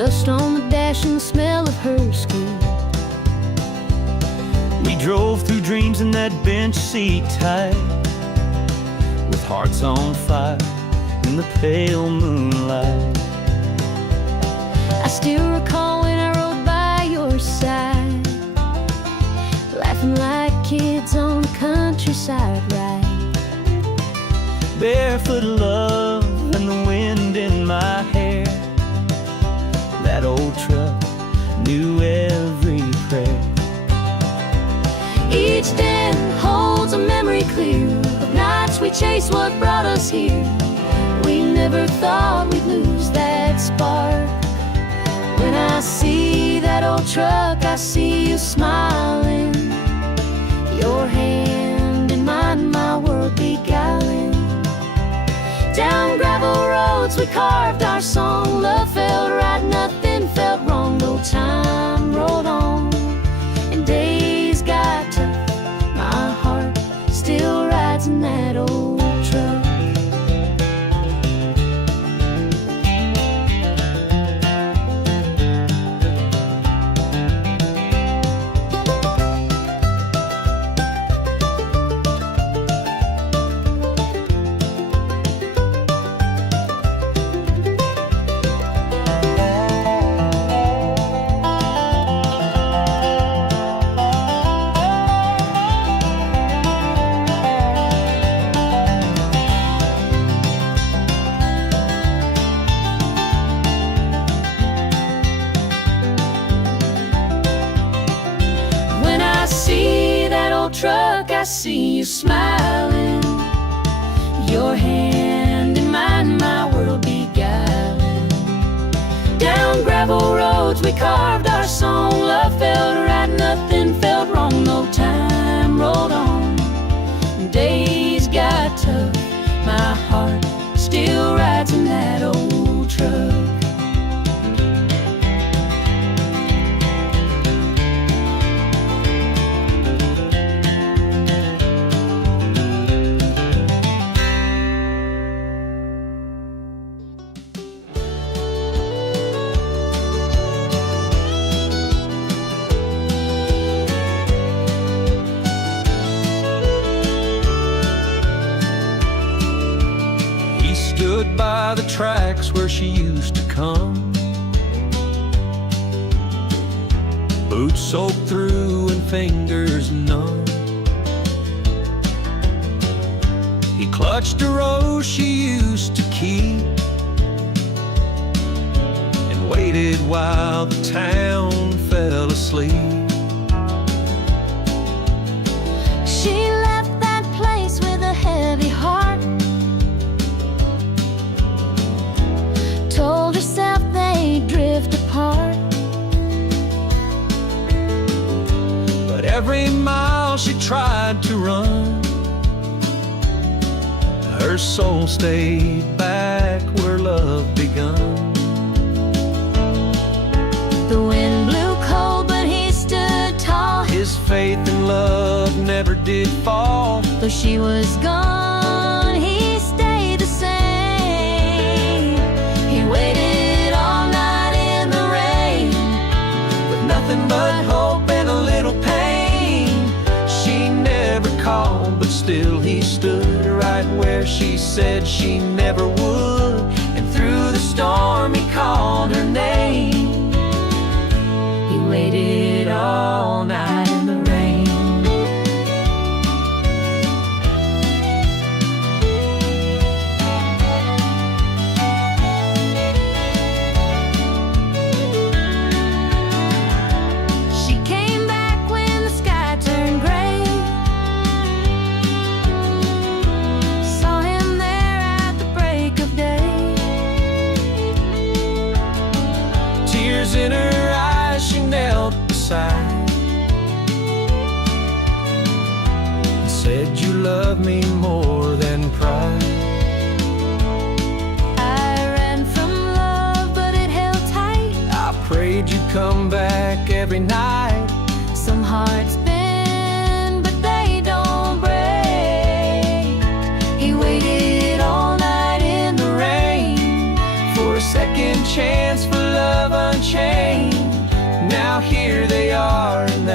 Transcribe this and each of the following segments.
Dust on the dash and the smell of her skin. We drove through dreams in that bench seat tight, with hearts on fire in the pale moonlight. I still recall when I rode by your side, laughing like kids on the countryside ride. Barefoot love and the wind in my hair. That old truck knew every prayer. Each den holds a memory clear of nights we chased what brought us here. We never thought we'd lose that spark. When I see that old truck, I see you smiling, your hand in mine, my world beguiling. Down gravel roads we carved our song. Love felt right, nothing felt wrong. No time rolled on and days got tough. My heart still rides in that old truck. Truck, I see you smiling, your hand in mine, my world beguiling. Down gravel roads we carved our song. Love felt right, nothing felt wrong. No time rolled on and days got tough. My heart still rides in that old truck. Stood by the tracks where she used to come, boots soaked through and fingers numb. He clutched a rose she used to keep and waited while the town fell asleep. She left that place with a heavy heart, told herself they'd drift apart. But every mile she tried to run, her soul stayed back where love begun. The wind blew cold, but he stood tall. His faith in love never did fall. Though she was gone, he stayed the same. He waited all night in the rain, With nothing but hope and a little pain. She never called, but still he stood right where she said she never would. And through the storm he called her name. he waited all night in the rain. She came back when the sky turned gray, saw him there at the break of day. Tears in her eyes, she knelt beside and said, "You love me more than pride." I ran from love, but it held tight. I prayed you'd come back every night. Some hearts bend, but they don't break. He waited all night in the rain For a second chance, for love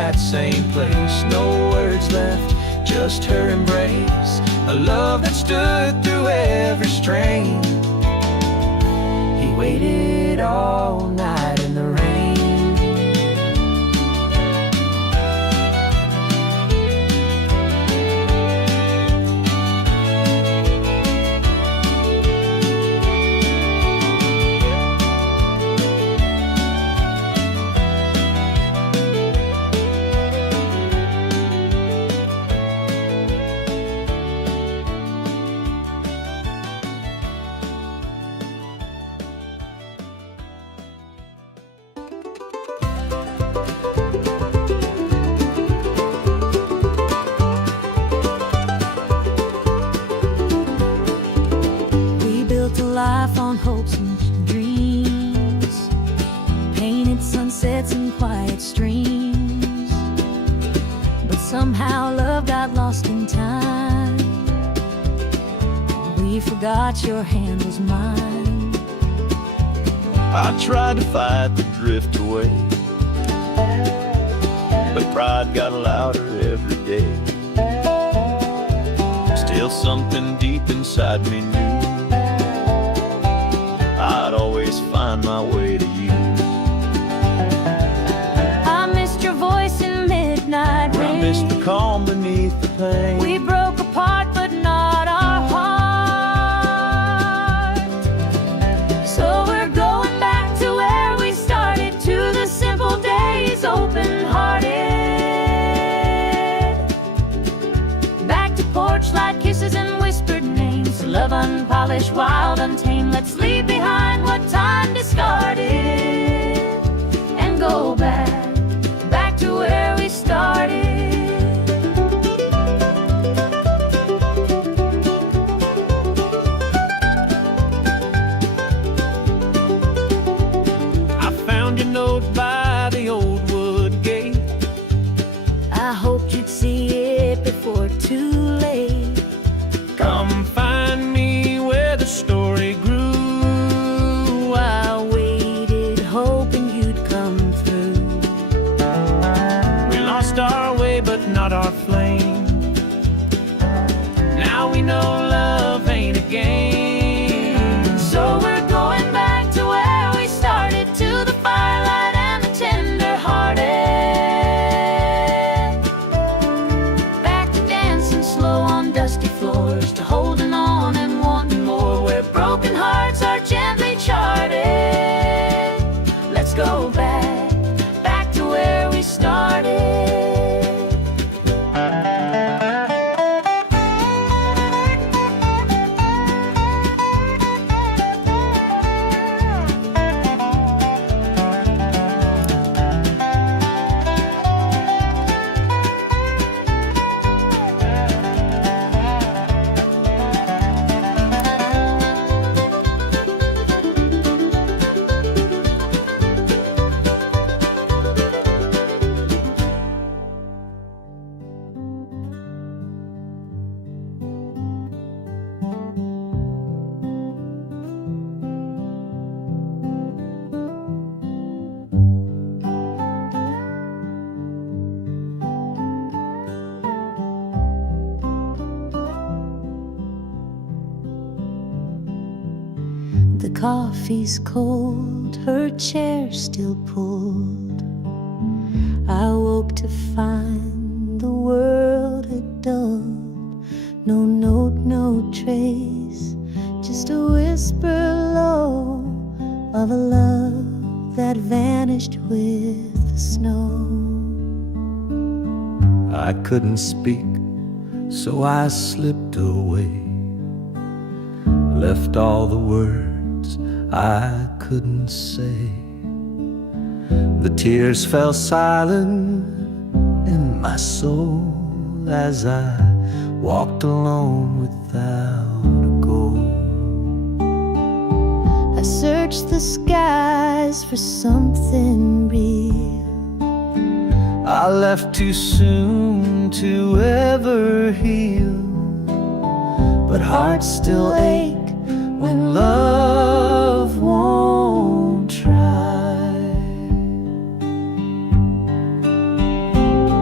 that same place. No words left, just her embrace. A love that stood through every strain. He waited all night in the rain. Life on hopes and dreams, painted sunsets and quiet streams. But somehow love got lost in time. We forgot your hand was mine. I tried to fight the drift away, but pride got louder every day. Still something deep inside me knew I'd always find my way to you. I missed your voice in midnight rain. I missed the calm beneath the pain. We broke apart but not our heart. So we're going back to where we started, to the simple days, open-hearted. Back to porch light kisses and whispered names. Love unpolished, wild, untamed. Let's leave behind what time discarded and go back to where we started. I found your note by the old wood gate. I hoped you'd see it before too late. Come find me where the story grew. I waited, hoping you'd come through. We lost our way, but not our flame. Now we know love ain't a game. So we're going back to where we started, to the firelight and the tender-hearted. Back to dancing slow on dusty floors, to holding on and wanting more, where broken hearts are gently charted. Let's go back to where we started. The coffee's cold, her chair still pulled. I woke to find the world had dulled. No note, no trace, just a whisper low of a love that vanished with the snow. I couldn't speak, so I slipped away, left all the words I couldn't say. The tears fell silent in my soul as I walked alone without a goal. I searched the skies for something real. I left too soon to ever heal, but hearts still ache when love won't try.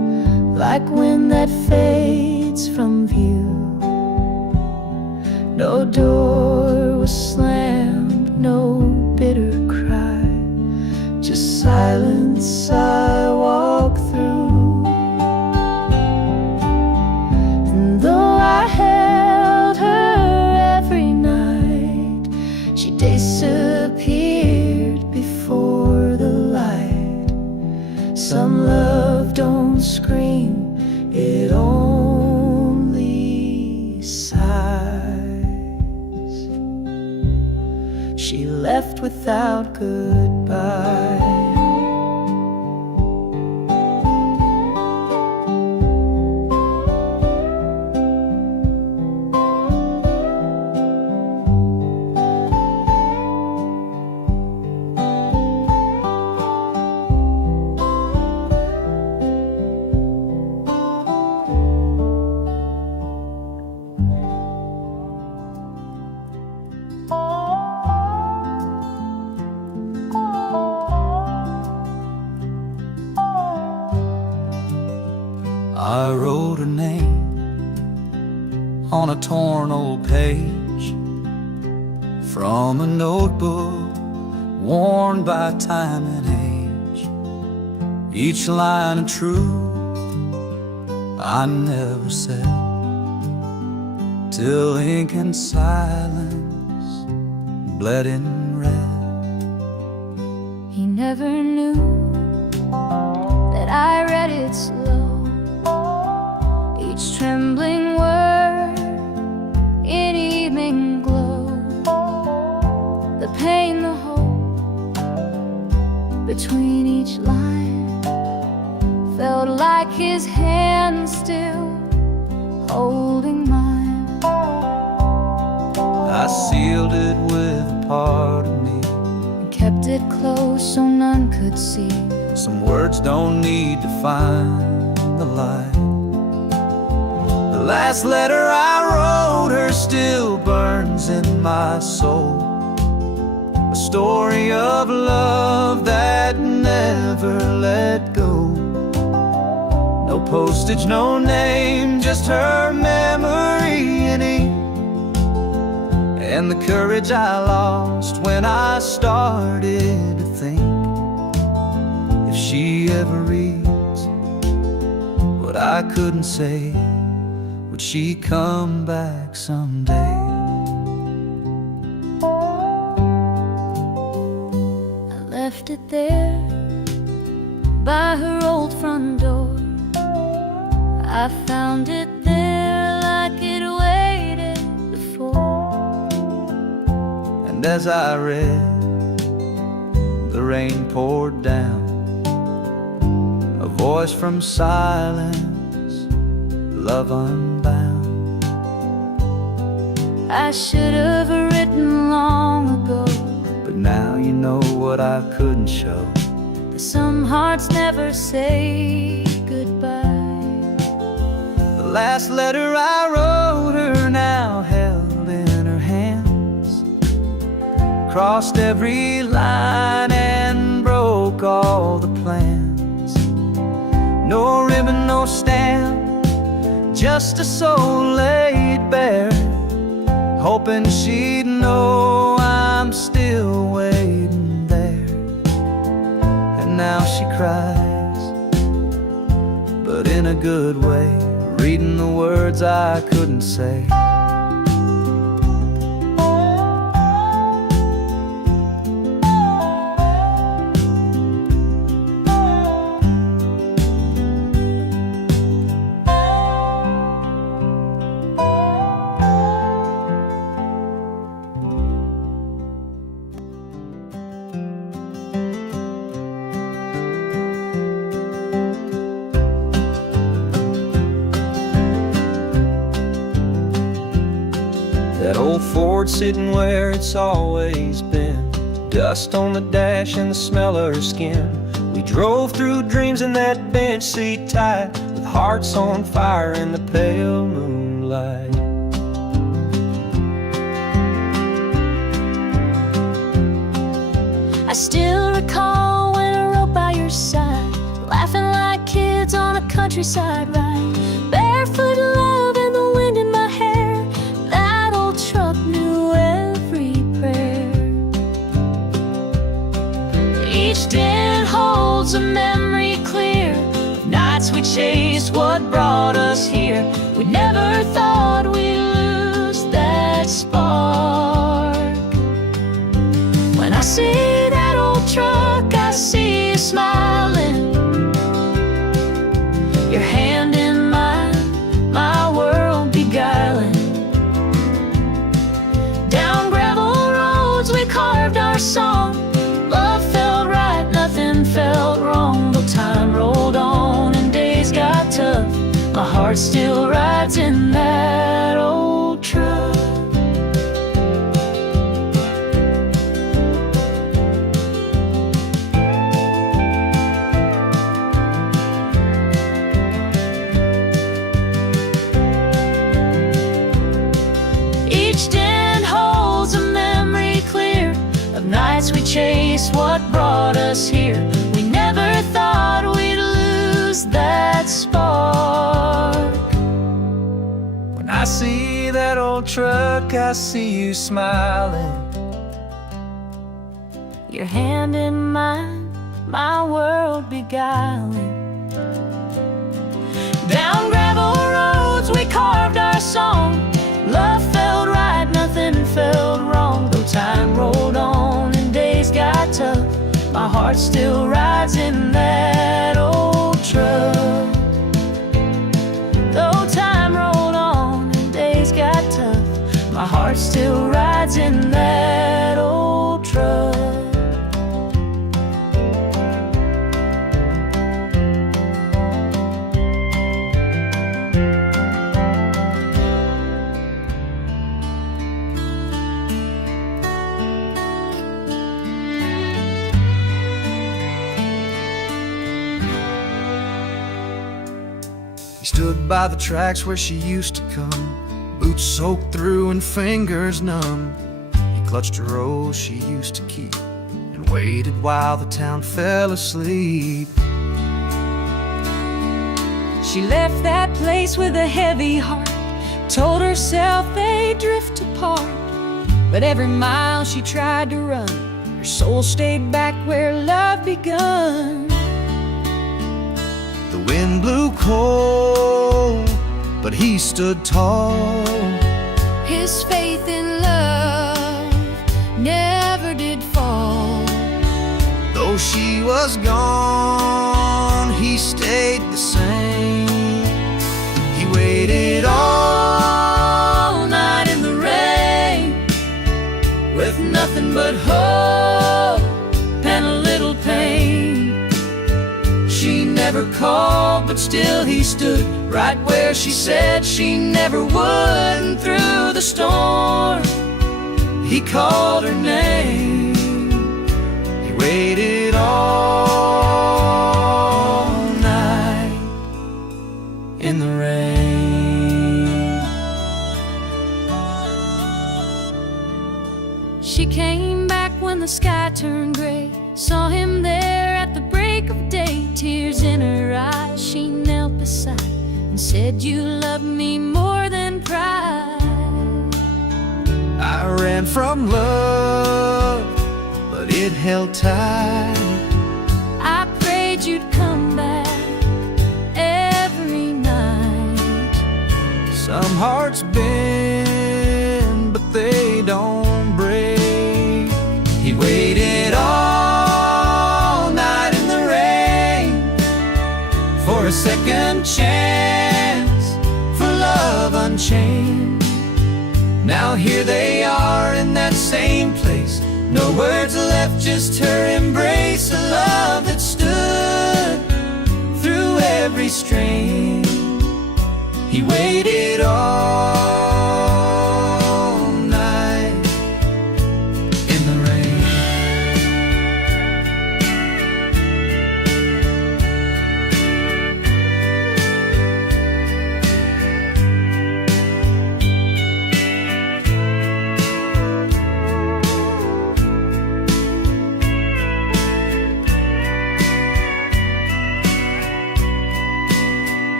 like wind that fades from view. No door was slammed, no bitter cry, just silence I walk through. And though I held her every night, she disappeared before the light. Some love don't scream, it only sighs. She left without goodbye. I wrote her name on a torn old page from a notebook worn by time and age. Each line of truth I never said, till ink and silence bled in red. He never knew that I read it slow, each trembling word in evening glow. The pain, the hope between each line felt like his hand still holding mine. I sealed it with a part of me, And kept it close so none could see. some words don't need to find the light. The last letter I wrote her still burns in my soul, a story of love that never let go. No postage, no name, just her memory in ink, and the courage I lost when I started to think, if she ever reads what I couldn't say, would she come back someday? I left it there by her old front door. I found it there like it waited before. And as I read, the rain poured down, a voice from silence, love unbound. I should have written long ago, But now you know what I couldn't show. that some hearts never say goodbye. The last letter I wrote her now held in her hands, crossed every line and broke all the plans. No ribbon, no stamp, just a soul laid bare, hoping she'd know I'm still waiting there. And now she cries, but in a good way, reading the words I couldn't say. That old Ford sitting where it's always been, dust on the dash and the smell of her skin. We drove through dreams in that bench seat tight, with hearts on fire in the pale moonlight. I still recall when I rode by your side, laughing like kids on a country countryside ride. Barefoot love and the wind in my hair. That old truck knew every prayer. Each den holds a memory clear of nights we chased what brought us here. We never thought we'd lose that spark. When I see that old truck, I see you smiling, your hand in mine, my world beguiling. Down gravel roads we carved our song. Love felt right, nothing felt wrong. Though time rolled on and days got tough, my heart still rides in that old truck. Each den holds a memory clear of nights we chased what brought us here. We never thought we'd lose that spark. When I see that old truck, I see you smiling, Your hand in mine, my world beguiling. Down gravel roads we carved our song. Love felt right, nothing felt wrong. Though time rolled on and days got tough, my heart still rides in that old truck. Though time rolled on and days got tough, my heart still rides in that old truck. He stood by the tracks where she used to come, boots soaked through and fingers numb. He clutched a rose she used to keep and waited while the town fell asleep. She left that place with a heavy heart, told herself they'd drift apart. But every mile she tried to run, her soul stayed back where love begun. The wind blew cold, but he stood tall. His faith in love never did fall. Though she was gone, he stayed the same. He waited all night in the rain, with nothing but hope and a little pain. She never called, but still he stood right where she said she never would. And through the storm, he called her name. He waited all night in the rain. She came back when the sky turned gray, saw him there at the break of day. Tears in her eyes, she knelt beside and said, "You love me more than pride." I ran from love, but it held tight. I prayed you'd come back every night. Some hearts bend, but they don't break. He waited all night in the rain for a second chance, for love unchained. Now here they are in that same place, no words left, just her embrace. A love that stood through every strain. He waited all night in the rain.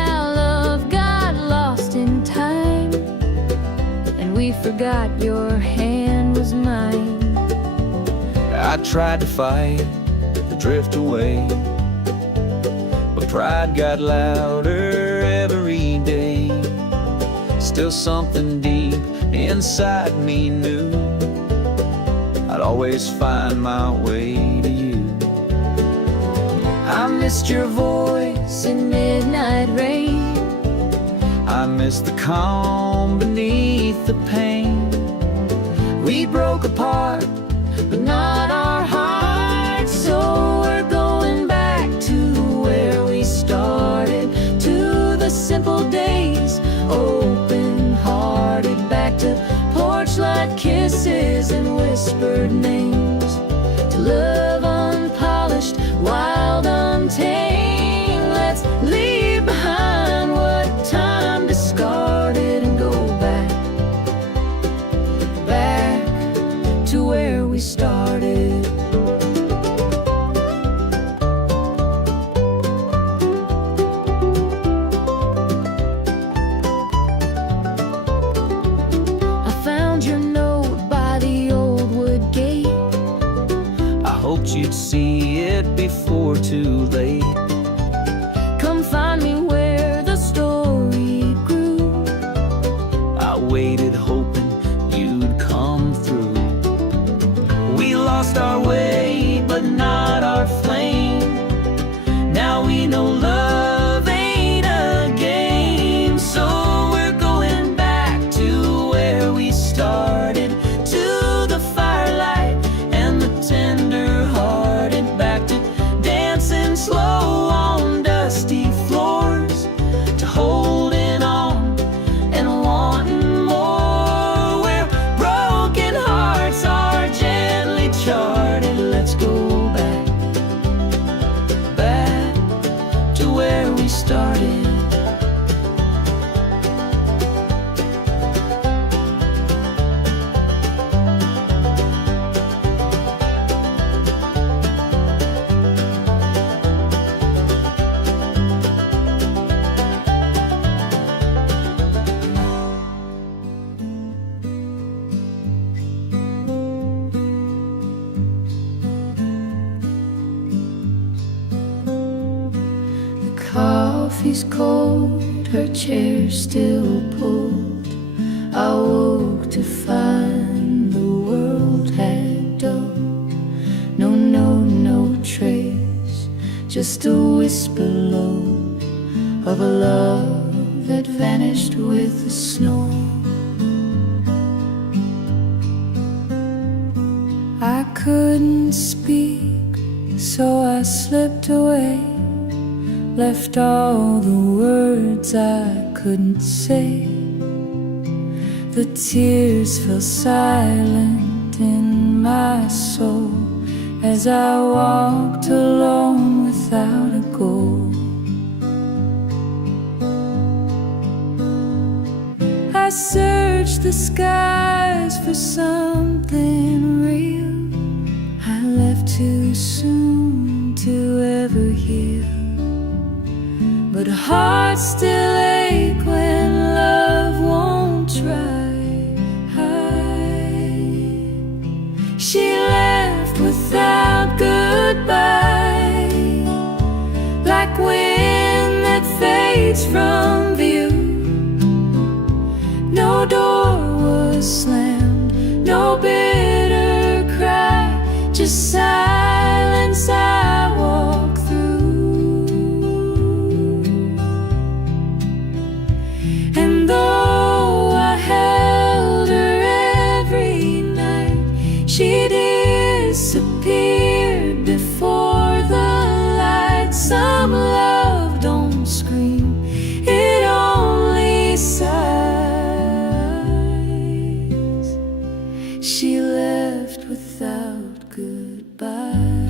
how love got lost in time, and we forgot your hand was mine. I tried to fight the drift away, but pride got louder every day. Still something deep inside me knew I'd always find my way to you. I missed your voice In midnight rain, I missed the calm beneath the pain. We broke apart, but not our hearts. So we're going back to where we started, to the simple days, open-hearted, back to porch light kisses and whispered names, to love unpolished, wild, untamed. Let's leave behind what time discarded and go back, back to where we started. I found your note by the old wood gate. I hoped you'd see it before too late. Come find me where the story grew. I waited hoping you'd come through. We lost our way, but not our flame. Now we know love ain't a game. So we're going back to where we started, to the firelight and the tender-hearted, back to dancing slow on dusty floors, to holding on and wanting more, where broken hearts are gently charted. Let's go back, back to where we started. Coffee's cold, her chair still pulled. I woke to find the world had dulled. No note, no trace, just a whisper low of a love that vanished with the snow. I couldn't speak, so I slipped away, left all the words I couldn't say. The tears fell silent in my soul as I walked alone without a goal. I searched the skies for something real. I left too soon to ever heal, but hearts still ache when love won't try. She left without goodbye, like wind that fades from view. No door was slammed, no bitter cry, just silence I walk through. And though I held her every night, she disappeared before the light. Some love don't scream, it only sighs. She left without goodbye.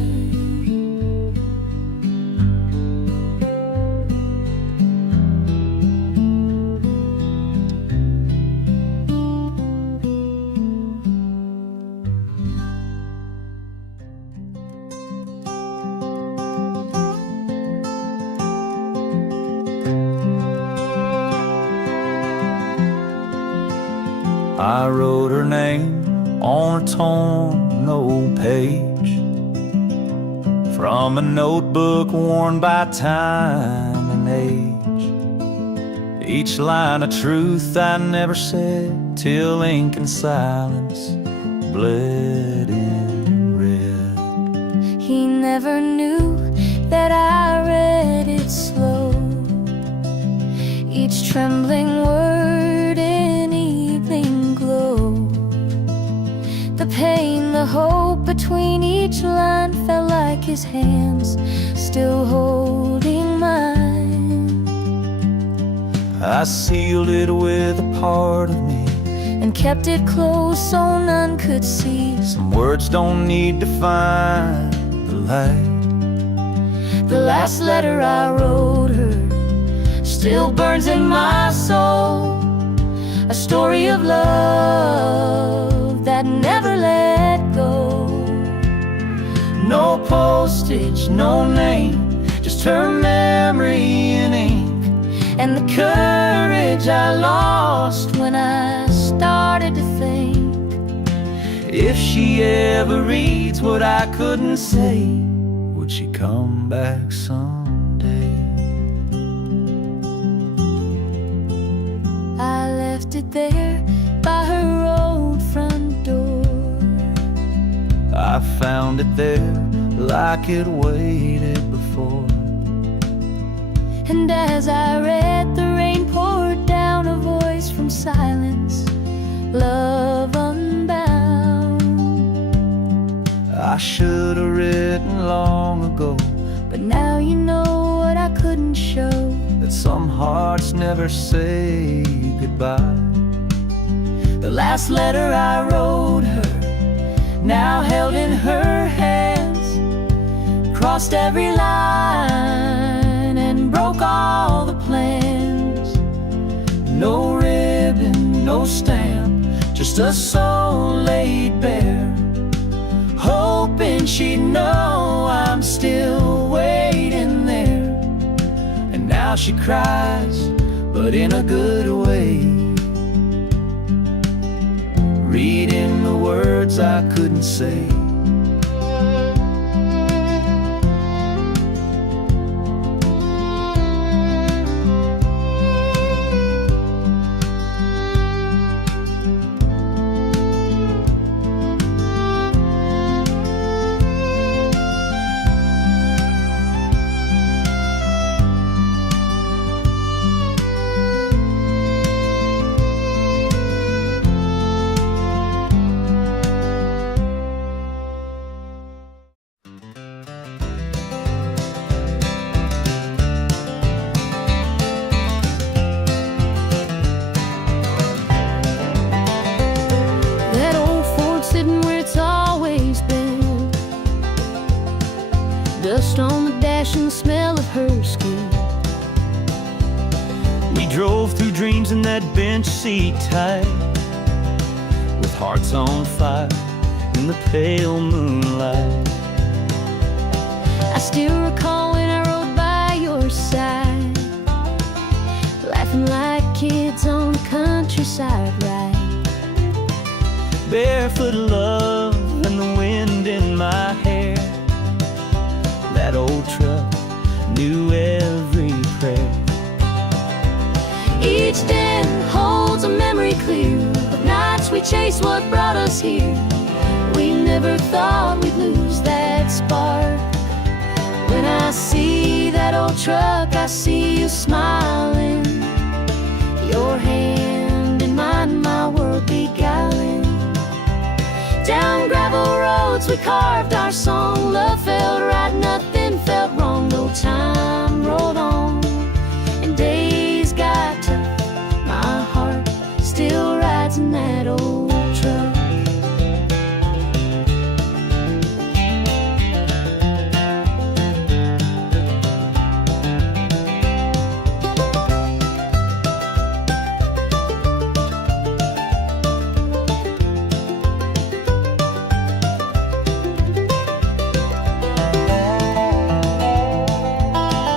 I wrote her name on a torn old page from a notebook worn by time and age. Each line a truth I never said till ink and silence bled in red. He never knew that I read it slow, each trembling word in evening glow. The pain, the hope between each line felt like his hands still holding mine. I sealed it with a part of me and kept it close so none could see. Some words don't need to find the light. The last letter I wrote her still burns in my soul, a story of love that never let go. No postage, no name, just her memory in ink, and the courage I lost when I started to think, if she ever reads what I couldn't say, would she come back someday? I left it there by her old front door. I found it there like it waited before. And as I read, the rain poured down, a voice from silence, love unbound. I should have written long ago, but now you know what I couldn't show, that some hearts never say goodbye. The last letter I wrote her, now held in her hands, crossed every line and broke all the plans. No ribbon, no stamp, just a soul laid bare, hoping she'd know I'm still waiting there. And now she cries, but in a good way, reading the words I couldn't say. Dust on the dash and the smell of her skin. We drove through dreams in that bench seat tight, with hearts on fire in the pale moonlight. I still recall when I rode by your side, laughing like kids on the countryside ride. Barefoot love and the wind in my hair. That old truck knew every prayer. Each den holds a memory clear of nights we chased what brought us here. We never thought we'd lose that spark. When I see that old truck, I see you smiling, your hand in mine, my world beguiling. Down gravel roads we carved our song. Love felt right, nothing felt wrong. No time rolled on and days got tough. My heart still rides in that old truck.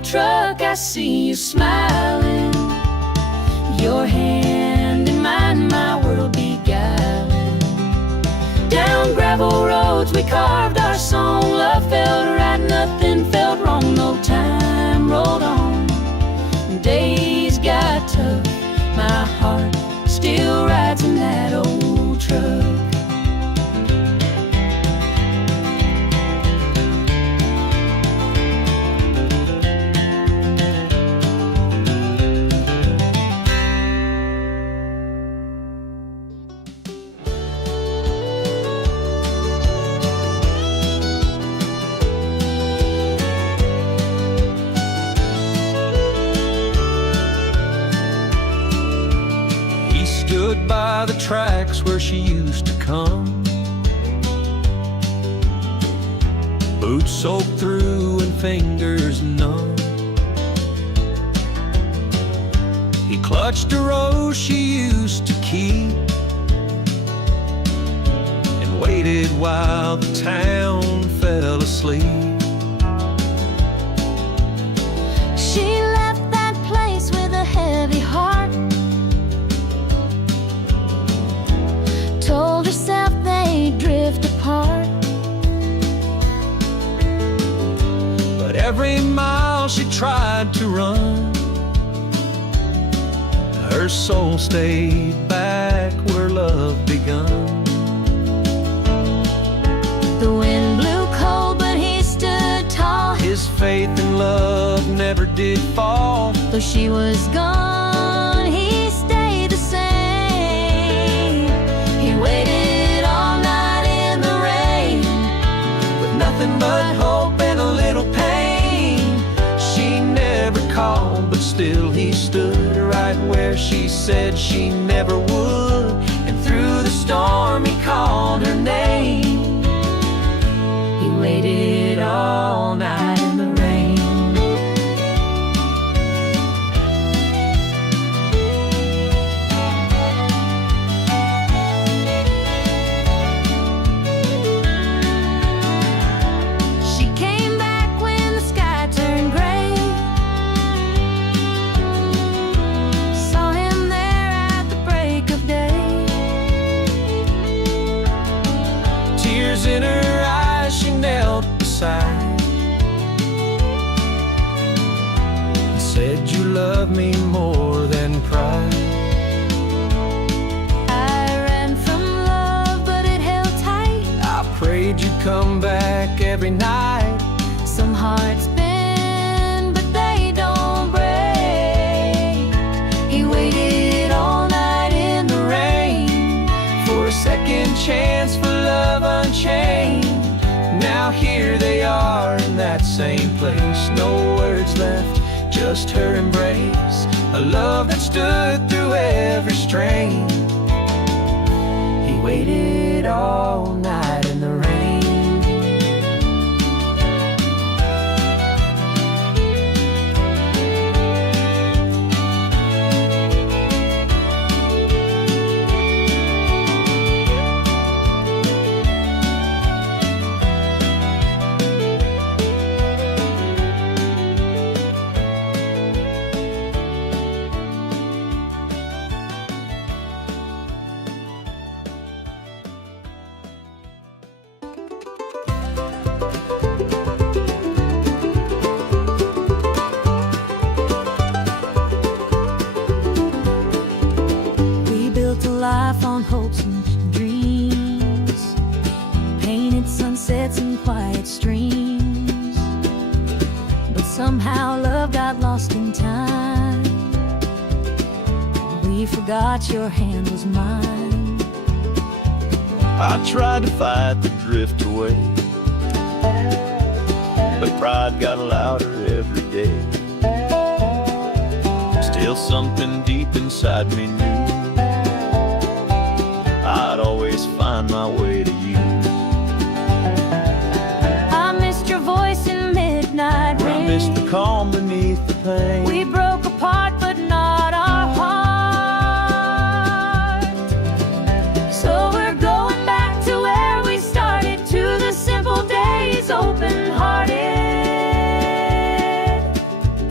old truck, I see you smiling. Your hand in mine, my world beguiling. Down gravel roads we carved our song. Love felt right, nothing felt wrong. No time rolled on, days got tough. My heart still rides in that old truck. Stood by the tracks where she used to come, boots soaked through and fingers numb. He clutched a rose she used to keep and waited while the town fell asleep. She left that place with a heavy heart. Told herself they'd drift apart. But every mile she tried to run, her soul stayed back where love begun. The wind blew cold, but he stood tall. His faith in love never did fall. Though she was gone, he stayed the same. He waited all night in the rain, With nothing but hope and a little pain. She never called, but still he stood right where she said she never would. And through the storm he called her name. he waited all night in the rain. She came back when the sky turned gray. Saw him there at the break of day. Tears in her eyes, she knelt beside and said, "You love me more than pride." I ran from love, but it held tight. I prayed you'd come back every night. Some hearts bend, but they don't break. He waited all night in the rain For a second chance for love unchained. Now here they are in that same place. No words left, just her embrace. A love that stood through every strain. He waited all night in the rain. We built a life on hopes and dreams, painted sunsets and quiet streams. But somehow love got lost in time. We forgot your hand was mine. I tried to fight the drift away, but pride got louder every day. Still something deep inside me knew I'd always find my way to you. I missed your voice in midnight I rain. missed the calm beneath the pain. We broke apart, but not our heart. So we're going back to where we started, to the simple days, open-hearted.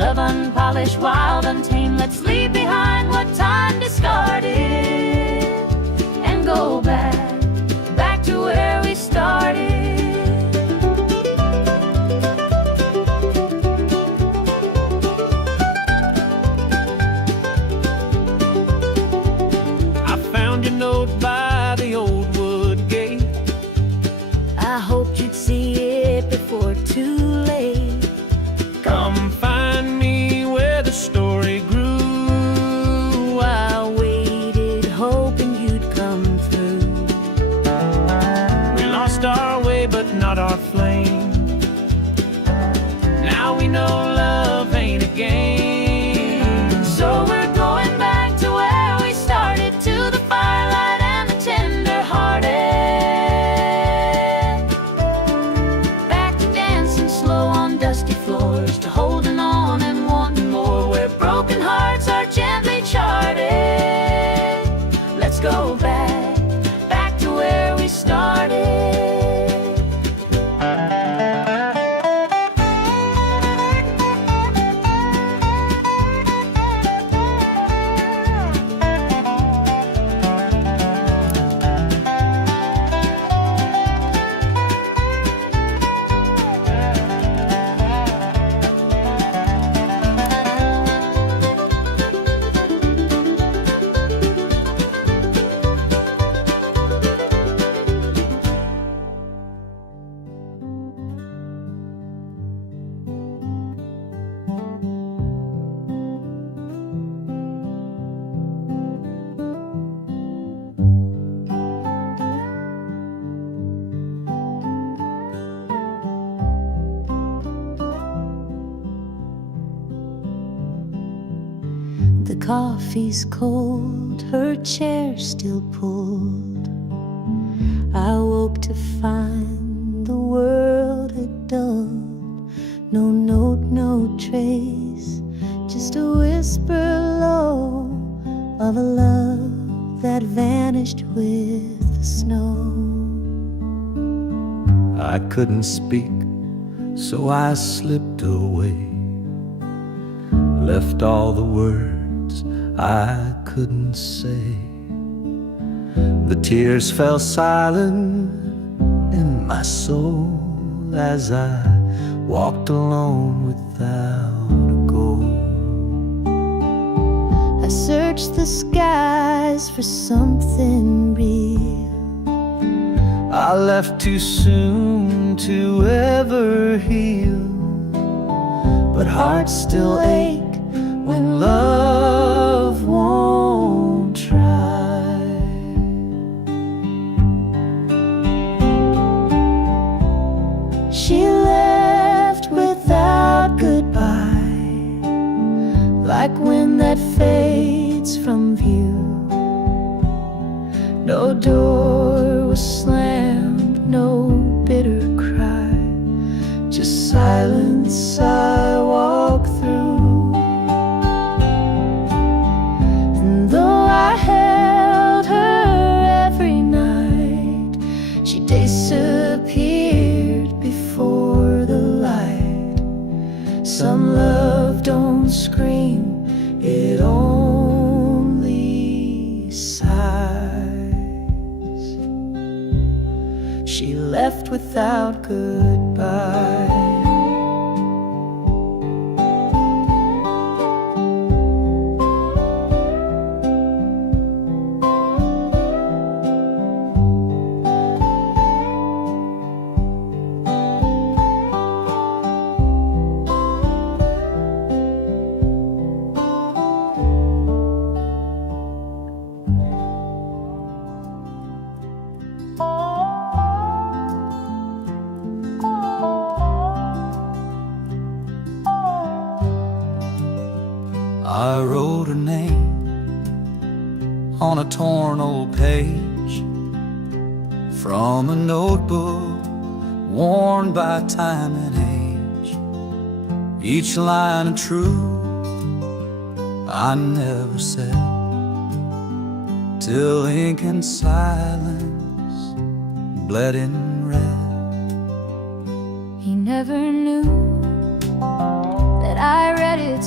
love unpolished, wild, untamed. Let's leave behind what time discarded and go back to where we started. I found your note by the old wood gate. I hoped you'd see it before too late. Come find me where the story grew. I waited, hoping you'd come through. We lost our way, but not our flame. Now we know love ain't a game. So we're going back to where we started, to the firelight and the tender-hearted. Back to dancing slow on dusty floors, to holding on and wanting more, where broken hearts are gently charted. Let's go back to where we started. The coffee's cold, her chair still pulled. I woke to find the world had dulled. No note, no trace, just a whisper low of a love that vanished with the snow. I couldn't speak, so I slipped away, left all the words I couldn't say. The tears fell silent in my soul as I walked alone without a goal. I searched the skies for something real. I left too soon to ever heal, but hearts still ache when love won't try. She left without goodbye, like wind that fades from view. No door was slammed, no bitter cry, just silence I walk through. And though I held her every night, she disappeared before the light. Some love don't scream, it only sighs. She left without goodbye. I wrote her name on a torn old page from a notebook worn by time and age. Each line of truth I never said, till ink and silence bled in red. He never knew that I read it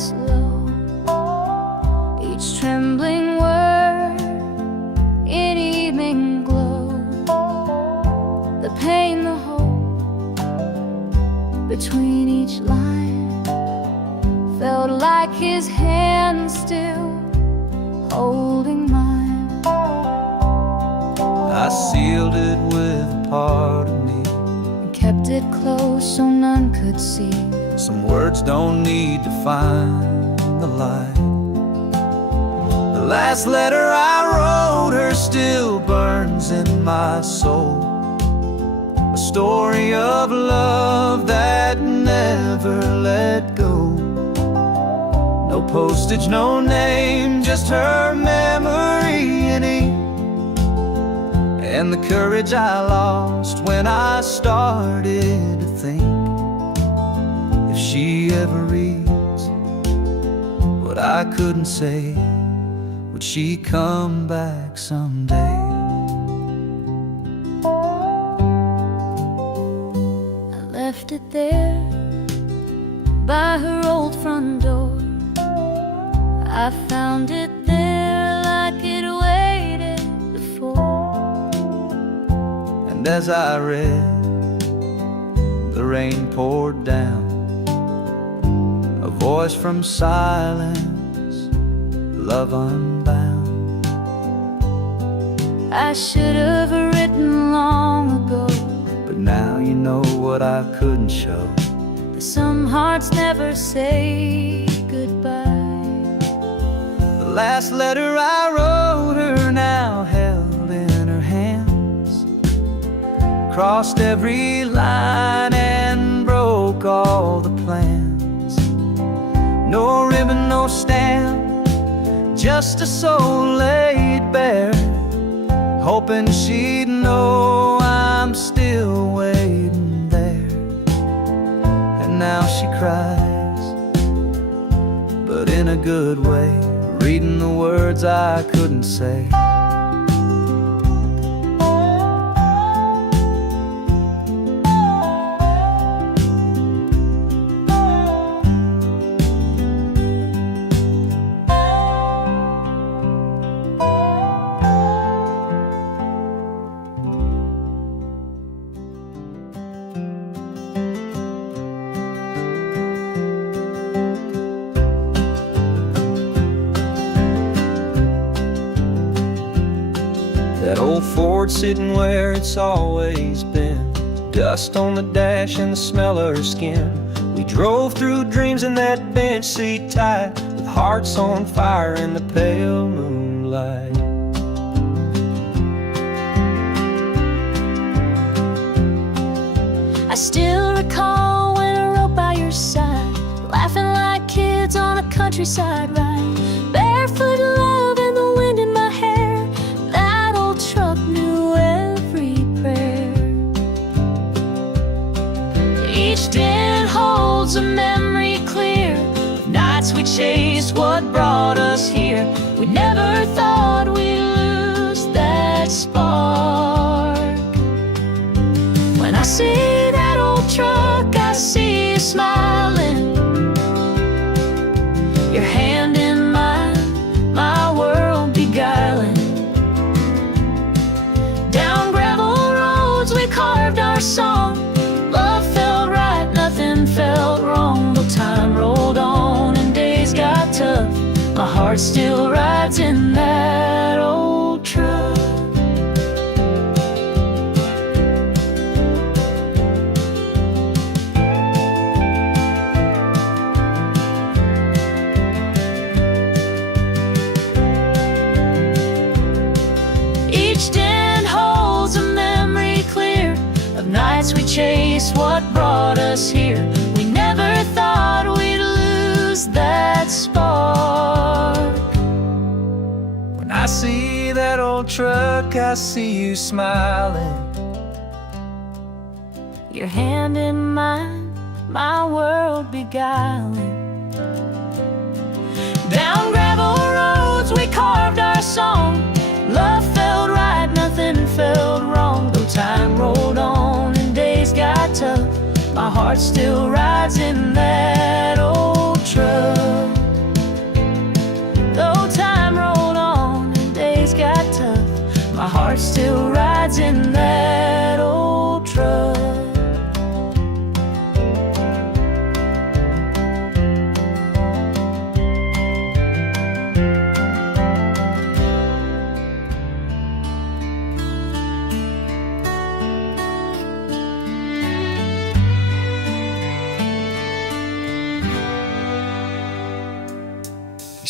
pain, the hope between each line felt like his hand still holding mine. I sealed it with a part of me And kept it close so none could see. Some words don't need to find the light. The last letter I wrote her still burns in my soul. A story of love that never let go. No postage, no name, just her memory in ink. And the courage I lost when I started to think, if she ever reads what I couldn't say, would she come back someday? I left it there by her old front door. I found it there like it waited before. And as I read, the rain poured down, a voice from silence, love unbound. I should have written long ago, But now you know what I couldn't show. that some hearts never say goodbye. The last letter I wrote her now held in her hands, crossed every line and broke all the plans. No ribbon, no stamp, just a soul laid bare, hoping she'd know I'm still waiting there. And now she cries, but in a good way, reading the words I couldn't say. That old Ford sitting where it's always been, dust on the dash and the smell of her skin. We drove through dreams in that bench seat tight, with hearts on fire in the pale moonlight. I still recall when I rode by your side, laughing like kids on a countryside ride, barefoot love and the wind in my hair. That old truck knew every prayer. Each dent holds a memory clear of nights we chased what brought us here. We never thought we'd lose that spark. When I see that old truck, I see you smiling, your hand in mine, my world beguiling. Down gravel roads we carved our song. Love felt right, nothing felt wrong. Though time rolled on and days got tough, my heart still rides in that old truck. Each dent holds a memory clear of nights we chased what brought us here. We never thought we'd lose that spark. When I see that old truck, I see you smiling, Your hand in mine, my world beguiling. Down gravel roads we carved our song. Love felt right, nothing felt wrong. Though time rolled on and days got tough, my heart still rides in that old truck. Though time rolled on and days got tough, my heart still rides in that old truck.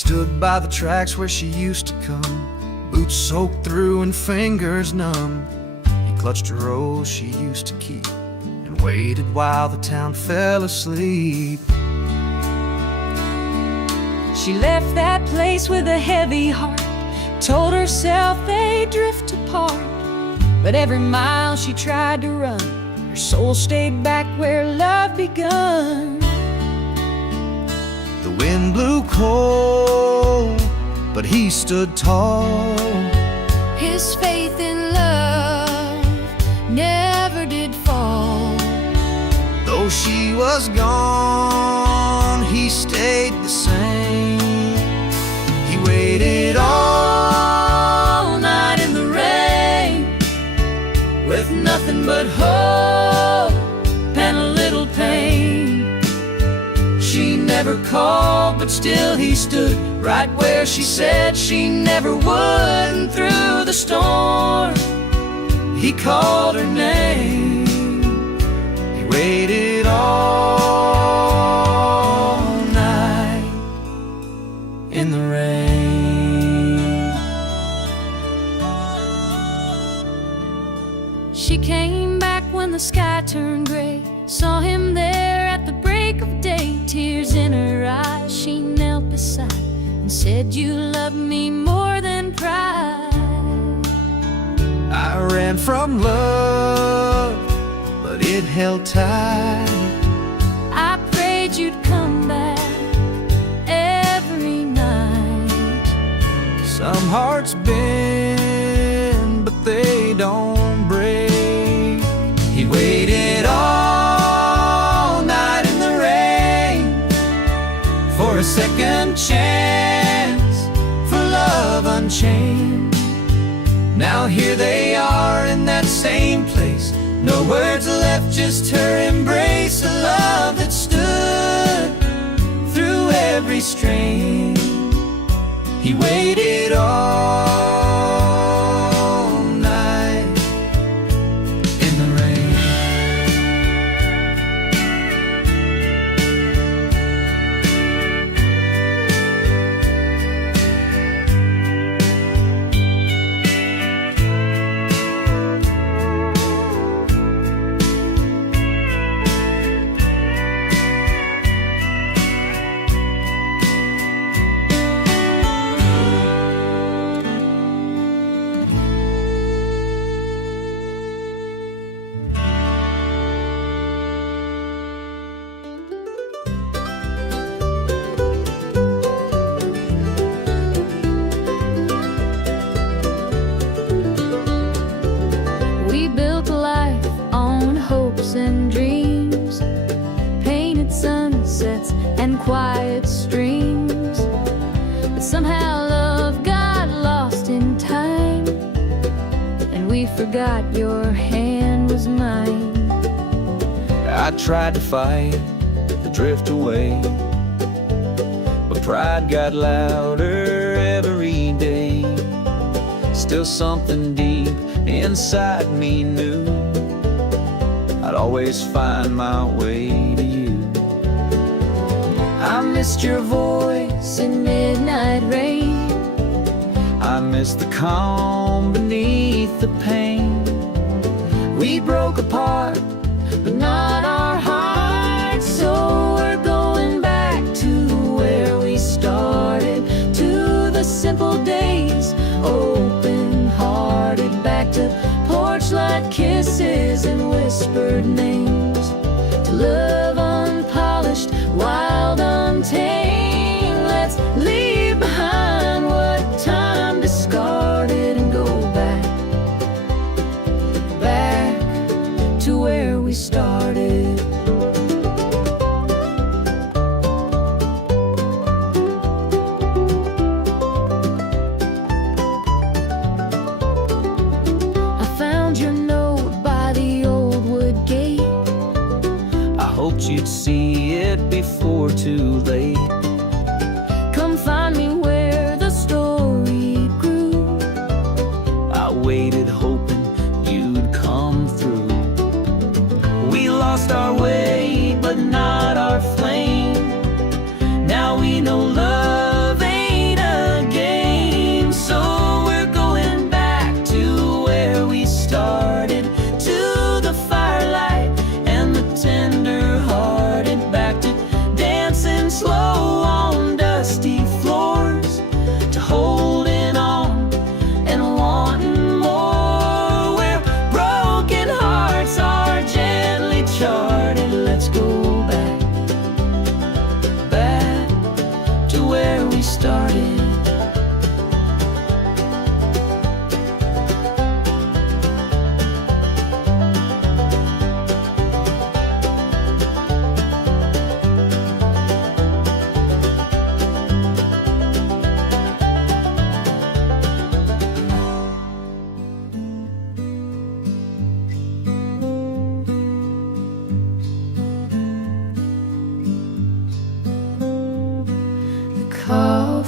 stood by the tracks where she used to come, boots soaked through and fingers numb. He clutched a rose she used to keep and waited while the town fell asleep. She left that place with a heavy heart, told herself they'd drift apart. But every mile she tried to run, her soul stayed back where love begun. The wind blew cold, but he stood tall. His faith in love never did fall. Though she was gone, he stayed the same. He waited all night in the rain, With nothing but hope and a little pain. she never called, but still he stood right where she said she never would. And through the storm, he called her name. He waited all night in the rain. She came back when the sky turned gray, saw him there at the break of day. Tears in her eyes, she knelt beside and said, "You love me more than pride." I ran from love, but it held tight. I prayed you'd come back every night. Some hearts bend, but they don't break. He waited all night in the rain for a second chance, for love unchained. Now here they are in that same place, no words left, just her embrace. A love that stood through every strain. He waited all night in the rain. We built a life on hopes and dreams, painted sunsets and quiet streams. But somehow love got lost in time, and we forgot your hand was mine. I tried to fight the drift away, but pride got louder every day. Still something deep inside me knew I'd always find my way to you. I missed your voice in midnight rain. I missed the calm beneath the pain. We broke apart, but not our hearts. So we're going back to where we started, to the simple days, open-hearted, back to porch light kisses and whispered names, to love unpolished, wild, untamed. Let's leave behind what time discarded and go back to where we started. I found your note by the old wood gate. I hoped you'd see it before too late. Come find me where the story grew. I waited hoping you'd come through. We lost our way, but not our flame. Now we know love ain't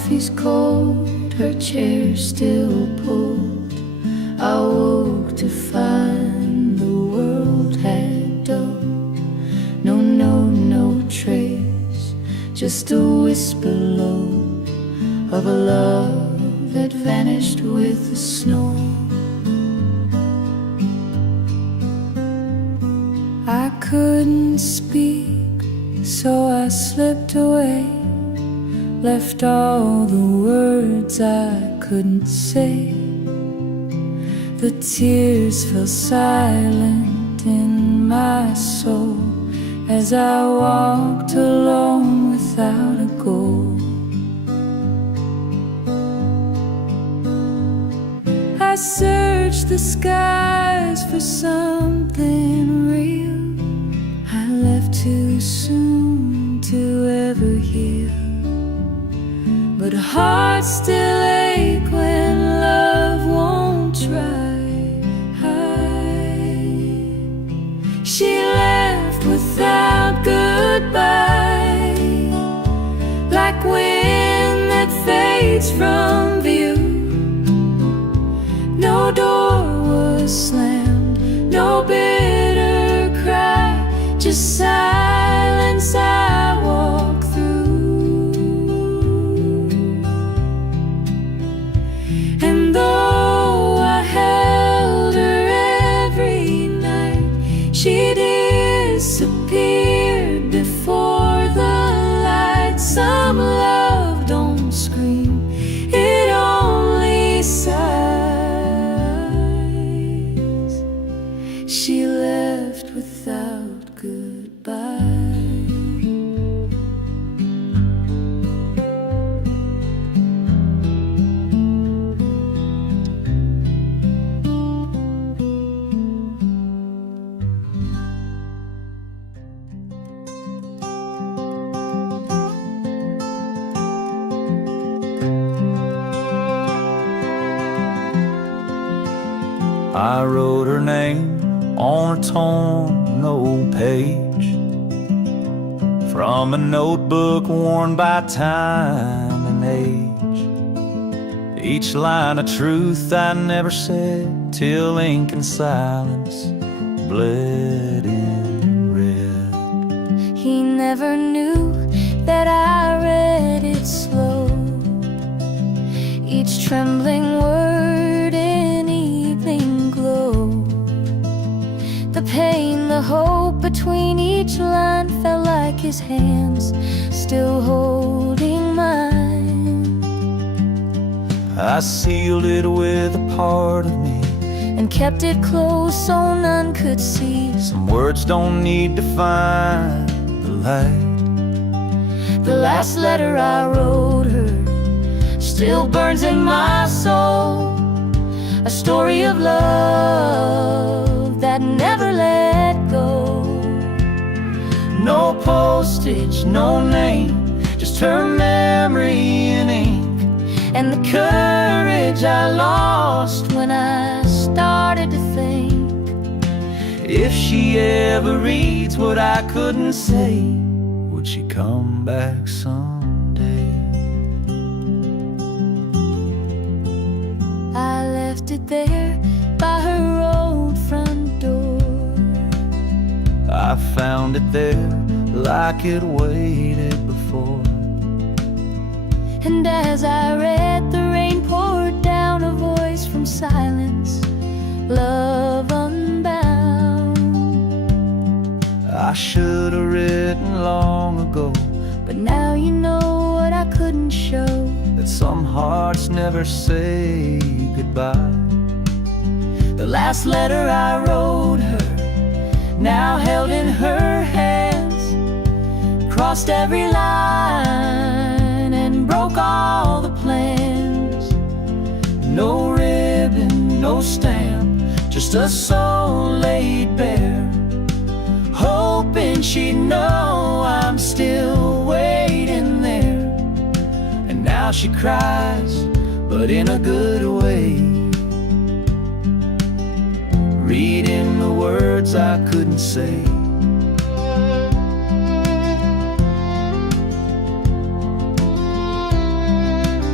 coffee's cold, her chair still pulled. I woke to find the world had dulled. No trace, just a whisper low of a love that vanished with the snow. I couldn't speak, so I slipped away, left all the words I couldn't say. The tears fell silent in my soul as I walked alone without a goal. I searched the skies for something real. I left too soon to ever heal, but hearts still ache when love won't try. She left without goodbye, like wind that fades from view. No door was slammed, no bitter cry, just silence I walk through. And though I held her every night, she disappeared before the light. Some love don't scream, it only sighs. She left without goodbye. I wrote her name on a torn old page from a notebook worn by time and age. Each line a truth I never said till ink and silence bled in red. He never knew that I read it slow, each trembling word in evening glow. The pain, the hope between each line felt like his hands still holding mine. I sealed it with a part of me and kept it close so none could see. Some words don't need to find the light. The last letter I wrote her still burns in my soul, a story of love that never let go. No postage, no name, just her memory in ink, and the courage I lost when I started to think. If she ever reads what I couldn't say, would she come back someday? I left it there by her old front door. I found it there like it waited before. And as I read, the rain poured down, a voice from silence, love unbound. I should have written long ago, but now you know what I couldn't show, that some hearts never say goodbye. The last letter I wrote her, now held in her hands, crossed every line and broke all the plans. No ribbon, no stamp, just a soul laid bare, hoping she'd know I'm still waiting there. And now she cries, but in a good way, reading the words I couldn't say.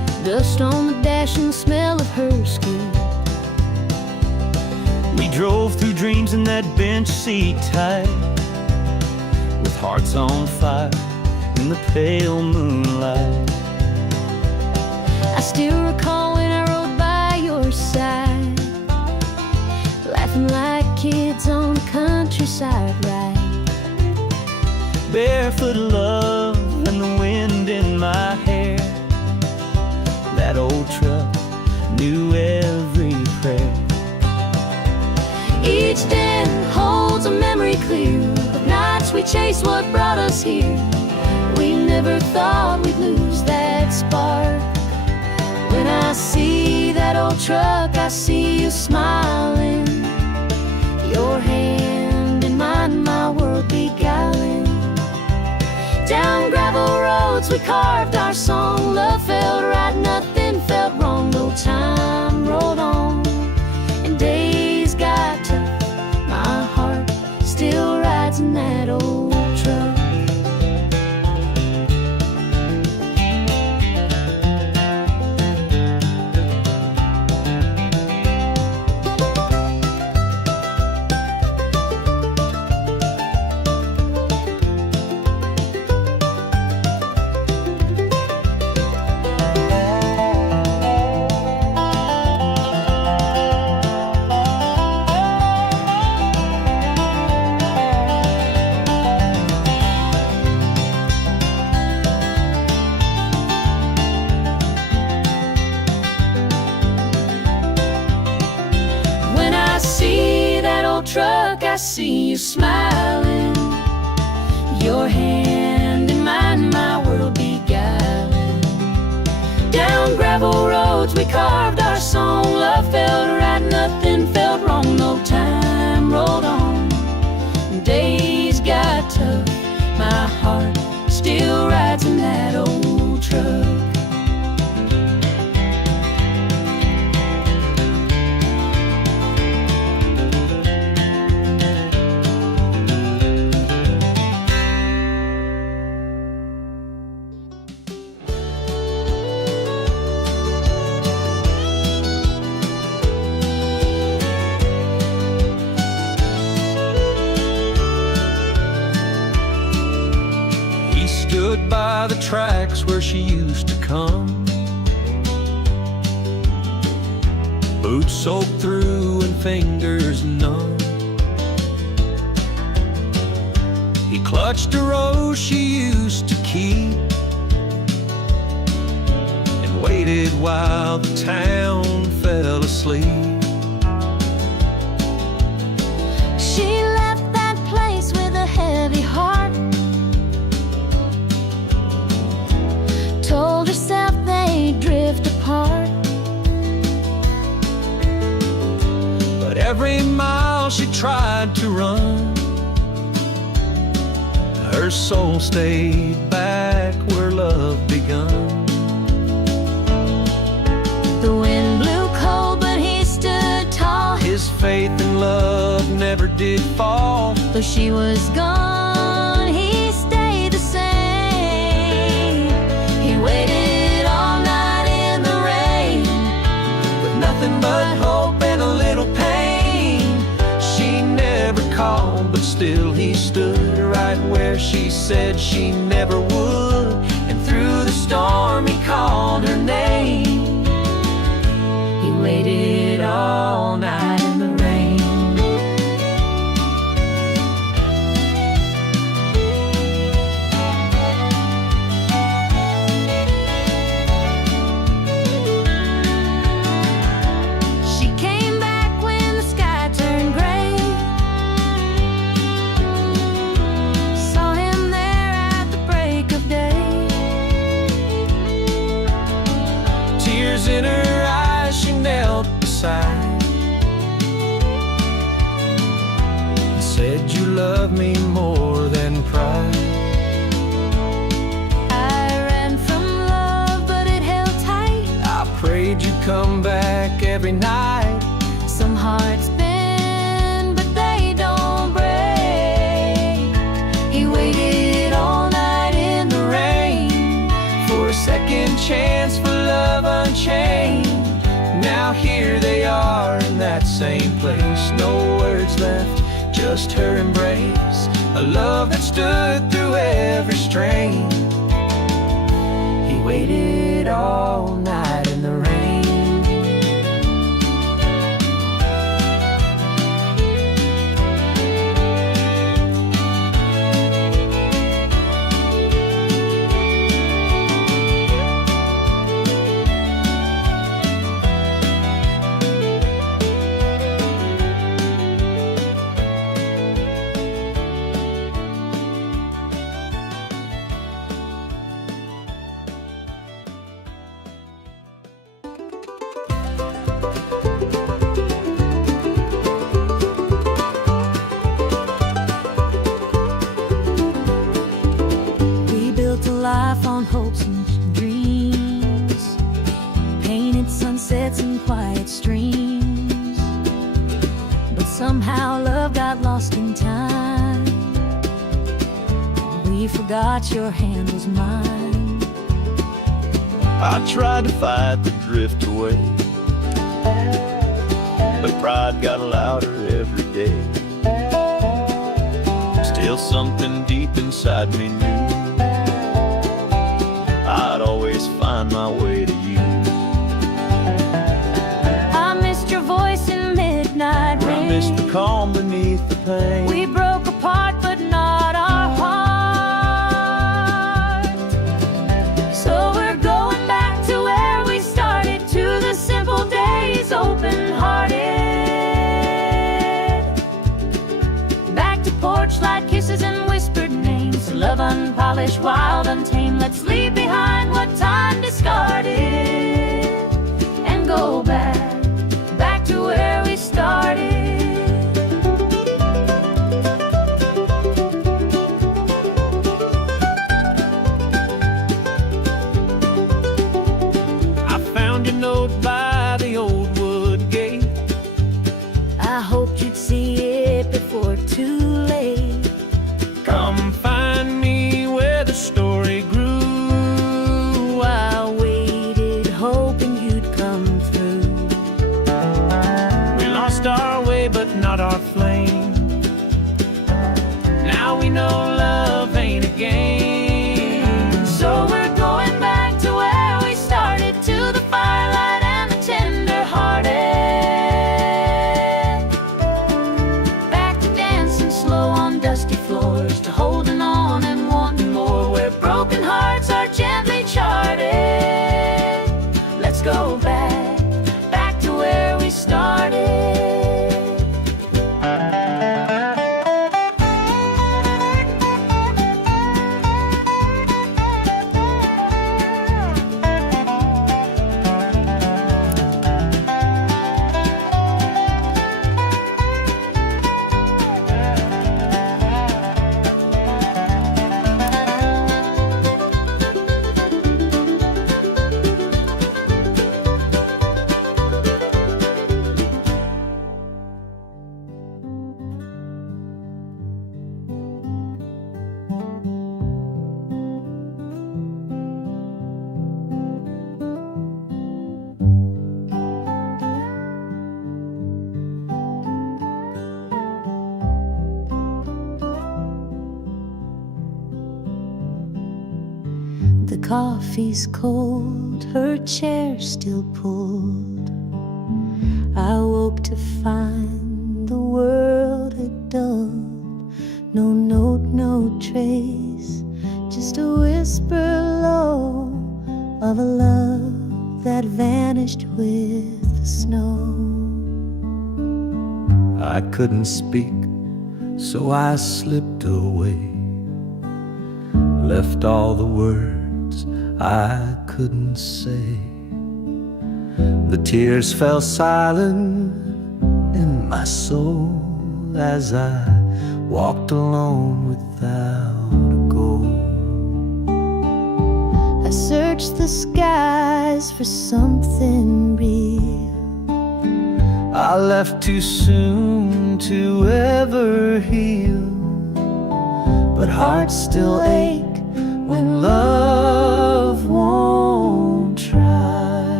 dust on the dash and the smell of her skin. We drove through dreams in that bench seat tight, with hearts on fire in the pale moonlight. I still recall when I rode by your side, laughing like kids on the countryside ride. Barefoot love and the wind in my hair. That old truck knew every prayer. Each den holds a memory clear of nights we chased what brought us here. We never thought we'd lose that spark. When I see that old truck, I see you smiling, your hand in mine, my world beguiling. Down gravel roads we carved our song. Love felt right, nothing felt wrong. No time rolled on and days got tough. My heart still rides in that old truck. Truck, I see you smiling, your hand in mine, my world beguiling. Down gravel roads we carved our song. Love felt right, nothing felt wrong. No time rolled on, days got tough. My heart still rides in that old truck. Stood by the tracks where she used to come, boots soaked through and fingers numb. He clutched a rose she used to keep and waited while the town fell asleep. She left that place with a heavy heart, told herself they'd drift apart. But every mile she tried to run, her soul stayed back where love begun. The wind blew cold, but he stood tall. His faith in love never did fall. Though she was gone, he stayed the same. He waited all night in the rain, With nothing but hope and a little pain. She never called, but still he stood right where she said she never would. And through the storm he called her name. he waited all night in the rain. She came back when the sky turned gray, saw him there at the break of day. Tears in her eyes, she knelt beside and said, "You love me more than pride." I ran from love, but it held tight. I prayed you'd come back every night. Some hearts bend, but they don't break. He waited all night in the rain For a second chance for love love unchained. Now here they are in that same place. No words left, just her embrace. A love that stood through every strain. He waited all night in the rain. Life on hopes and dreams, painted sunsets and quiet streams. But somehow love got lost in time. We forgot your hand was mine. I tried to fight the drift away, but pride got louder every day. Still something deep inside me knew I'd always find my way to you. I missed your voice in midnight rain. I missed the calm beneath the pain. We broke apart but not our heart. So we're going back to where we started, to the simple days, open-hearted. Back to porch light kisses and whispered names. Love unpolished, wild, untamed. Let's leave behind what time discarded and go back to where we started. I found your note by the old wood gate. I hoped you'd see it before too late. Come find me where the story grew. I waited, hoping you'd come through. We lost our way, but not our flame. Now we know love ain't a game. So we're going back to where we started, to the firelight and the tender-hearted. Back to dancing slow on dusty floors, to holding on and wanting more, where broken hearts are gently charted. Let's go back to where we started. The coffee's cold, her chair still pulled. I woke to find the world had dulled. No note, no trace, just a whisper low of a love that vanished with the snow. I couldn't speak, so I slipped away, left all the words I couldn't say. The tears fell silent in my soul as I walked alone without a goal. I searched the skies for something real. I left too soon to ever heal, but hearts still ache when love won't try.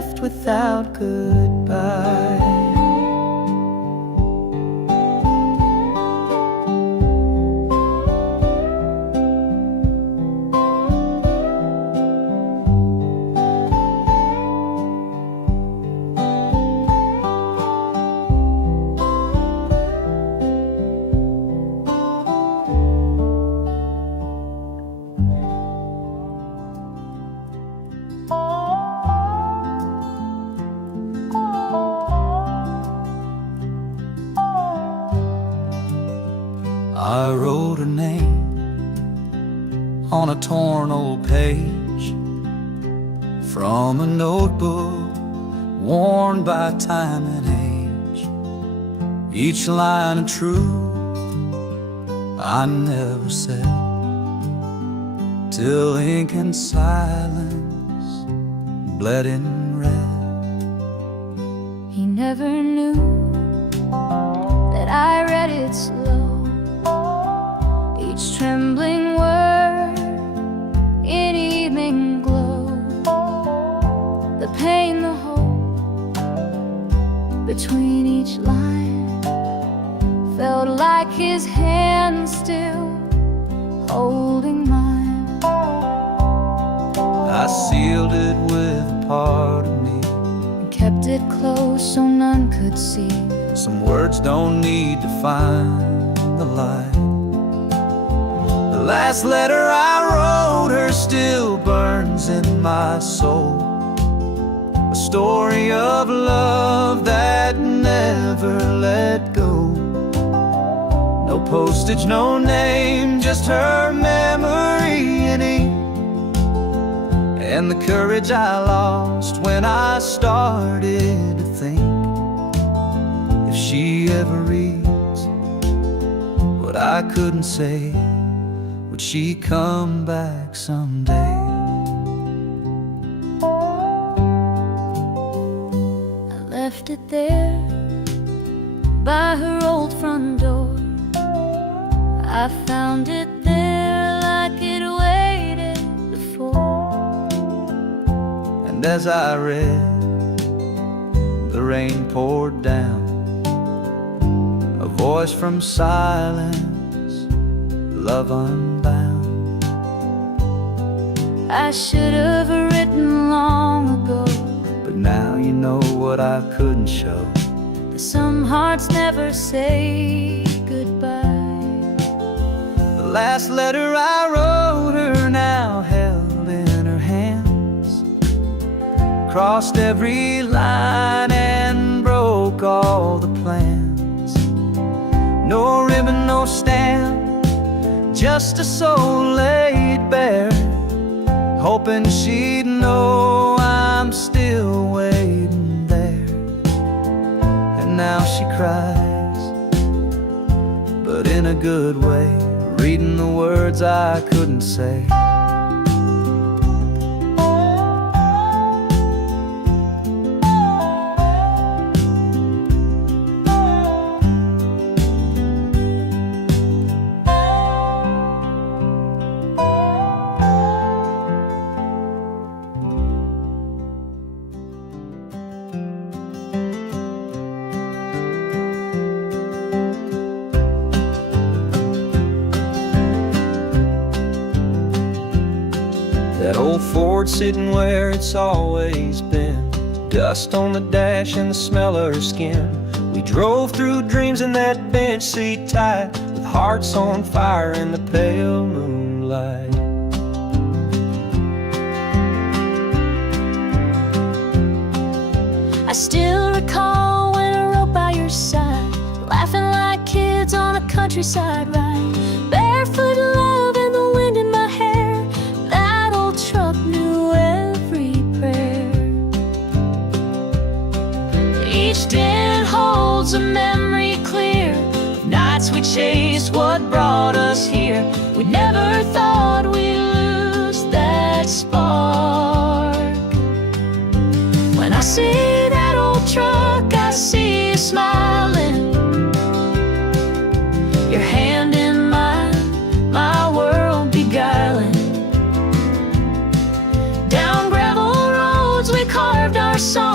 left without goodbye. I wrote her name on a torn old page from a notebook worn by time and age. Each line of truth I never said, till ink and silence bled in red. He never knew that I read it slow, each trembling word in evening glow. The pain, the hope between each line felt like his hand still holding mine. I sealed it with a part of me And kept it close so none could see. Some words don't need to find the light. The last letter I wrote her still burns in my soul, a story of love that never let go. No postage, no name, just her memory in ink, and the courage I lost when I started to think, if she ever reads what I couldn't say, would she come back someday? I left it there by her old front door. I found it there like it waited before. And as I read, the rain poured down, a voice from silence, love unbound. I should have written long ago, But now you know what I couldn't show. that some hearts never say goodbye. The last letter I wrote her now held in her hands, crossed every line and broke all the plans. No ribbon, no stamp, just a soul laid bare, hoping she'd know I'm still waiting there. And now she cries, but in a good way, reading the words I couldn't say. That old Ford sitting where it's always been, dust on the dash and the smell of her skin. We drove through dreams in that bench seat tight, with hearts on fire in the pale moonlight. I still recall when I rode by your side, laughing like kids on a countryside ride, barefoot love and the wind in my hair. That old truck knew every prayer. Each dent holds a memory clear of nights we chased what brought us here. We never thought we'd lose that spark. When I see that old truck, I see you smiling, your hand in mine, my world beguiling. Down gravel roads we carved our song.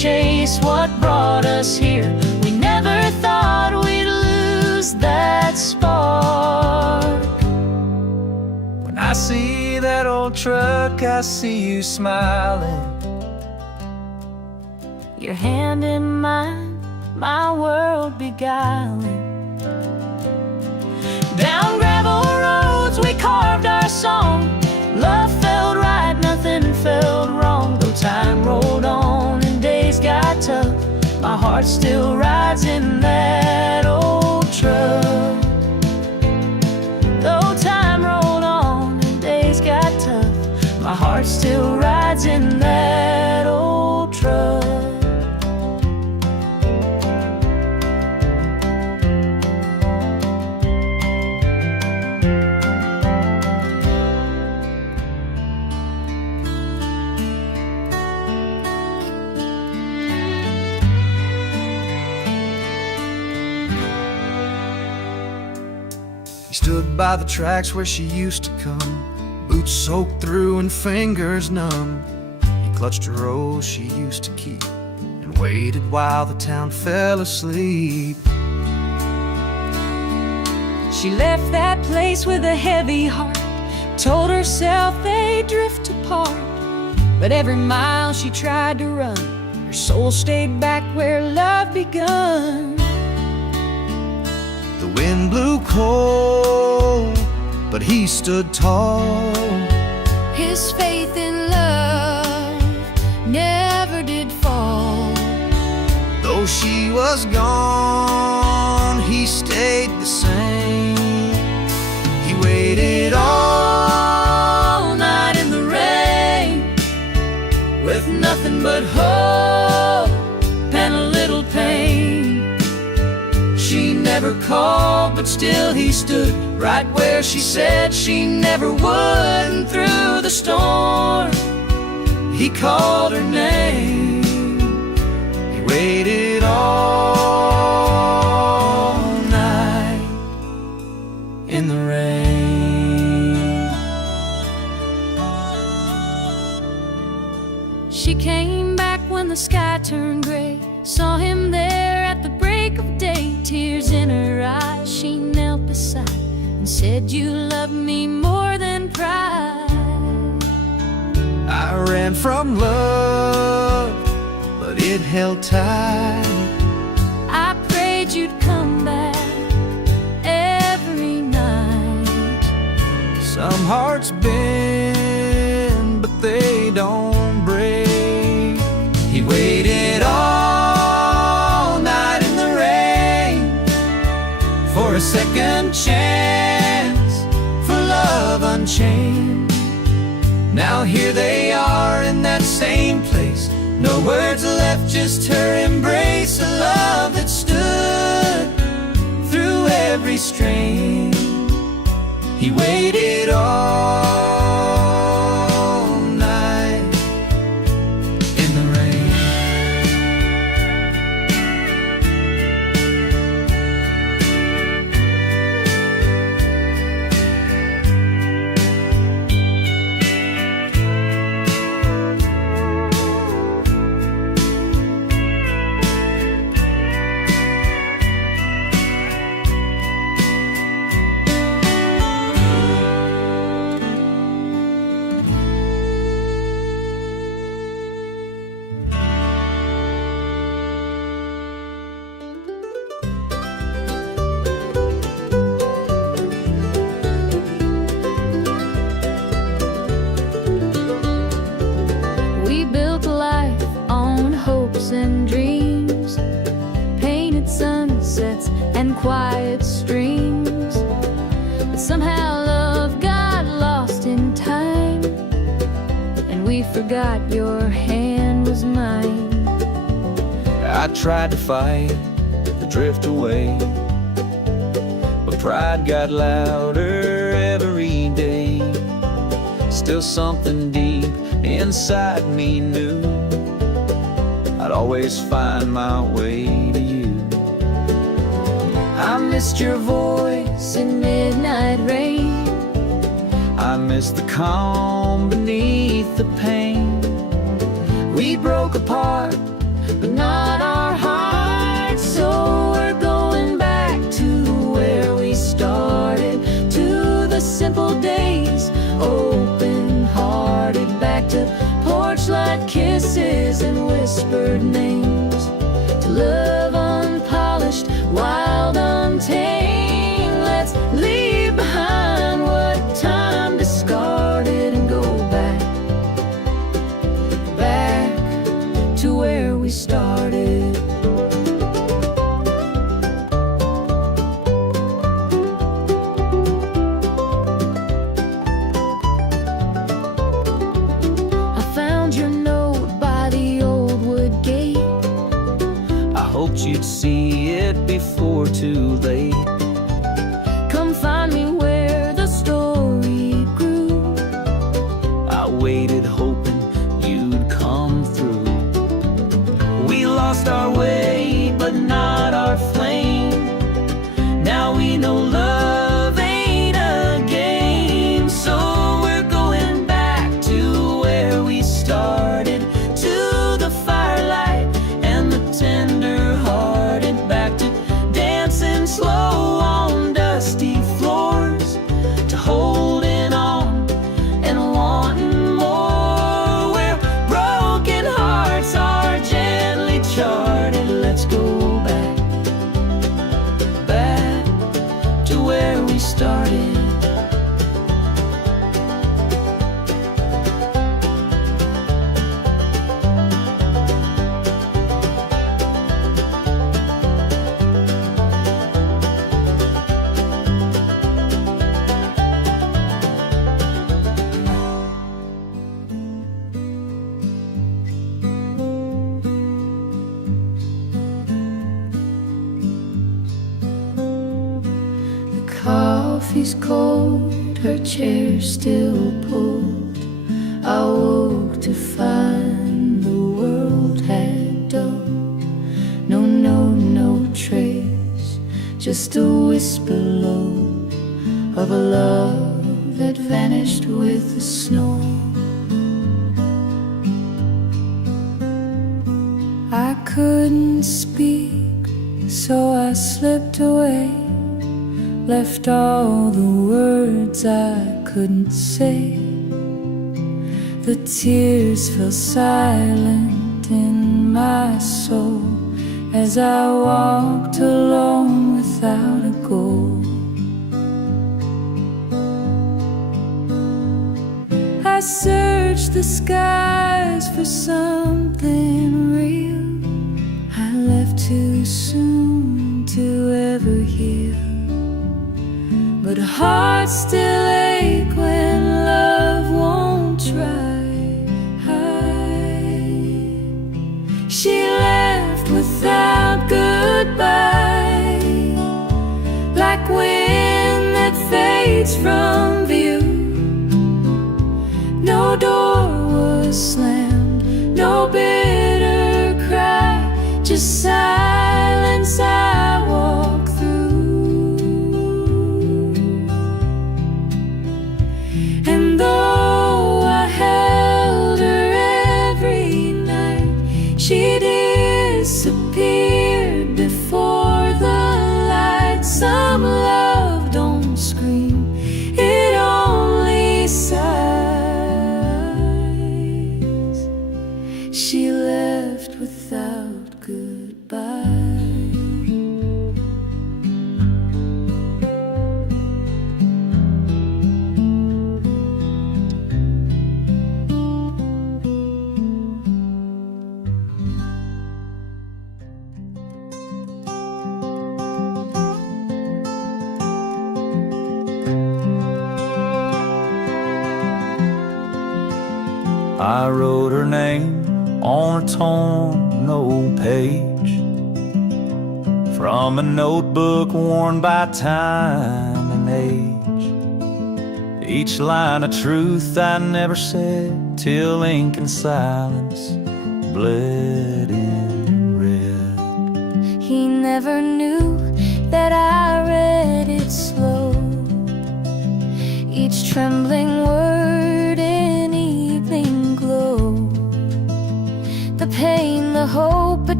chase what brought us here. We never thought we'd lose that spark. When I see that old truck, I see you smiling. Your hand in mine, my world beguiling. Down gravel roads we carved our song. Love felt right, nothing felt wrong. Though time rolled on and days got tough, my heart still rides in that old truck. Though time rolled on and days got tough, my heart still rides in that old truck. He stood by the tracks where she used to come, boots soaked through and fingers numb. He clutched a rose she used to keep and waited while the town fell asleep. She left that place with a heavy heart, told herself they'd drift apart. But every mile she tried to run, her soul stayed back where love begun. The wind blew cold, but he stood tall. His faith in love never did fall. Though she was gone, he stayed the same. He waited all night in the rain, with nothing but hope and a little pain. She never called, but still he stood right where she said she never would. And through the storm, he called her name. He waited all night in the rain. She came back when the sky turned gray, saw him there at the break of day. Tears in her eyes, she knelt beside and said, "You love me more than pride." I ran from love, but it held tight. I prayed you'd come back every night. Some hearts bend, but they don't break. He waited all night in the rain for a second chance, for love unchained. Now here they are in that same place, no words left, just her embrace. A love that stood through every strain. He waited all night in the rain. And dreams, painted sunsets and quiet streams. But somehow love got lost in time, and we forgot your hand was mine. I tried to fight the drift away, but pride got louder every day. Still something deep inside me knew I'd always find my way to you. I missed your voice in midnight rain. I missed the calm beneath the pain. We broke apart, but not our hearts. So we're going back to where we started, to the simple days, open-hearted, back to porch light kisses and whispered names, to love unpolished, wild, untamed. Let's leave behind what time discarded and go back, back to where we started. I found your note by the old wood gate. I hoped you'd see it before too late. Come find me where the story grew. I waited hoping you'd come through. We lost our way, but not our flame. Now we know love ain't a game. So we're going back to where we started, to the firelight and the tender-hearted, back to dancing slow on dusty floors, to holding on and wanting more, where broken hearts are gently charted. Let's go back, back to where we started. Coffee's cold, her chair still pulled. I woke to find the world had dulled. No note, no trace, just a whisper low of a love that vanished with the snow. I couldn't speak, so I slipped away, left all the words I couldn't say. The tears fell silent in my soul as I walked alone without a goal. I searched the skies for something real. I left too soon to ever heal, but hearts still ache when love won't try. She left without goodbye, like wind that fades from view. No door was slammed, no bitter cry, just silence I walk through. And though I held her every night, she disappeared before the light. Some love don't scream, it only sighs. She left without goodbye. I wrote her name on a torn old page from a notebook worn by time and age. Each line a truth I never said, till ink and silence bled in red. He never knew that I read it slow, each trembling word in evening glow. The pain, the hope, a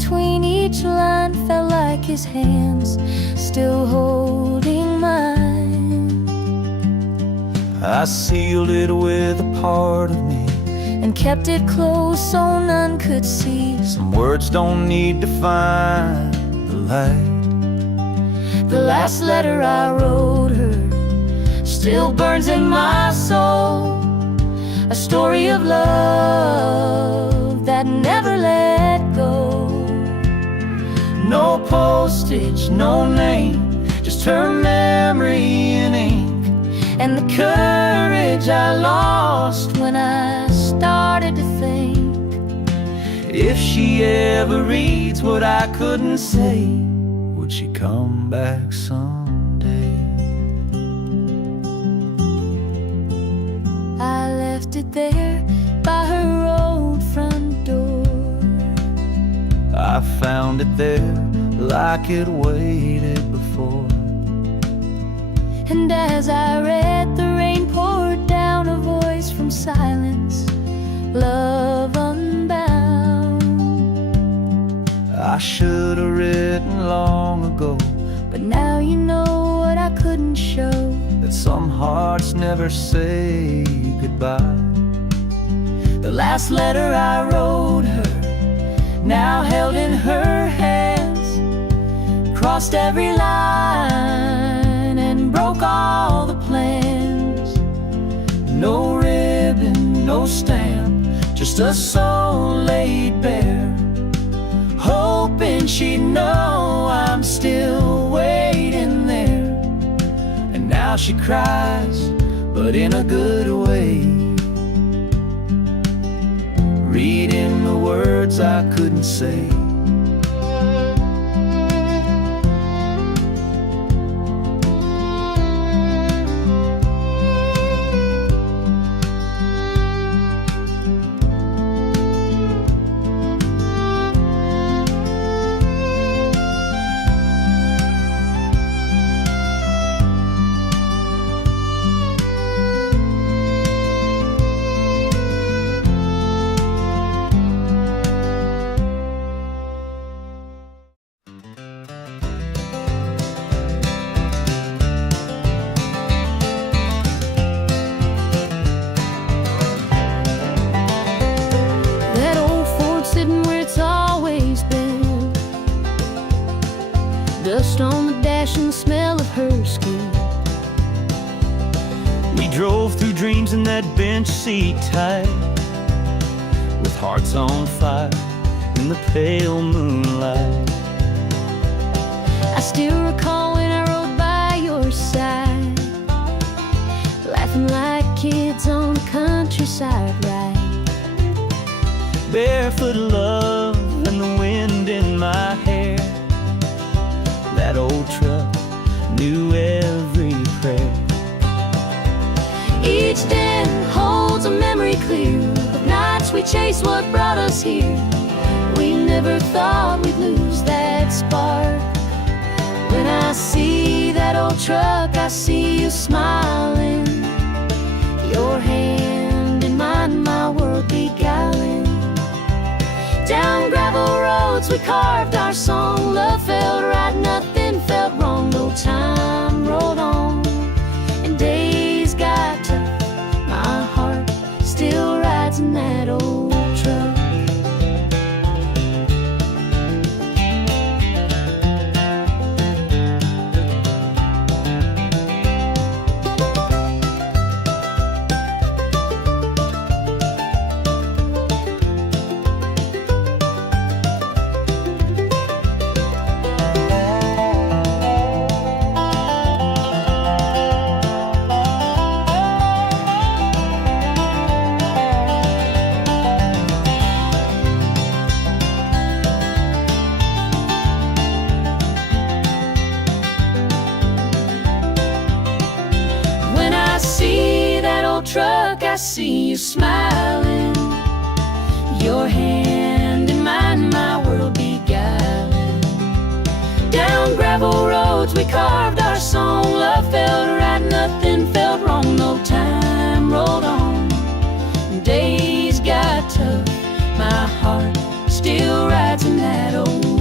between each line felt like his hands still holding mine. I sealed it with a part of me and kept it close so none could see. Some words don't need to find the light. The last letter I wrote her still burns in my soul. A story of love that never let go. No postage, no name, just her memory in ink, and the courage I lost when I started to think. If she ever reads what I couldn't say, would she come back someday? I left it there by her old front door. I found it there like it waited before. And as I read, the rain poured down, a voice from silence, love unbound. I should have written long ago, but now you know what I couldn't show, that some hearts never say goodbye. the last letter I wrote her, now held in her hands, crossed every line and broke all the plans. No ribbon, no stamp, just a soul laid bare, hoping she'd know I'm still waiting there. And now she cries, but in a good way, reading the words I couldn't say. Dust on the dash and the smell of her skin. We drove through dreams in that bench seat tight, with hearts on fire in the pale moonlight. I still recall when I rode by your side, laughing like kids on the countryside ride. Barefoot love and the wind in my hair. That old truck knew every prayer. Each den holds a memory clear of nights we chased what brought us here. We never thought we'd lose that spark. When I see that old truck, I see you smiling, your hand in mine, my world beguiling. Down gravel roads we carved our song. Love felt right, nothing felt wrong. No time rolled on and days got tough. My heart still rides in that old truck. Truck, I see you smiling, your hand in mine, my world beguiling. Down gravel roads we carved our song. Love felt right, nothing felt wrong. No time rolled on, days got tough. My heart still rides in that old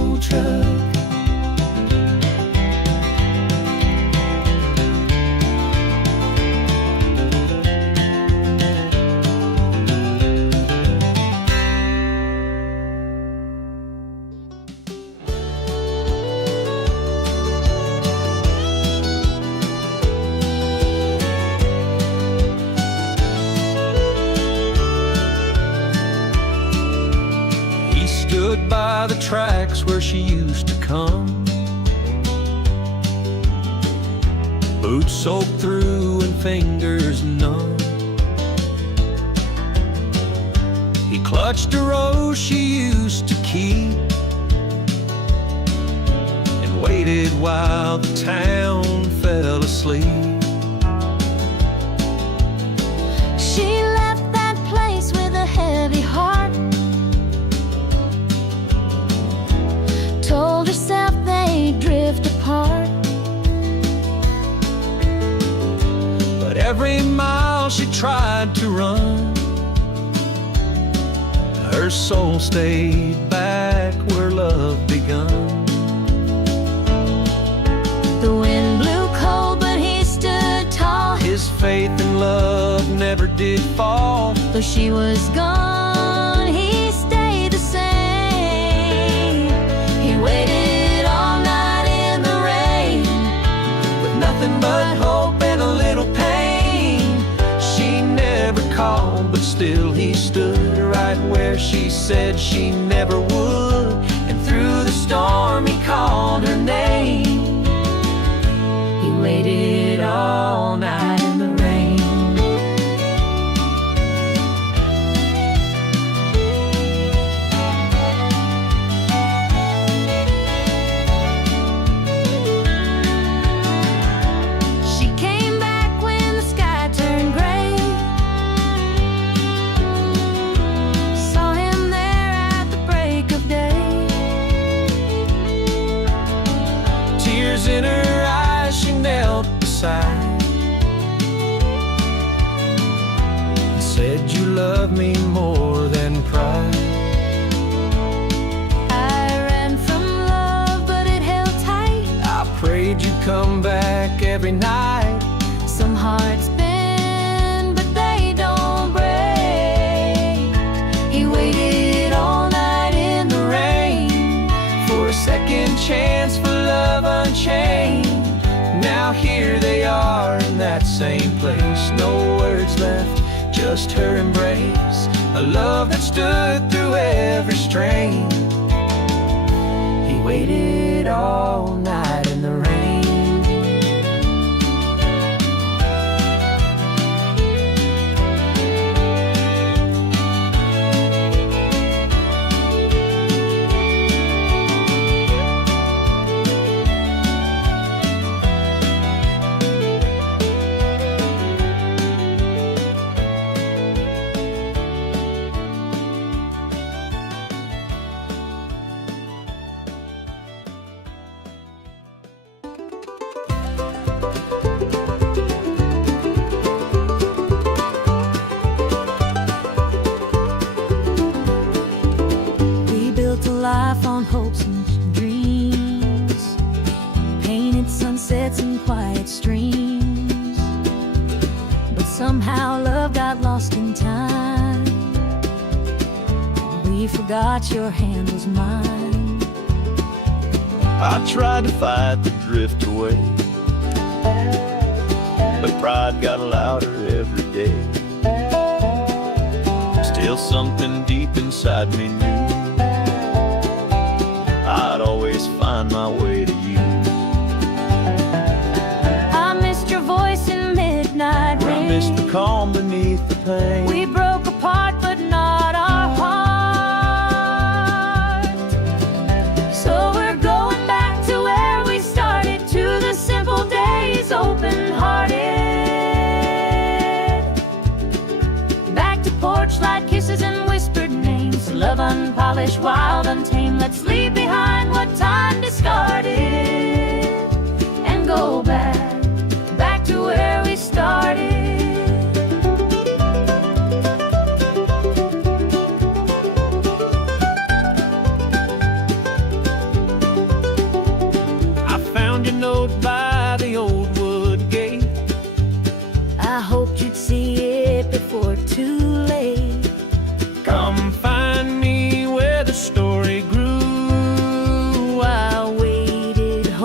by the tracks where she used to come. Boots soaked through and fingers numb. He clutched a rose she used to keep and waited while the town fell asleep. She left that place with a heavy heart, told herself they'd drift apart. But every mile she tried to run, her soul stayed back where love begun. The wind blew cold, but he stood tall. His faith in love never did fall. Though she was gone, he stayed the same. He waited all night in the rain, With nothing but hope and a little pain. She never called, but still he stood right where she said she never would. And through the storm he called her name. he waited all night in the rain. She came back when the sky turned gray, saw him there at the break of day. Tears in her eyes, she knelt beside and said, "You love me more than pride." I ran from love, but it held tight. I prayed you'd come back every night. Some hearts bend, but they don't break. He waited all night in the rain For a second chance for love unchained. Now here they are in that same place. No words left, just her embrace. A love that stood through every strain. He waited all night in the rain. We built a life on hopes and dreams, painted sunsets and quiet streams. But somehow love got lost in time. We forgot your hand was mine. I tried to fight the drift away, but pride got louder every day. Still something deep inside me knew I'd always find my way to you. I missed your voice in midnight I rain. missed the calm beneath the pain. We broke apart, but not our heart. So we're going back to where we started, to the simple days, open-hearted. Back to porch light kisses and whispered names, love unpolished, wild, untamed. Let's leave behind what time discarded and go back to where we started. I found your note by the old wood gate. I hoped you'd see it before too late. Come find me where the story grew. I waited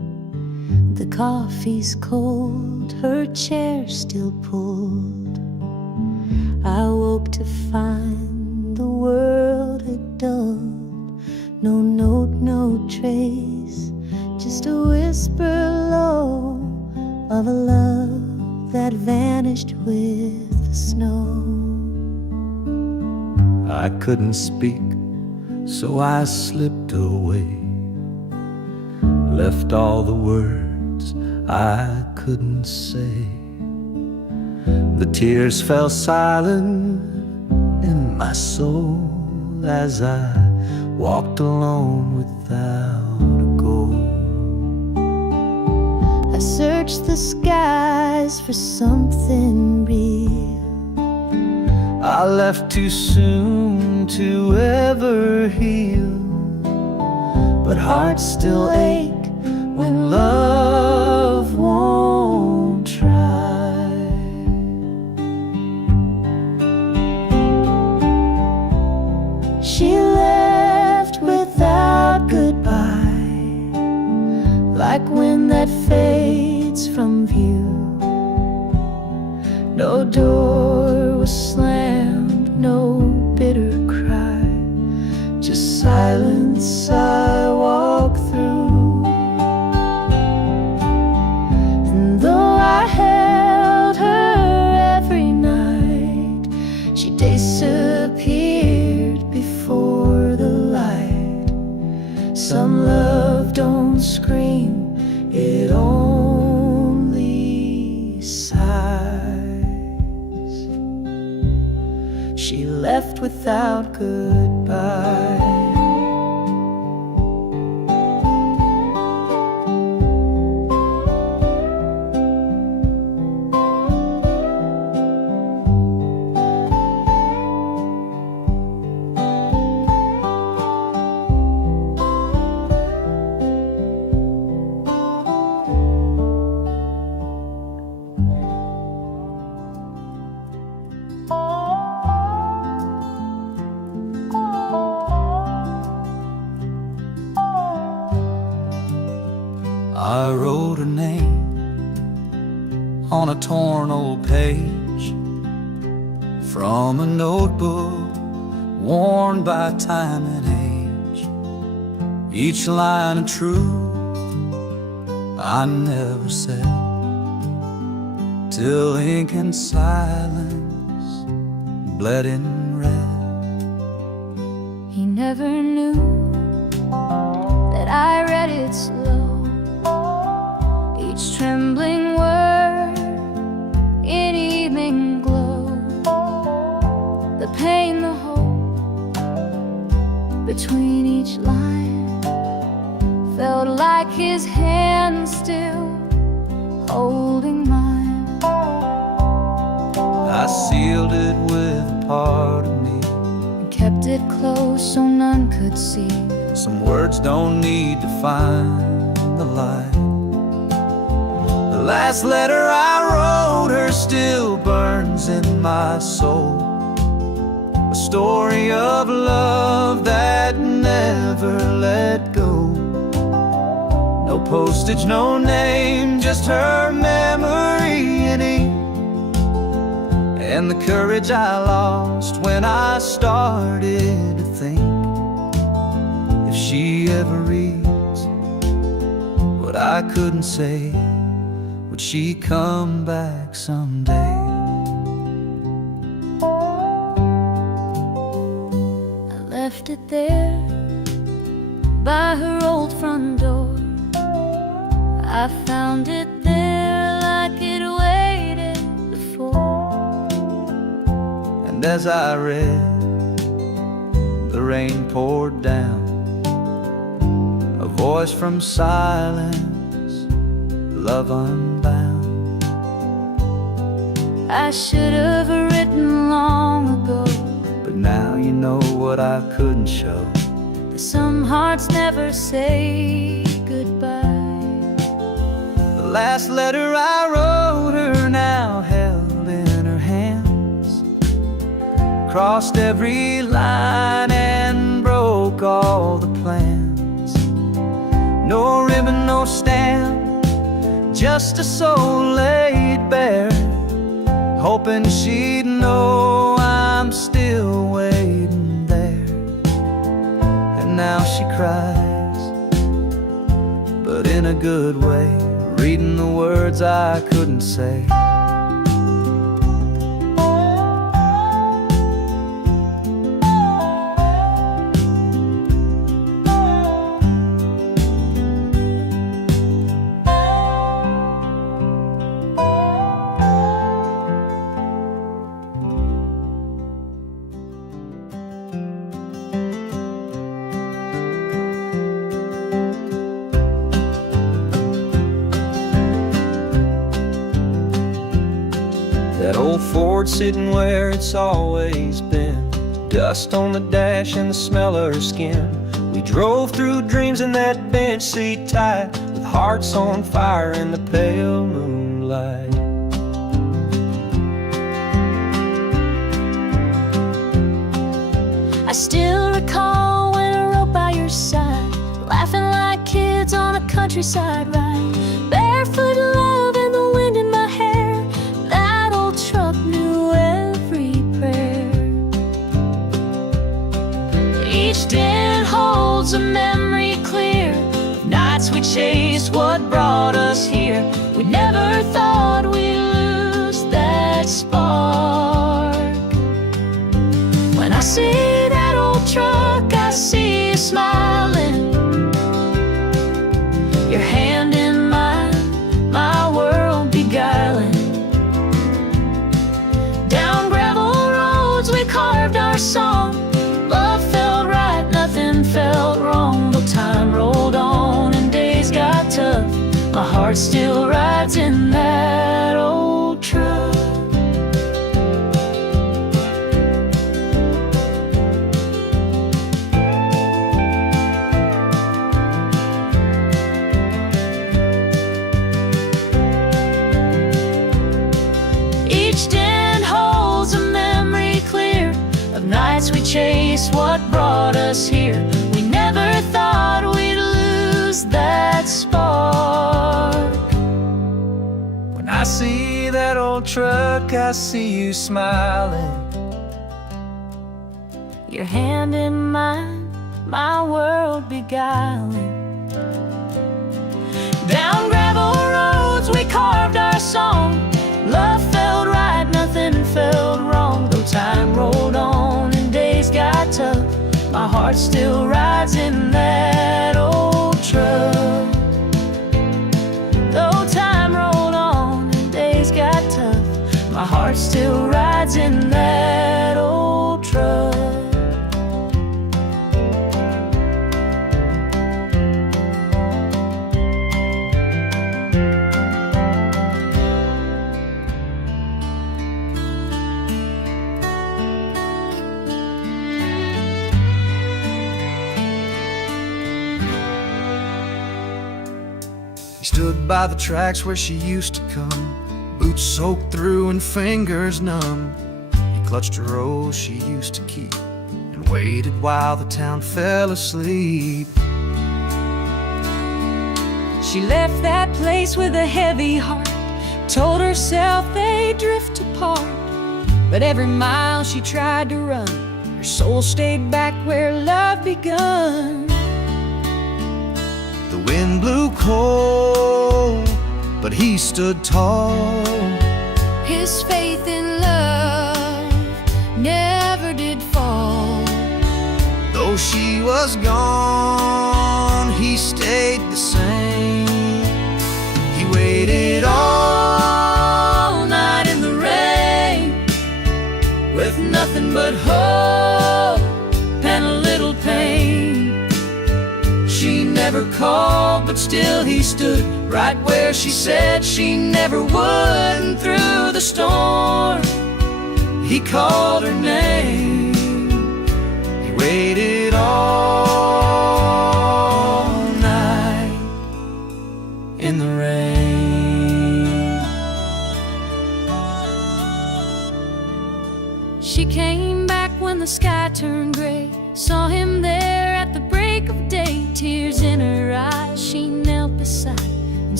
coffee's cold, her chair still pulled. I woke to find the world had dulled. No note, no trace, just a whisper low of a love that vanished with the snow. I couldn't speak, so I slipped away, left all the words I couldn't say. The tears fell silent in my soul as I walked alone without a goal. I searched the skies for something real. I left too soon to ever heal, but hearts still ache when love won't try. She left without goodbye, like wind that fades from view. No door was slammed, no bitter cry, just silence I walk through. And though I held her every night, she disappeared before the light. Some love don't scream, it only sighs. She left without goodbye. I wrote her name on a torn old page from a notebook worn by time and age. Each line of truth I never said, till ink and silence bled in red. He never knew that I read it slow, each trembling word in evening glow. The pain, the hope between each line felt like his hand still holding mine. I sealed it with a part of me, And kept it close so none could see. some words don't need to find the light. The last letter I wrote her still burns in my soul, a story of love that never let go. No postage, no name, just her memory in ink, and the courage I lost when I started to think, if she ever reads what I couldn't say, would she come back someday? I left it there by her old front door. I found it there like it waited before. And as I read, the rain poured down, a voice from silence, love unbound. I should have written long ago, But now you know what I couldn't show. that some hearts never say goodbye. The last letter I wrote her now held in her hands, crossed every line and broke all the plans. No ribbon, no stamp, just a soul laid bare, hoping she'd know I'm still waiting there. And now she cries, but in a good way, reading the words I couldn't say. That old Ford sitting where it's always been, dust on the dash and the smell of her skin. We drove through dreams in that bench seat tight, with hearts on fire in the pale moonlight. I still recall when I rode by your side, laughing like kids on a countryside ride. Barefoot love and the wind in my hair, that old truck knew every prayer. Each dent holds a memory clear of nights we chased what brought us here. We never thought we'd lose that spark. When I see that old truck, I see you smiling, your hand in mine, my world beguiling. Down gravel roads we carved our song, love felt right, nothing felt wrong. Though time rolled on and days got tough, my heart still rides in that old truck. Nights we chased what brought us here. We never thought we'd lose that spark. When I see that old truck, I see you smiling, your hand in mine, my world beguiling. Down gravel roads we carved our song, love felt right, nothing felt wrong. Though time rolled on and days got tough, my heart still rides in that old truck. Though time rolled on and days got tough, my heart still rides in that old truck. He stood by the tracks where she used to come, boots soaked through and fingers numb. He clutched a rose she used to keep and waited while the town fell asleep. She left that place with a heavy heart, told herself they'd drift apart. But every mile she tried to run, her soul stayed back where love begun. The wind blew cold, but he stood tall. His faith in love never did fall. Though she was gone, he stayed the same. He waited all night in the rain, with nothing but hope and a little pain. She never called, but still he stood right where she said she never would. And through the storm, he called her name. he waited all night In the rain. She came back when the sky turned gray, saw him there at the break of day. Tears in her eyes, she knelt beside and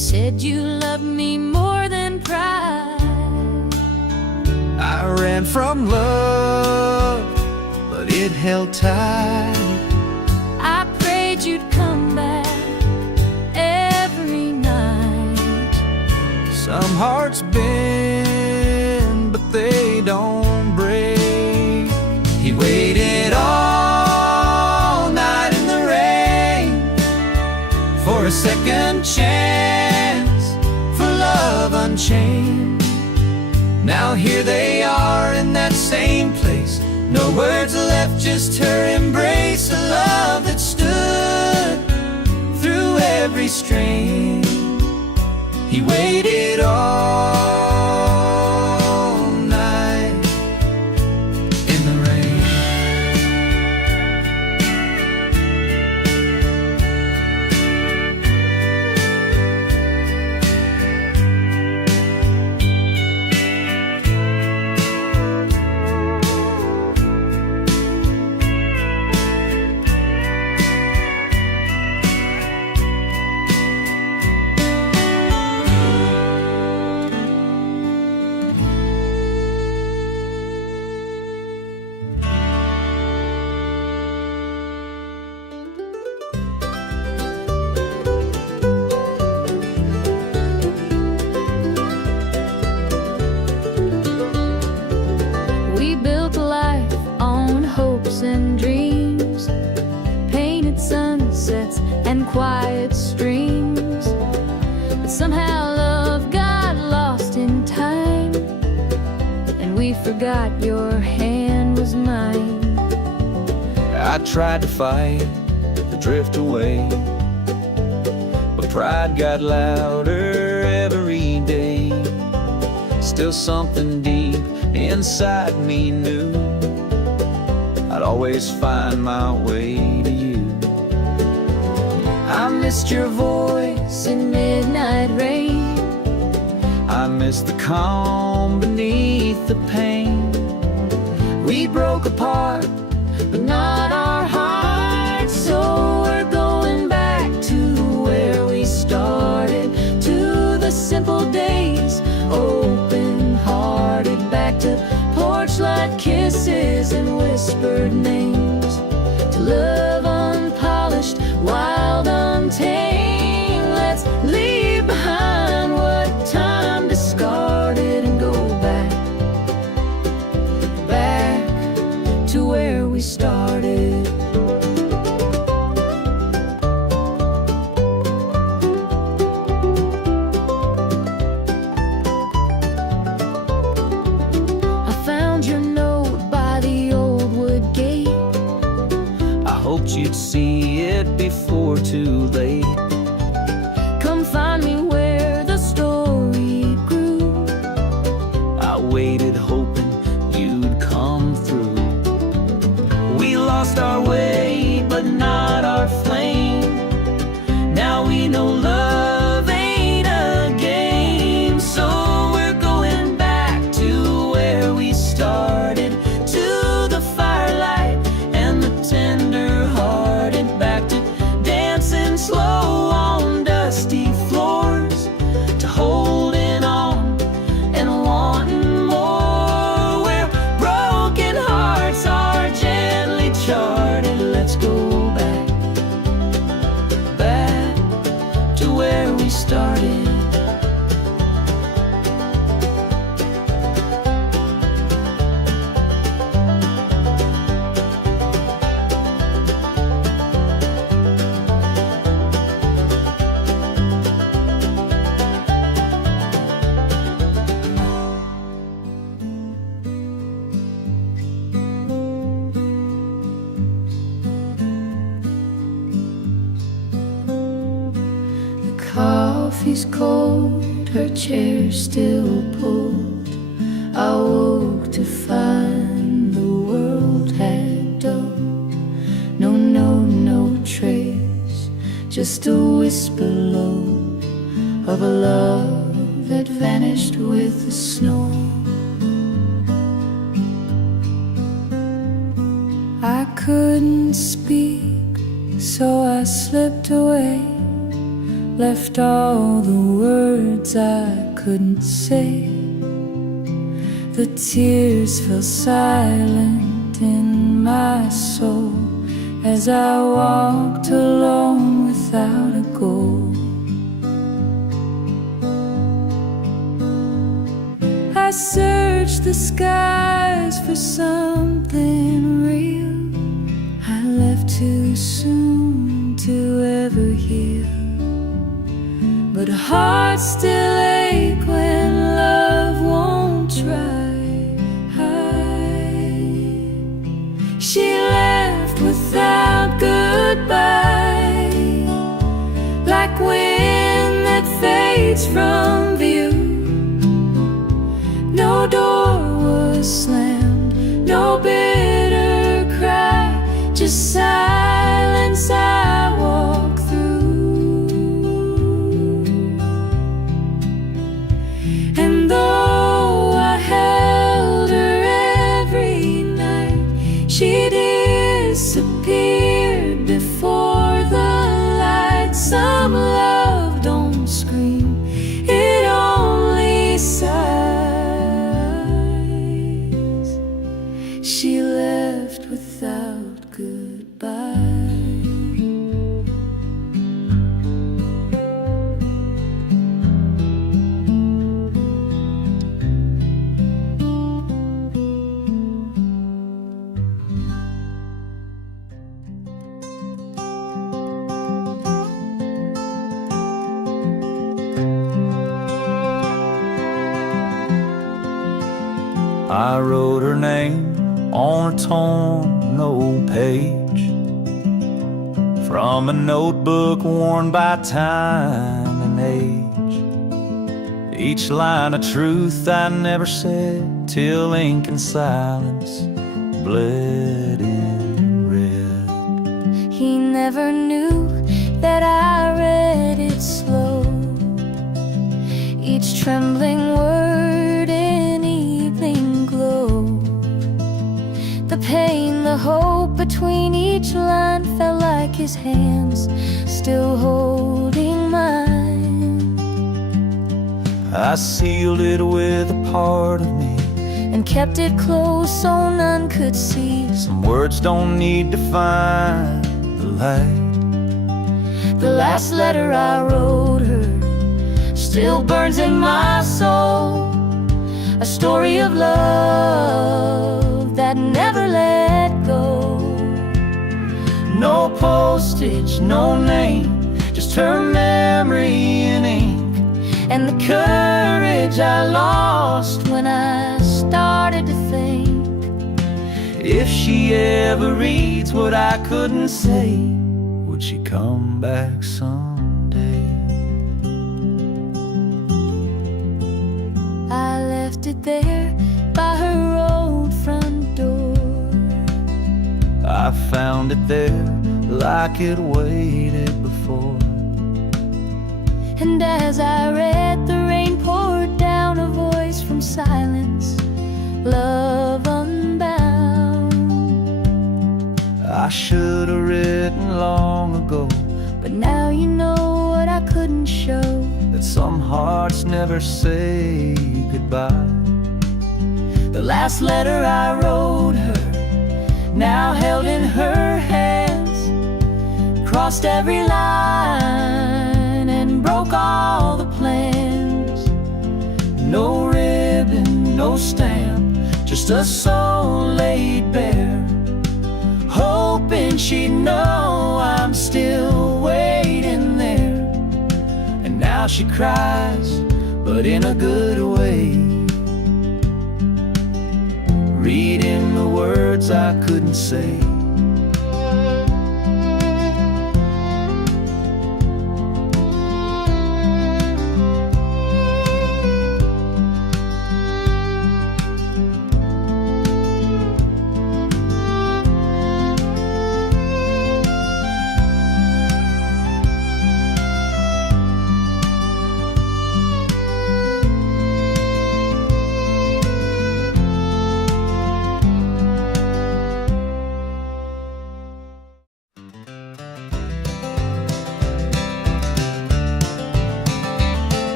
said you loved me more than pride. I ran from love, but it held tight. I prayed you'd come back every night. Some hearts bend, but they don't break. He waited all night in the rain for a second chance, for love unchained. Now here they are in that same place. No words left, just her embrace. A love that stood through every strain. He waited all night in the rain. We built a life on hopes and dreams, painted sunsets and quiet streams. But somehow love got lost in time, and we forgot your hand was mine. I tried to fight the drift away, but pride got louder every day. Still something deep inside me knew I'd always find my way to you. I missed your voice In midnight rain, I missed the calm beneath the pain. We broke apart, but not our hearts. So we're going back to where we started, to the simple days, open-hearted, back to porch light kisses and whispered names, to love unpolished, wild, untamed. Let's leave behind what time discarded and go back, back to where we started. I found your note by the old wood gate. I hoped you'd see it before too late. Come find me where the story grew. I waited hoping you'd come through. We lost our way, but not our flame. Now we know love ain't a game. So we're going back to where we started, to the firelight and the tender-hearted, back to dancing slow on dusty floors, to holding on and wanting more, where broken hearts are gently charted. Let's go back, back to where we started. The coffee's cold, her chair still pulled. I woke to find the world had dulled. No trace, just a whisper low of a love that vanished with the snow. I couldn't speak, so I slipped away left all the words I couldn't say. The tears fell silent in my soul as I walked alone without a goal. I searched the skies for something real. I left too soon to ever heal, but hearts still ache when love won't try. She left without goodbye, like wind that fades from view. No door was slammed, no bitter cry, just silence I walk through. And though I held her every night, she disappeared before the light. Some love don't scream, it only sighs. She left without goodbye. I wrote her name on a torn old page from a notebook worn by time and age. Each line of truth I never said till ink and silence bled in red. He never knew that I read it slow, each trembling word in evening glow. The pain, the hope between each line felt like his hands still holding mine. I sealed it with a part of me and kept it close so none could see. Some words don't need to find the light. The last letter I wrote her still burns in my soul, a story of love that never let go. No postage, no name, just her memory in ink, and the courage I lost when I started to think. If she ever reads what I couldn't say, would she come back someday? I left it there by her old front door. I found it there like it waited before. And as I read, the rain poured down, a voice from silence, love unbound. I should have written long ago, but now you know what I couldn't show, that some hearts never say goodbye. the last letter I wrote her, now held in her hands, crossed every line and broke all the plans. No ribbon, no stamp, just a soul laid bare, hoping she'd know I'm still waiting there. And now she cries, but in a good way, reading the words I couldn't say.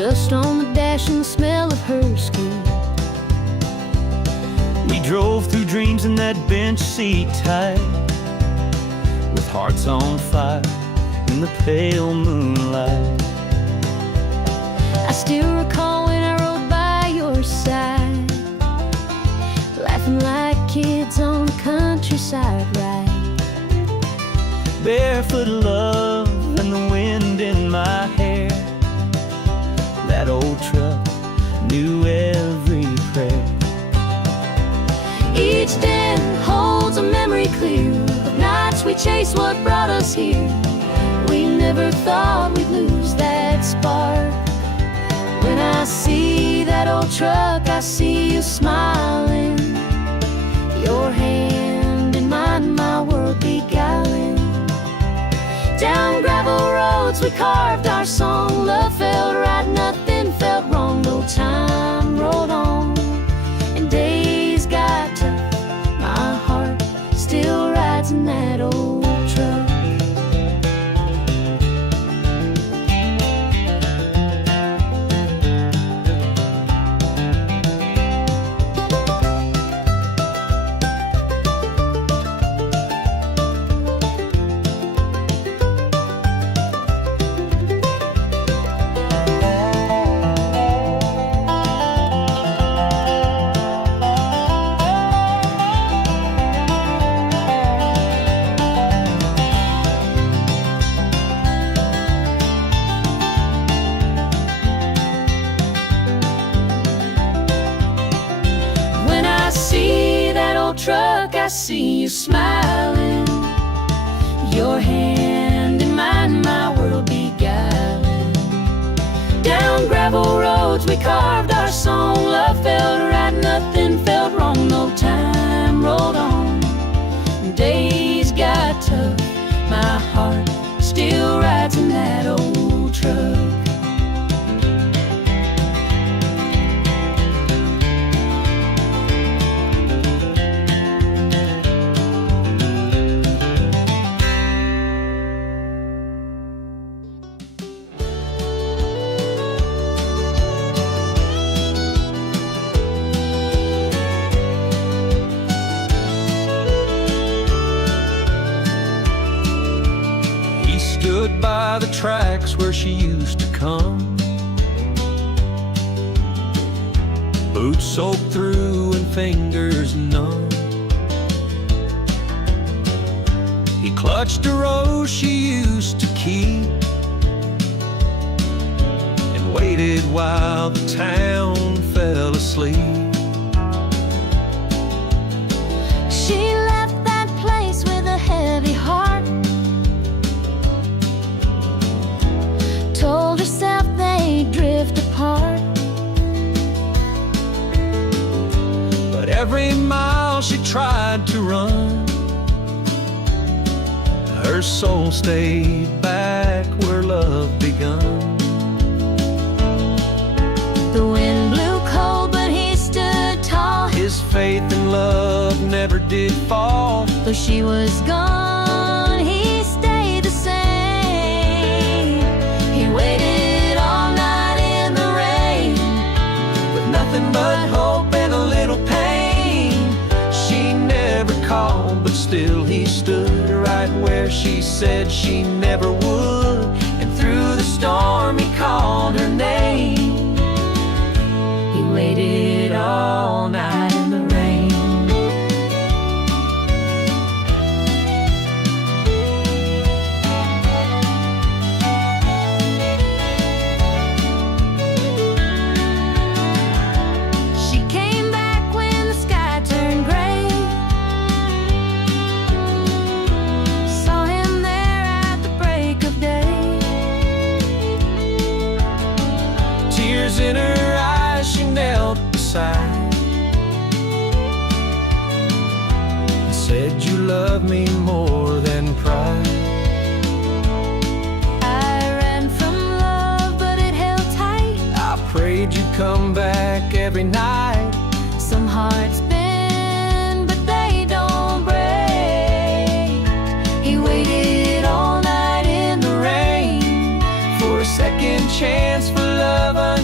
dust on the dash and the smell of her skin. We drove through dreams in that bench seat tight, with hearts on fire in the pale moonlight. I still recall when I rode by your side, laughing like kids on the countryside ride. Barefoot love and the wind in my hair. That old truck knew every prayer. Each day holds a memory clear of nights we chased what brought us here. We never thought we'd lose that spark. When I see that old truck, I see you smiling, your hand in mine, my world beguiling. Down gravel roads we carved our song. Love felt right, nothing felt wrong. No time rolled on and days got tough. My heart still rides in that old truck. Truck, I see you smiling, your hand in mine, my world beguiling. Down gravel roads we carved our song. Love felt right, nothing felt wrong. No time rolled on, days got tough. My heart still rides in that old truck. Stood by the tracks where she used to come, boots soaked through and fingers numb. He clutched a rose she used to keep and waited while the town fell asleep. She left that place with a heavy heart, told herself they'd drift apart. But every mile she tried to run, her soul stayed back where love begun. The wind blew cold, but he stood tall. His faith in love never did fall. Though she was gone, he stayed the same. He waited all night in the rain, With nothing but hope and a little pain. She never called, but still he stood right where she said she never would. And through the storm he called her name. he waited all night in the rain. She came back when the sky turned gray, saw him there at the break of day. Tears in her eyes, she knelt beside and said, "You love me more than pride." I ran from love, but it held tight. I prayed you'd come back every night. Some hearts bend, but they don't break. He waited all night in the rain For a second chance for love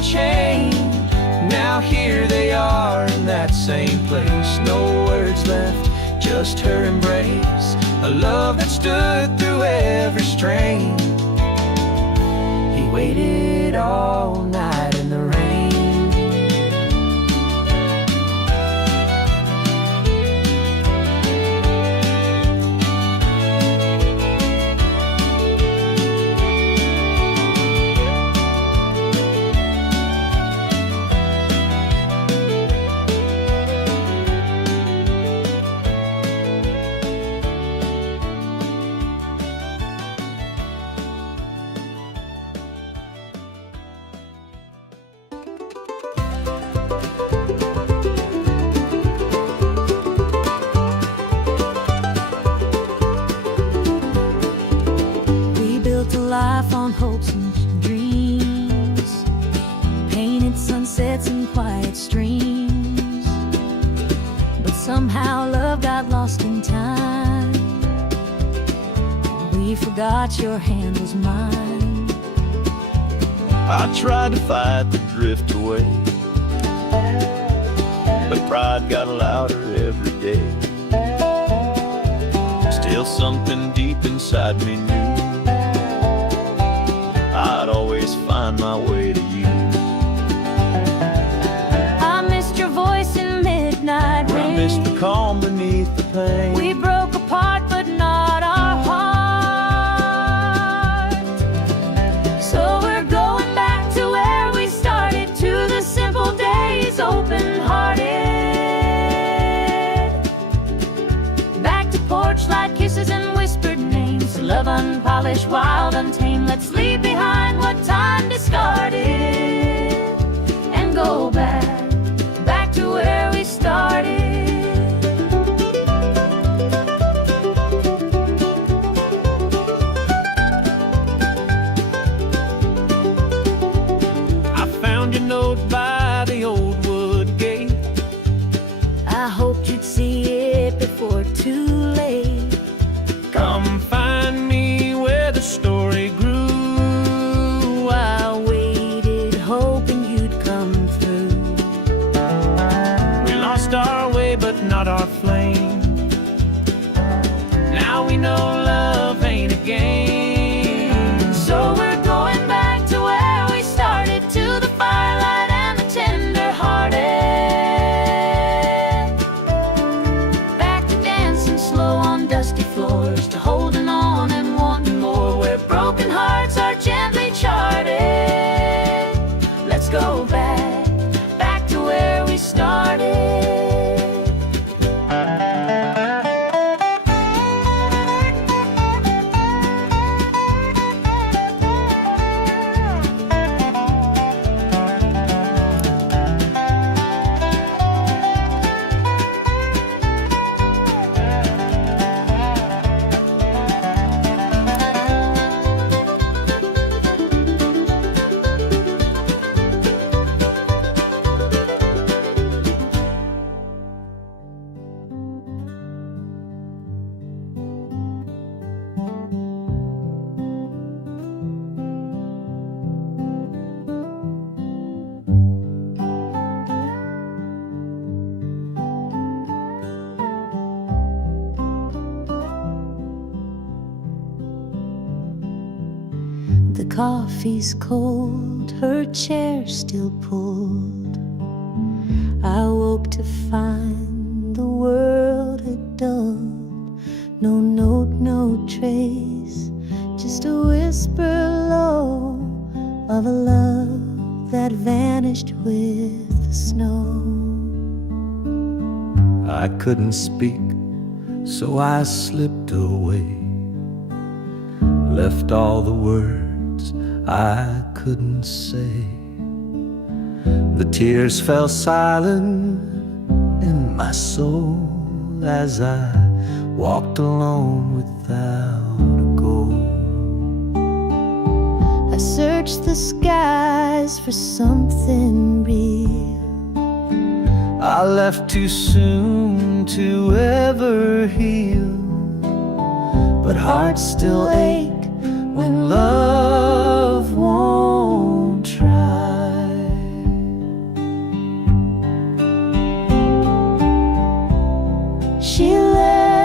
just her embrace, a love that stood through every strain. He waited all night in the rain. Life on hopes and dreams, painted sunsets and quiet streams. But somehow love got lost in time. We forgot your hand was mine. I tried to fight the drift away, but pride got louder every day. Still something deep inside me knew I'd always find my way to you. I missed your voice in midnight rain. I missed the calm beneath the pain. We broke apart, but not our heart. So we're going back to where we started, to the simple days, open-hearted. Back to porch light kisses and whispered names, love unpolished, wild, untamed. Let's leave behind what time discarded and go back to where we started. I found your note by the old wood gate. I hoped you'd see it before too late. Come find me where the story grew. I waited, hoping you'd come through. We lost our way, but not our flame. Now we know love ain't a game. So we're going back to where we started, to the firelight and the tender-hearted. Back to dancing slow on dusty floors, to holding on and wanting more, where broken hearts are gently charted. Let's go back to where we started. The coffee's cold, her chair still pulled. I woke to find the world had dulled. No note, no trace, just a whisper low of a love that vanished with the snow. I couldn't speak, so I slipped away, left all the words I couldn't say. The tears fell silent in my soul as I walked alone without a goal. I searched the skies for something real. I left too soon to ever heal, but hearts still ache when love won't try. She left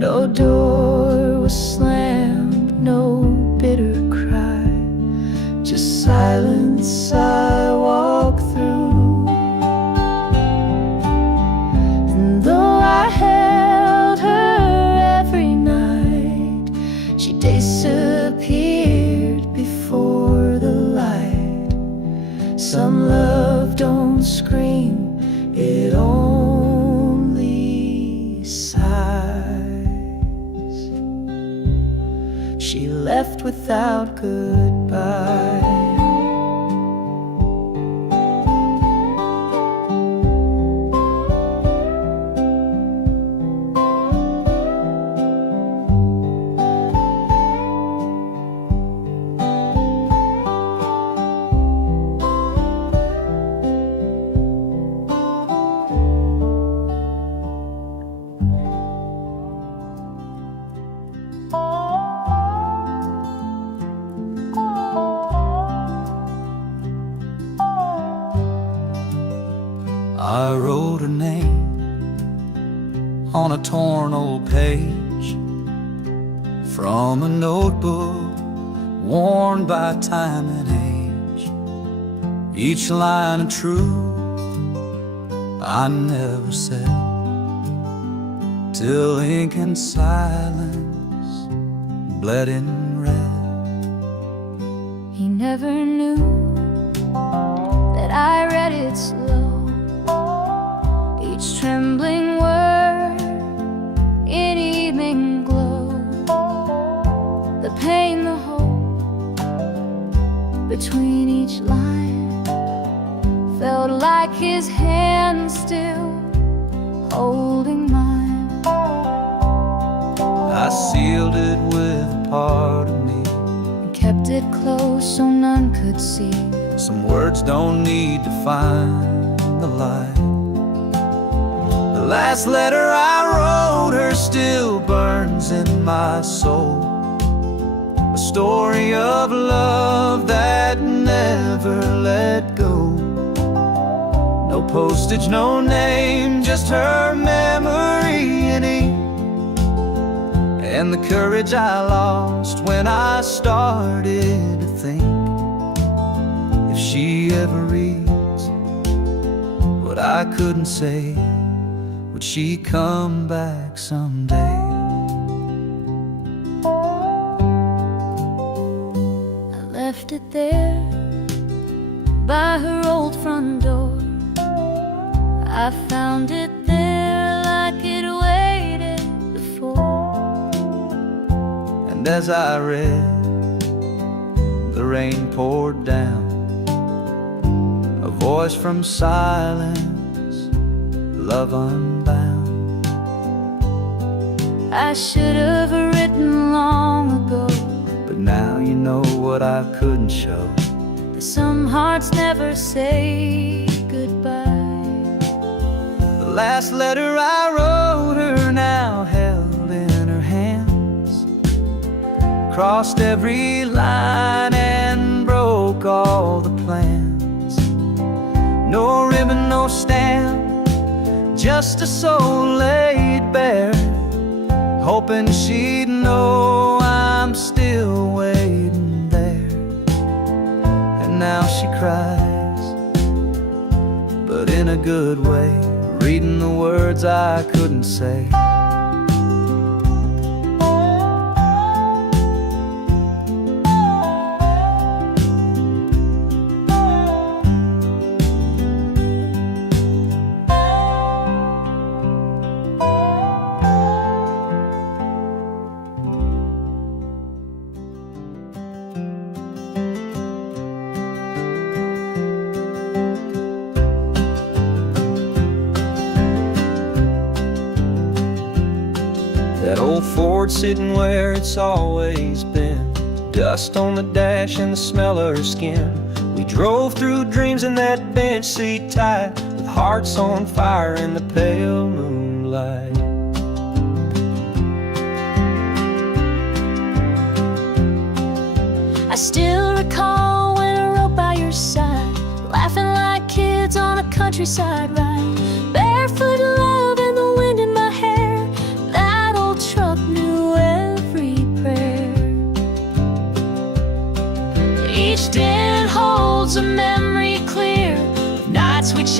No door was slammed, no bitter cry, just silence I walk through. And though I held her every night, she disappeared before the light. Some love don't scream, it only sighs. She left without goodbye. I wrote her name on a torn old page from a notebook worn by time and age. Each line of truth I never said, till ink and silence bled in red. He never knew that I read it slow, each trembling word in evening glow. The pain, the hope between each line felt like his hand still holding mine. I sealed it with a part of me, And kept it close so none could see. some words don't need to find the light. The last letter I wrote her still burns in my soul, a story of love that never let go. No postage, no name, just her memory in ink, and the courage I lost when I started to think, if she ever reads what I couldn't say, would she come back someday? I left it there by her old front door. I found it there like it waited before. And as I read, the rain poured down, a voice from silence, love unbound. I should have written long ago, But now you know what I couldn't show. that some hearts never say goodbye. The last letter I wrote her now held in her hands, crossed every line and broke all the plans. No ribbon, no stamp, just a soul laid bare, hoping she'd know I'm still waiting there. And now she cries, but in a good way, reading the words I couldn't say. That old Ford sitting where it's always been, dust on the dash and the smell of her skin. We drove through dreams in that bench seat tight, with hearts on fire in the pale moonlight. I still recall when I rode by your side, laughing like kids on a countryside ride. Barefoot love and the wind in my hair, that old truck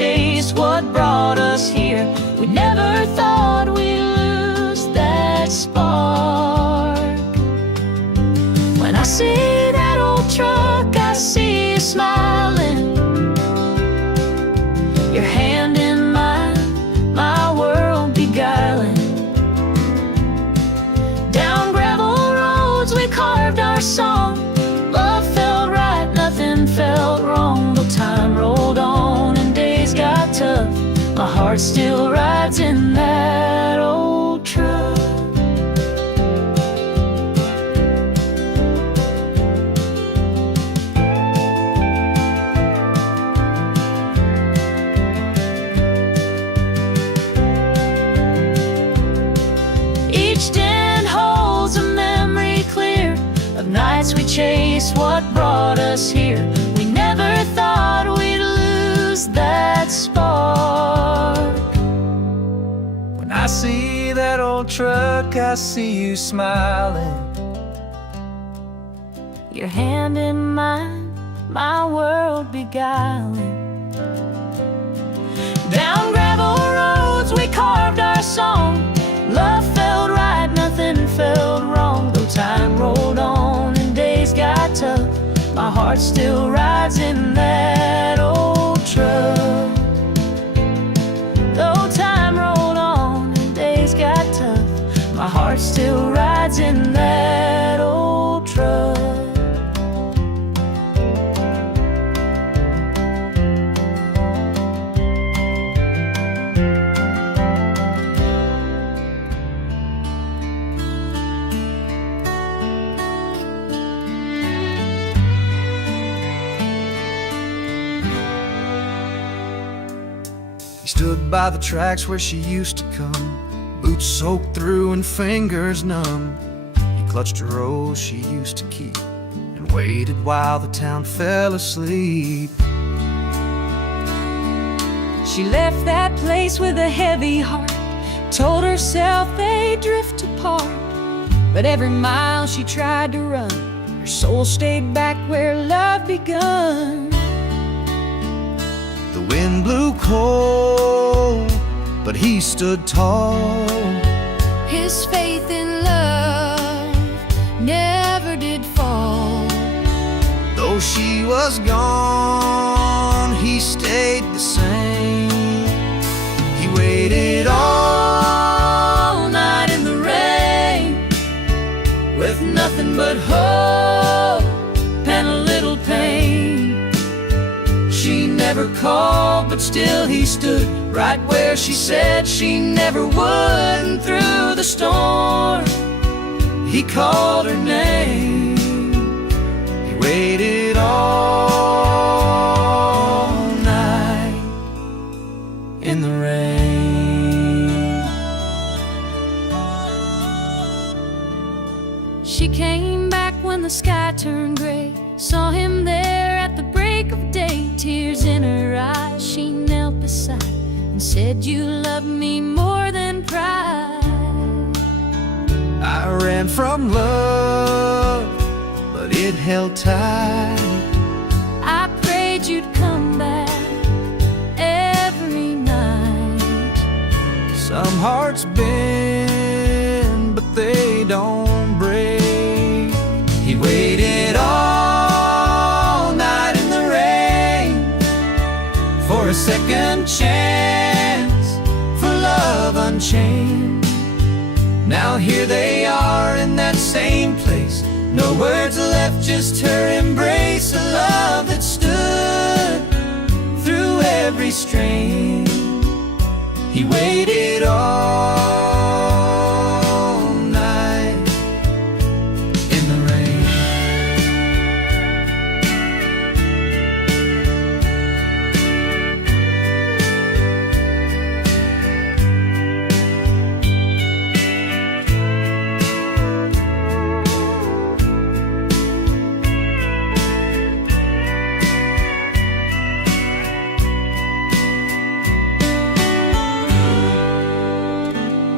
chased what brought us here. We never thought we'd lose that spark. When I see that old truck, I see you smiling, your hand in mine, my world beguiling. Down gravel roads we carved our song. Love felt right, nothing felt wrong. Though time rolled on and days got tough, my heart still rides in that old truck. Each den holds a memory clear of nights we chased what brought us here. We never thought we'd lose that spark. When I see that old truck, I see you smiling, Your hand in mine, my world beguiling. Down gravel roads we carved our song. Love felt right, nothing felt wrong. Though time rolled on and days got tough, my heart still rides in that old truck. Though time rolled on and days got tough, my heart still rides in that old truck. He stood by the tracks where she used to come, boots soaked through and fingers numb. He clutched a rose she used to keep and waited while the town fell asleep. She left that place with a heavy heart, told herself they'd drift apart. But every mile she tried to run, her soul stayed back where love begun. The wind blew cold, but he stood tall. His faith in love never did fall. Though she was gone, he stayed the same. He waited all night in the rain, With nothing but hope and a little pain. she never called, but still he stood right where she said she never would. And through the storm, he called her name. He waited all night in the rain. She came back when the sky turned gray, saw him there at the break of day. Tears in her eyes, she knelt beside and said, "You love me more than pride." I ran from love, but it held tight. I prayed you'd come back every night. Some hearts bend, but they don't break. He waited all night in the rain for a second chance, for love unchained. Now here they are in that same place, no words left, just her embrace. A love that stood through every strain. He waited all night in the rain.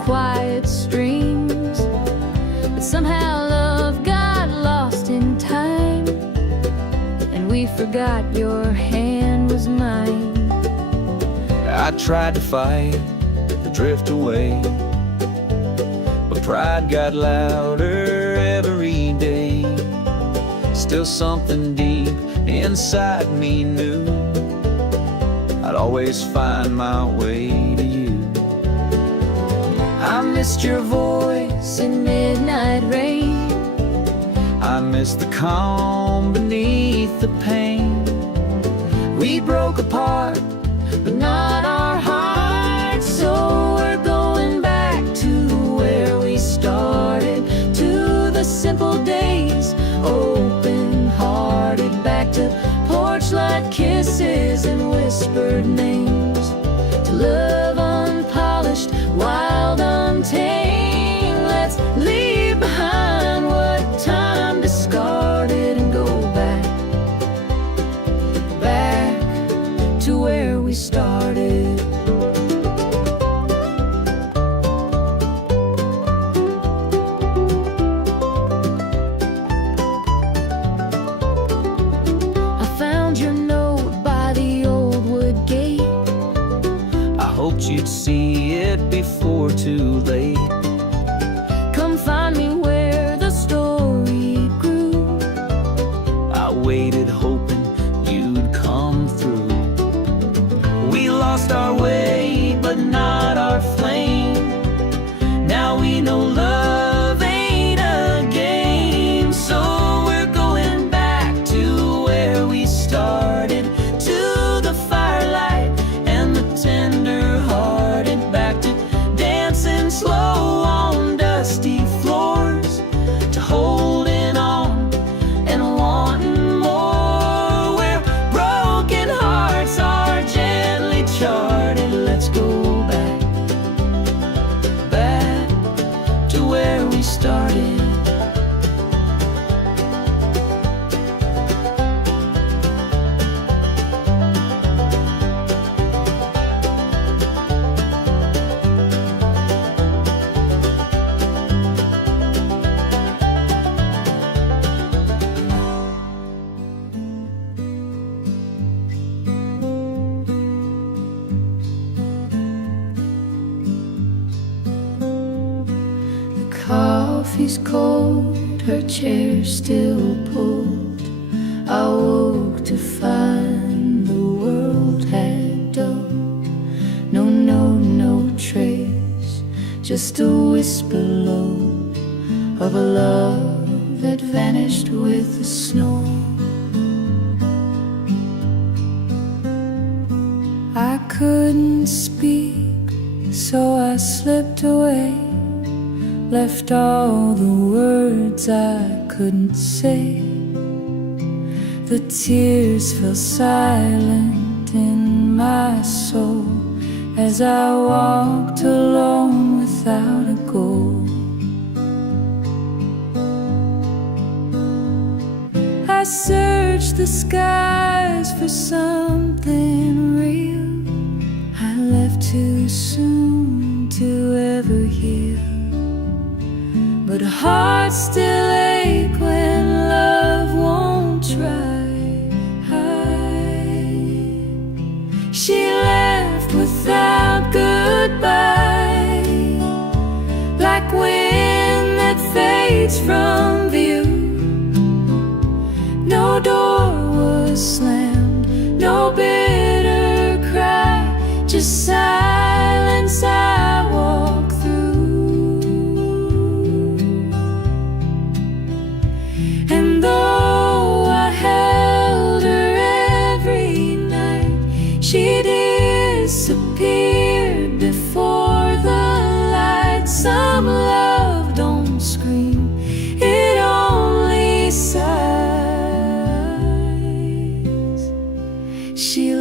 quiet streams. But somehow love got lost in time, and we forgot your hand was mine. I tried to fight the drift away, but pride got louder every day. Still something deep inside me knew I'd always find my way to you. I missed your voice in midnight rain. I miss the calm beneath the pain. We broke apart, but not our hearts. So we're going back to where we started, to the simple days, open-hearted. Back to porch light kisses and whispered names, to love unpolished, wild, untamed. Let's leave behind what time discarded and go back, back to where we started. I found your note by the old wood gate. I hoped you'd see it before too late. Come find me where the story grew. I waited hoping you'd come through. We lost our way, but not our flame. Now we know love ain't a game. So we're going back to where we started, to the firelight and the tender-hearted. Back to dancing slow on dusty floors, to holding on and wanting more, where broken hearts are gently charted. Let's go back, back to where we started. Coffee's cold, her chair still pulled. I woke to find the world had dulled. No note, no trace, just a whisper low of a love that vanished with the snow. I couldn't speak, so I slipped away, left all the words I couldn't say. The tears fell silent in my soul as I walked alone without a goal. I searched the skies for something real. I left too soon to ever heal, but hearts still ache when love won't try. She left without goodbye, like wind that fades from view. No door was slammed, no bitter cry, just silence I walk through. And though I held her every night, she disappeared before the light. Some love don't scream, it only sighs. She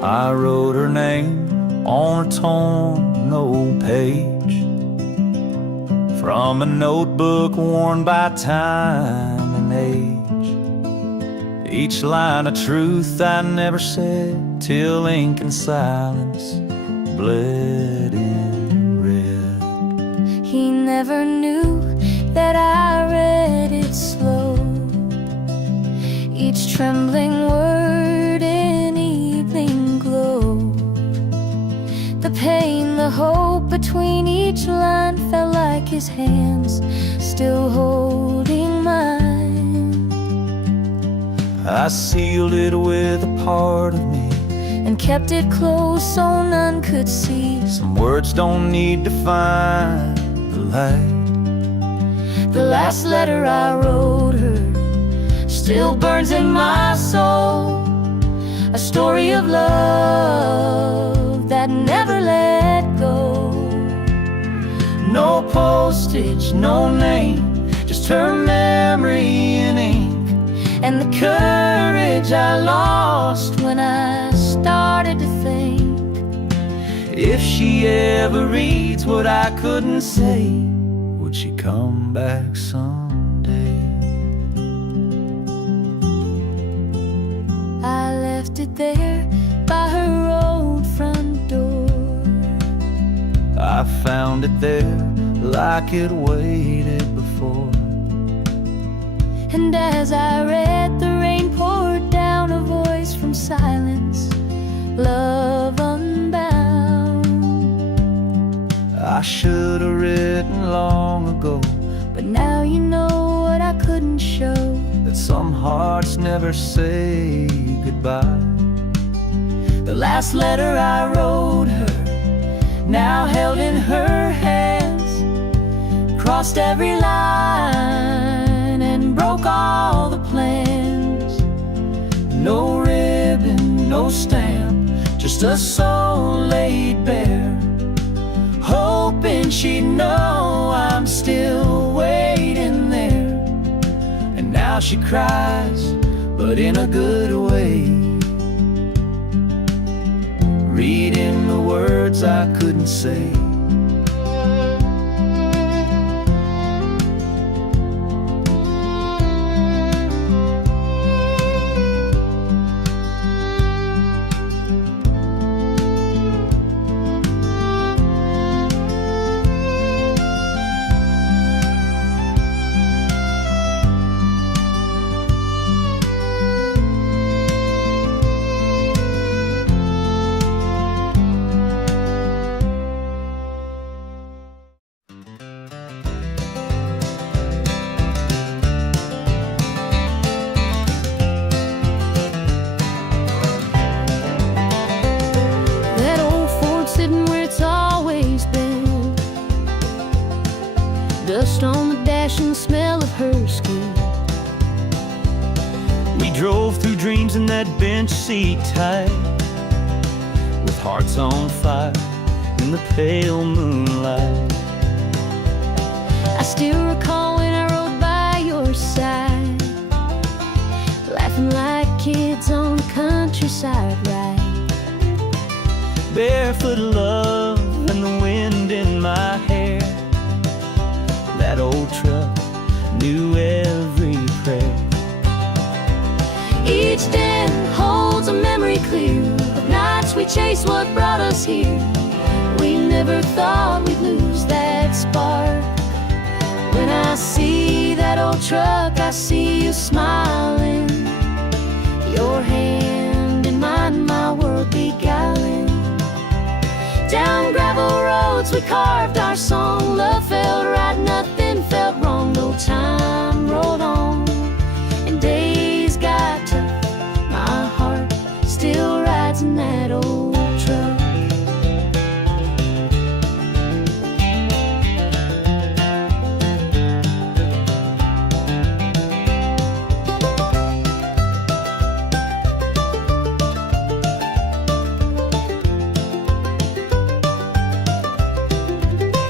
I wrote her name on a torn old page from a notebook worn by time and age. Each line of truth I never said till ink and silence bled in red. He never knew that I read it slow, each trembling word in evening glow. The pain, the hope between each line felt like his hands still holding mine. I sealed it with a part of me and kept it close so none could see. Some words don't need to find the light. The last letter I wrote her still burns in my soul, a story of love that never let go. No postage, no name, just her memory in ink, and the courage I lost when I started to think. if she ever reads what I couldn't say, would she come back someday? I left it there by her old front door. I found it there like it waited before. And as I read, the rain poured down, a voice from silence, love unbound. I should have written long ago, But now you know what I couldn't show, that some hearts never say goodbye. the last letter I wrote her, now held in her hands, crossed every line and broke all the plans. No ribbon, no stamp, just a soul laid bare, hoping she'd know I'm still waiting there. And now she cries, but in a good way, reading the words I couldn't say. That old Ford sitting where it's always been, dust on the dash and the smell of her skin. We drove through dreams in that bench seat tight, with hearts on fire in the pale moonlight. I still recall when I rode by your side, laughing like kids on the countryside ride. Barefoot love and the wind in my hair. That old truck knew every prayer. Each den holds a memory clear of nights we chased what brought us here. We never thought we'd lose that spark. When I see that old truck, I see you smiling, your hand in mine, my world beguiling. Down gravel roads we carved our song, love felt right, nothing felt wrong. No time rolled on and days got tough, my heart still rides in that old truck.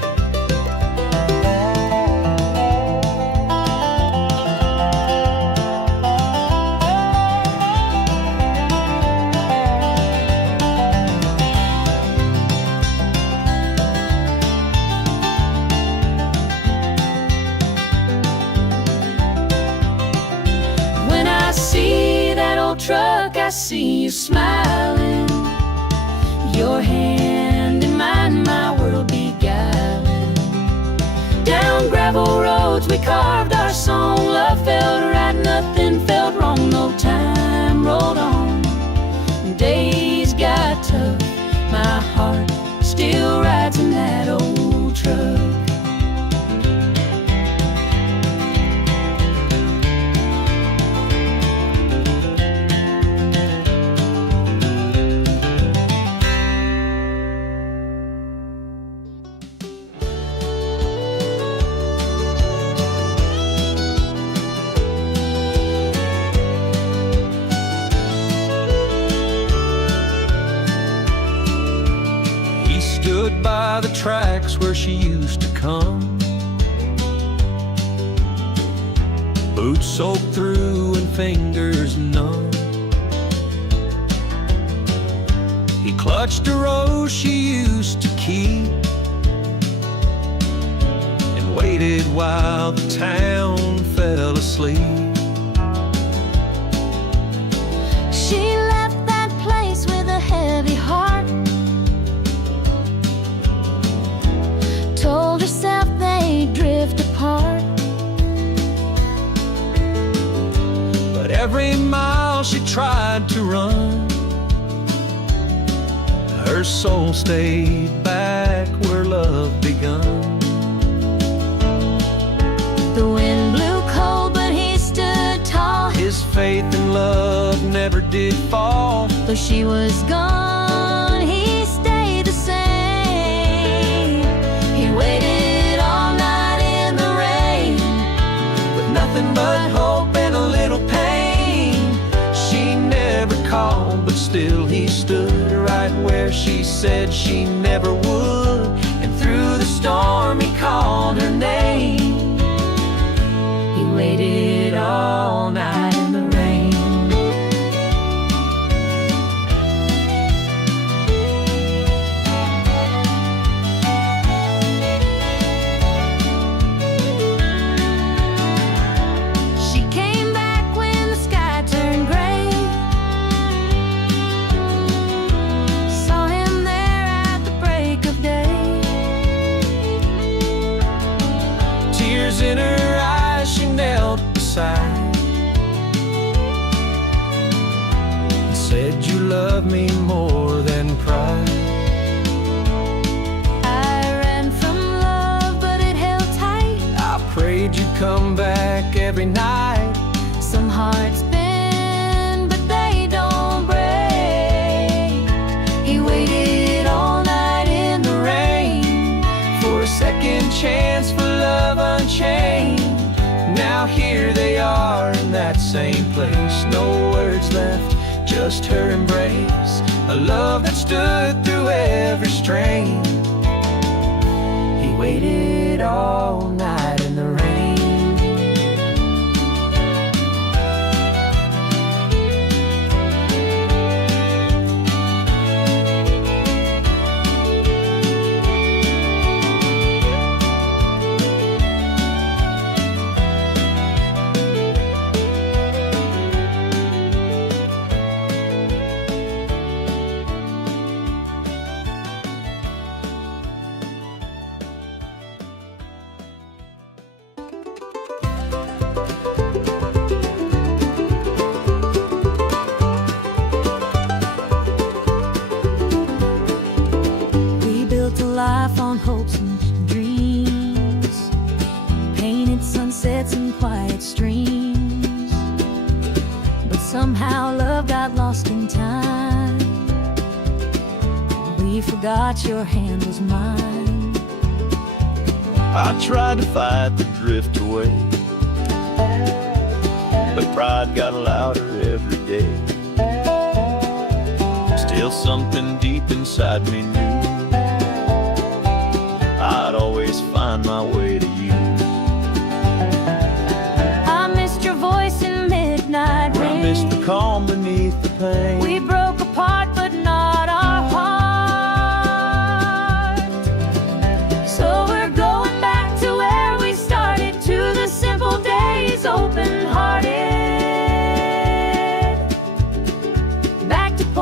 smiling, your hand in mine, my world beguiling. Down gravel roads we carved our song, love felt right, nothing felt wrong, no time rolled on. Days got tough, my heart still rides in that old truck. Stood by the tracks where she used to come, boots soaked through and fingers numb. He clutched a rose she used to keep and waited while the town fell asleep. She left that place with a heavy heart, told herself they'd drift apart. But every mile she tried to run, her soul stayed back where love begun. The wind blew cold, but he stood tall. His faith in love never did fall. Though she was gone, he stayed the same. He waited all night in the rain, With nothing but hope and a little pain. She never called, but still he stood right where she said she never would. And through the storm he called her name. he waited all night in the rain. She came back when the sky turned gray, saw him there at the break of day. Tears in her eyes, she knelt beside and said, "You love me more than pride." I ran from love, but it held tight. I prayed you'd come back every night. Some hearts bend, but they don't break. He waited all night in the rain For a second chance for love unchained. Now here they are in that same place. No words left, just her embrace. A love that stood through every strain. He waited all night in the rain. We built a life on hopes and dreams, painted sunsets and quiet streams. But somehow love got lost in time. We forgot your hand was mine. I tried to fight the drift away, but pride got louder every day. Still something deep inside me knew I'd always find my way to you. I missed your voice in midnight I rain. missed the calm beneath the pain. We broke apart, but not our heart. So we're going back to where we started, to the simple days, open-hearted. Back to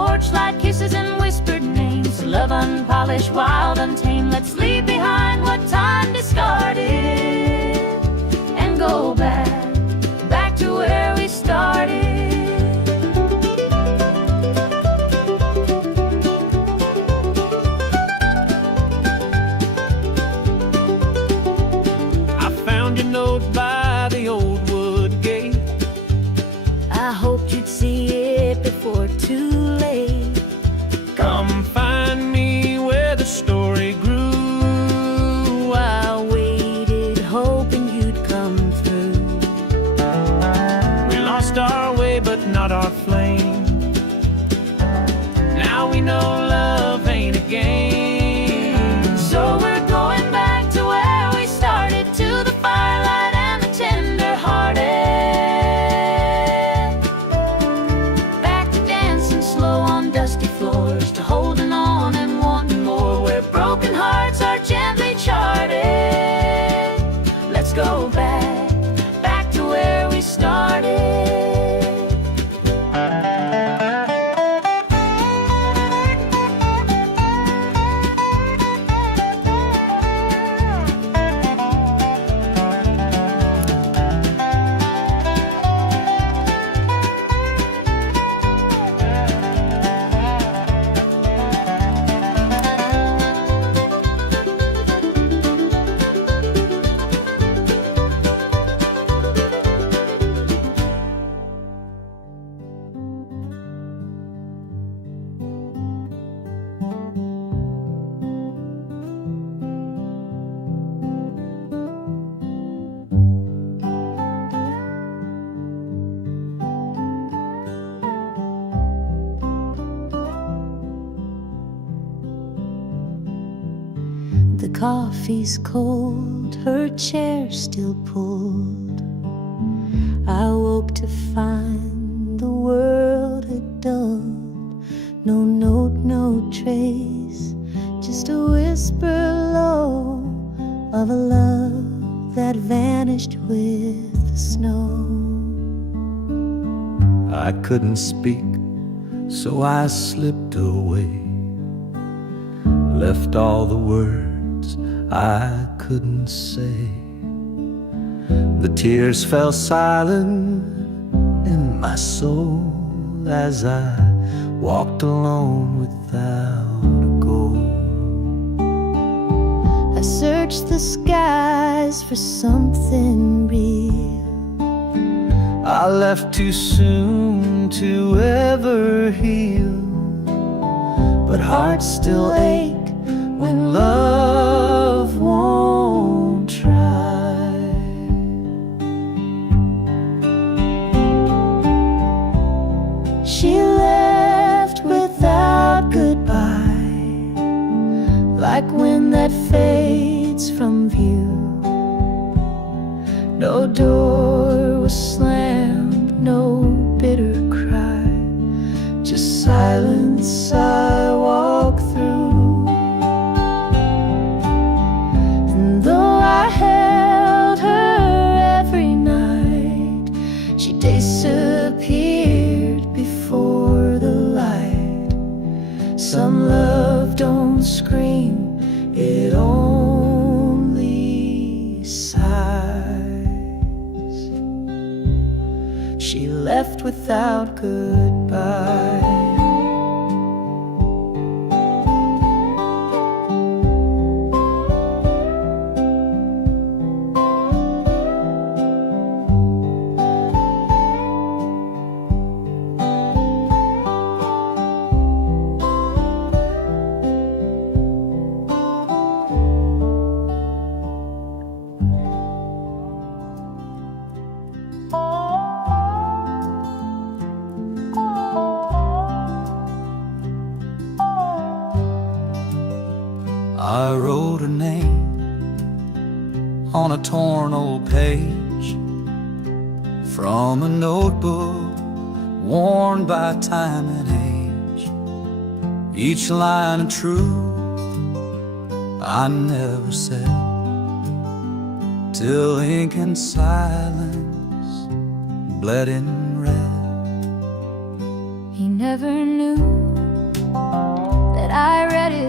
kisses and whispered names. Love unpolished, wild, untamed. Let's leave behind what time discarded and go back to where we started. Your note by the old wood gate. I hoped you'd see it before too late. Come find me where the story grew. I waited hoping you'd come through. We lost our way but not our flame. Now we know love ain't a game. So we're going back to where we started, to the firelight and the tender-hearted. Back to dancing slow on dusty floors, to holding on and wanting more, where broken hearts are gently charted. Let's go back to where we started. The coffee's cold, her chair still pulled. I woke to find the world had dulled. No note, no trace, just a whisper low of a love that vanished with the snow. I couldn't speak, so I slipped away, left all the words I couldn't say. The tears fell silent in my soul as I walked alone without a goal. I searched the skies for something real. I left too soon to ever heal, but hearts still ache when love won't try. She left without goodbye, like wind that fades from view. No door was slammed, no bitter cry, just silence I walk through. And though I held her every night, she disappeared before the light. Some love don't scream, it only sighs. She left without goodbye. I wrote her name on a torn old page from a notebook worn by time and age. Each line a truth I never said, till ink and silence bled in red. He never knew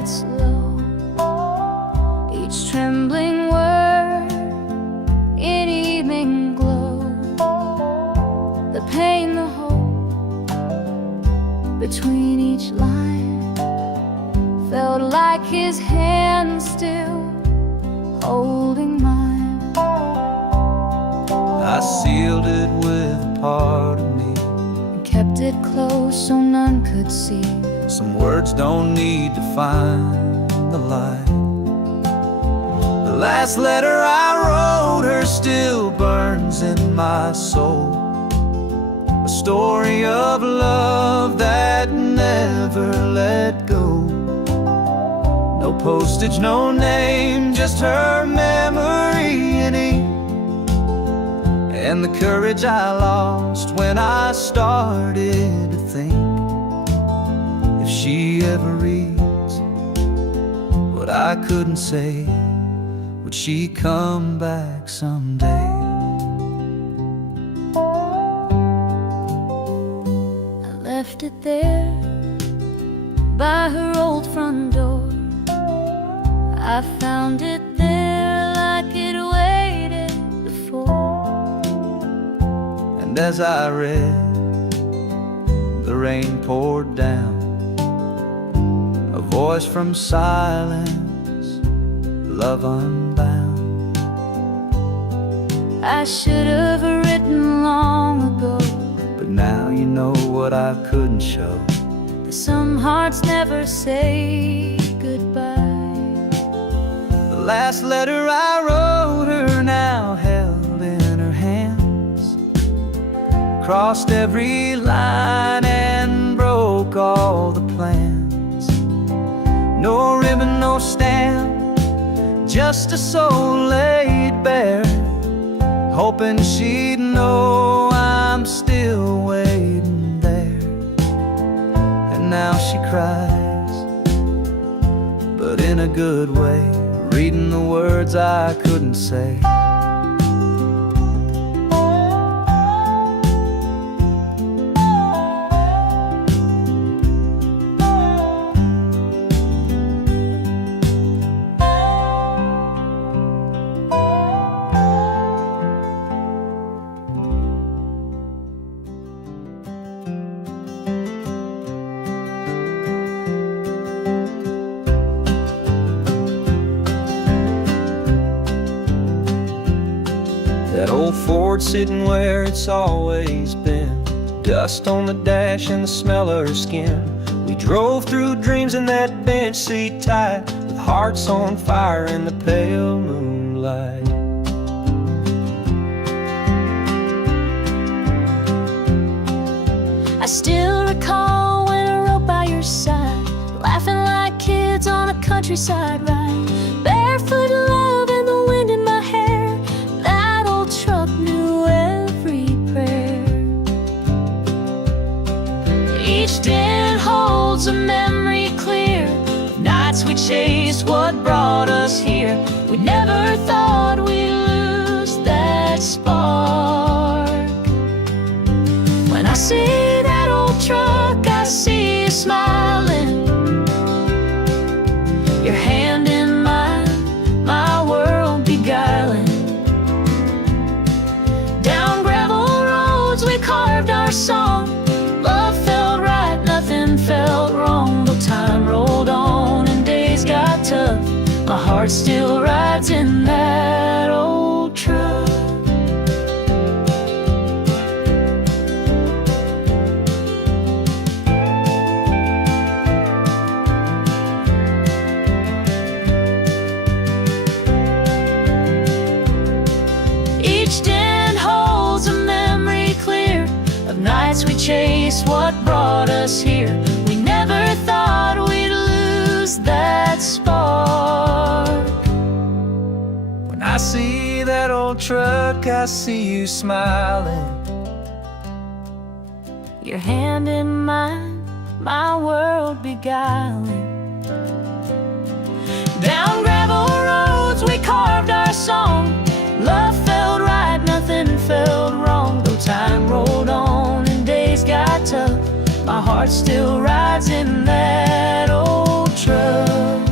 it slow, each trembling word in evening glow. The pain, the hope between each line felt like his hand still holding mine. I sealed it with a part of me, And kept it close so none could see. some words don't need to find the light. The last letter I wrote her still burns in my soul, a story of love that never let go. No postage, no name, just her memory in ink, and the courage I lost when I started to think, if she ever reads what I couldn't say, would she come back someday? I left it there by her old front door. I found it there like it waited before. And as I read, the rain poured down, a voice from silence, love unbound. I should have written long ago, But now you know what I couldn't show. that some hearts never say goodbye. The last letter I wrote her now held in her hands, crossed every line and broke all the plans. No ribbon, no stamp, just a soul laid bare, hoping she'd know I'm still waiting there. And now she cries, but in a good way, reading the words I couldn't say. That old Ford sitting where it's always been, dust on the dash and the smell of her skin. We drove through dreams in that bench seat tight, with hearts on fire in the pale moonlight. I still recall when I rode by your side, laughing like kids on a countryside ride, barefoot love and the wind in my hair. That old truck knew every prayer. Each day holds a memory clear of nights we chased what brought us here. We never thought we'd lose that spark. When I see that old truck, I see you smiling, your hand in mine, my world beguiling. Down gravel roads we carved our song, love felt right, nothing felt wrong. Though time rolled on and days got tough, my heart still rides in that old truck. Each den holds a memory clear of nights we chased what brought us here. We never thought we'd lose that spark. When I see that old truck, I see you smiling, Your hand in mine, my world beguiling. Down gravel roads we carved our song, love felt right, nothing felt wrong. Though time rolled on and days got tough, my heart still rides in that old truck.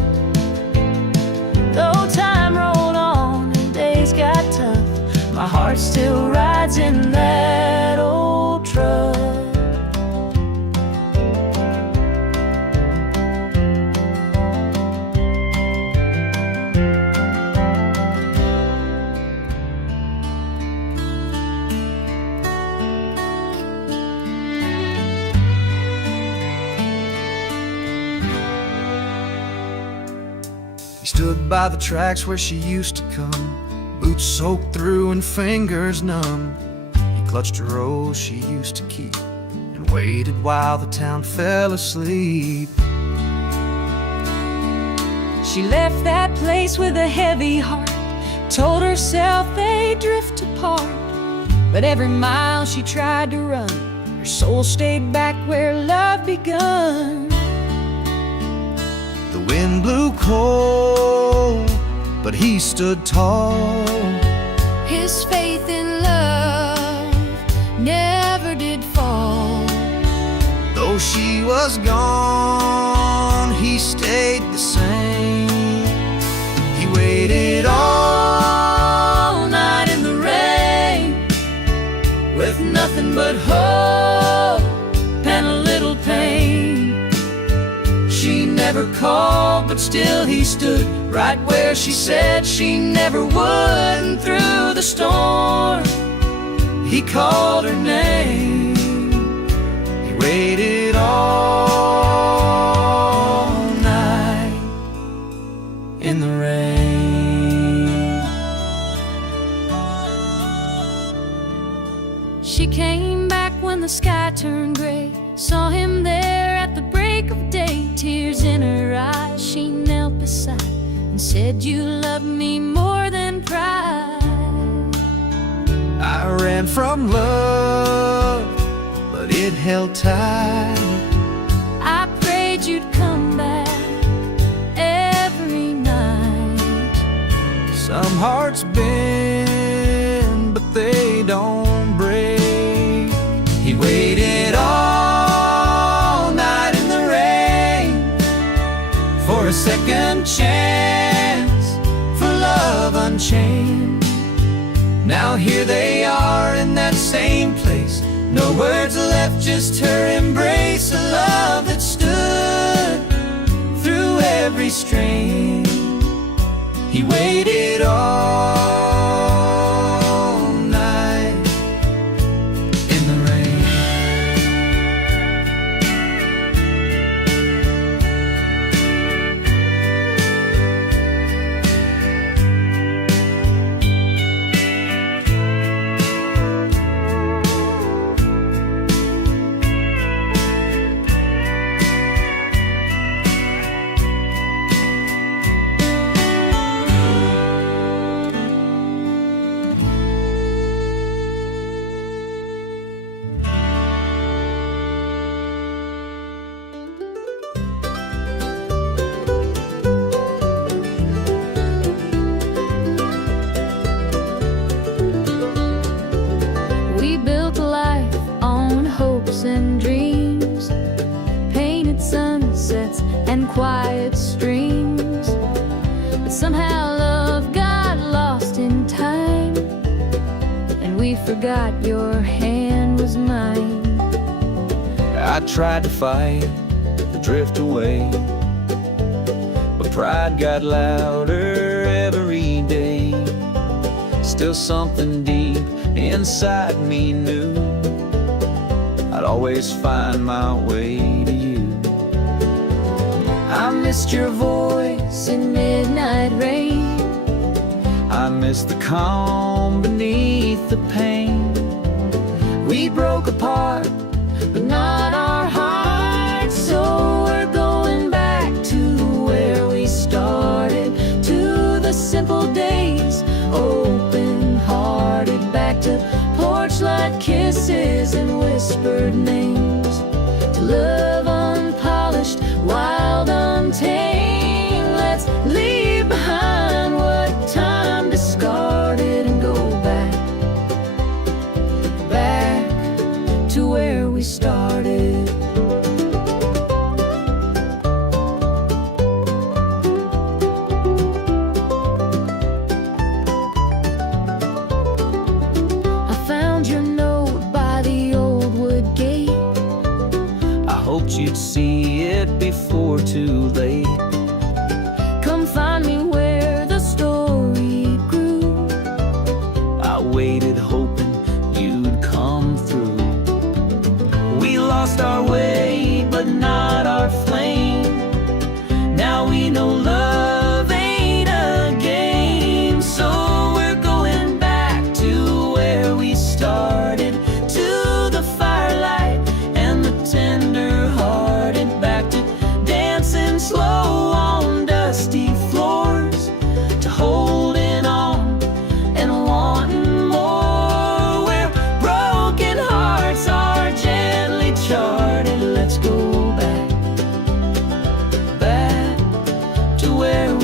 stood by the tracks where she used to come, boots soaked through and fingers numb. He clutched a rose she used to keep and waited while the town fell asleep. She left that place with a heavy heart, told herself they'd drift apart. But every mile she tried to run, her soul stayed back where love begun. The wind blew cold, but he stood tall. His faith in love never did fall. Though she was gone, he stayed the same. He waited all night in the rain, With nothing but hope and a little pain. she never called, but still he stood right where she said she never would. And through the storm, he called her name. He waited all night in the rain. She came back when the sky turned gray, saw him there at the break of day. Tears in her eyes, she knelt beside and said, "You love me more than pride." I ran from love, but it held tight. I prayed you'd come back every night. Some hearts bend, but they don't break. He waited all night in the rain for a second chance, for love unchained. Now here they are in that same place, no words left, just her embrace. A love that stood through every strain. He waited all night in the rain. We built a life on hopes and dreams, painted sunsets and quiet streams. But somehow love got lost in time, and we forgot your hand was mine. I tried to fight the drift away, but pride got louder every day. Still something deep inside me knew I'd always find my way to you. I missed your voice in midnight rain. I miss the calm beneath the pain. We broke apart, but not our hearts. So we're going back to where we started, to the simple days, open-hearted, back to porch light kisses and whispered names, to love unpolished, wild, untamed. Let's leave behind what time discarded and go back to where we started. I found your note by the old wood gate. I hoped you'd see it before too late. Come find me where the story grew. I waited hoping you'd come through. We lost our way, but not our flame. Now we know love ain't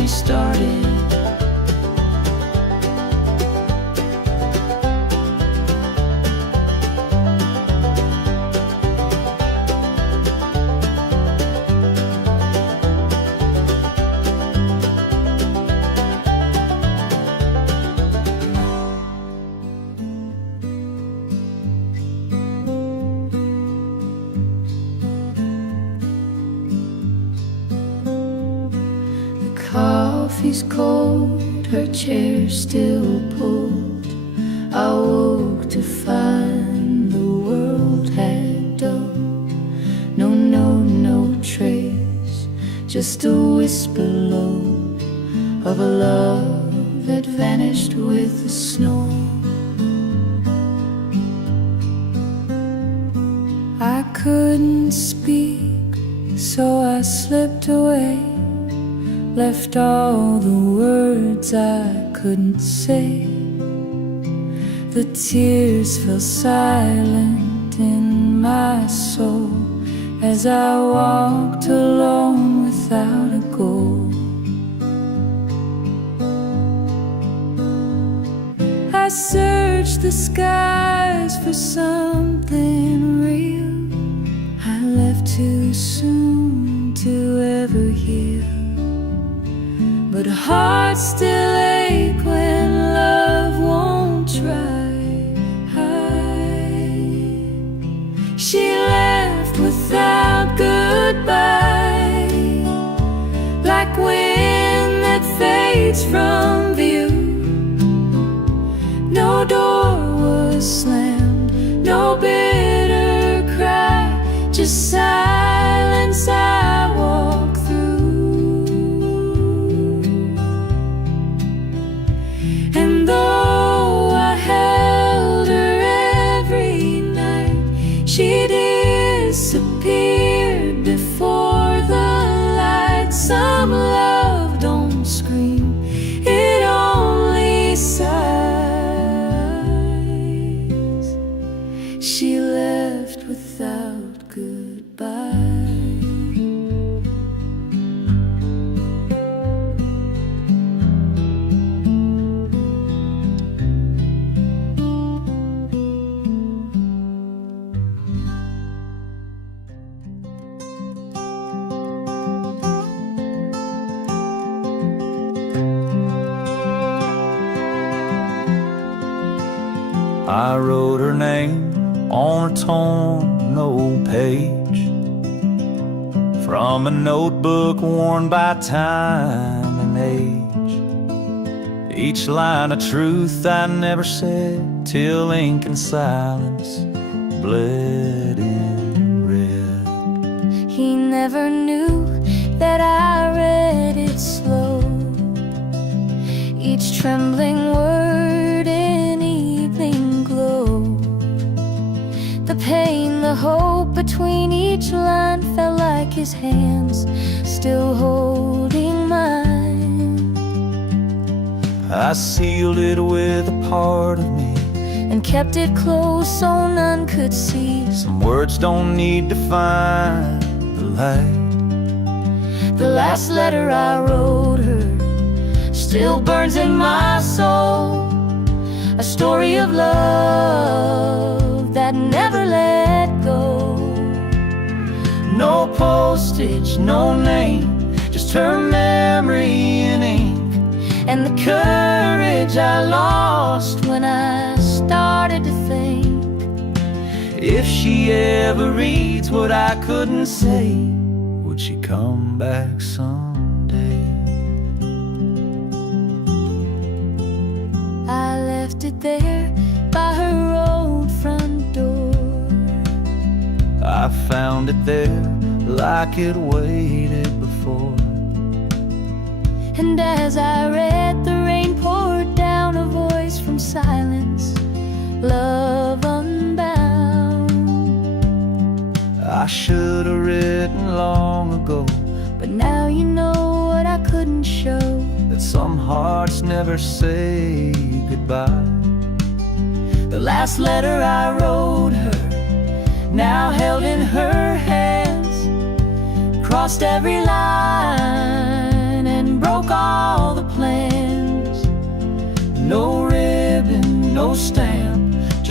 we started. Coffee's cold, her chair still pulled. I woke to find the world had dulled. No trace, just a whisper low of a love that vanished with the snow. I couldn't speak, so I slipped away, left all the words I couldn't say. The tears fell silent in my soul as I walked alone without a goal. I searched the skies for something real. I left too soon to ever heal, but hearts still ache when love won't try. She left without goodbye, like wind that fades from view. No door was slammed, no bitter cry, just silence I walk through. And though I held her every night, she disappeared before the light. Some love don't scream, it only sighs. She left without goodbye. I wrote her name on a torn old page from a notebook worn by time and age. Each line of truth I never said till ink and silence bled in red. He never knew that I read it slow, each trembling word in evening glow. The pain, the hope between each line felt like his hands still holding mine. I sealed it with a part of me and kept it close so none could see. Some words don't need to find the light. The last letter I wrote her still burns in my soul, a story of love that never let go. No postage, no name, just her memory in ink, and the courage I lost when I started to think. if she ever reads what I couldn't say, would she come back someday? I left it there by her old front door. I found it there like it waited before. And as I read, the rain poured down, a voice from silence, love unbound. I should have written long ago, but now you know what I couldn't show, that some hearts never say goodbye. the last letter I wrote her, now held in her hands, crossed every line and broke all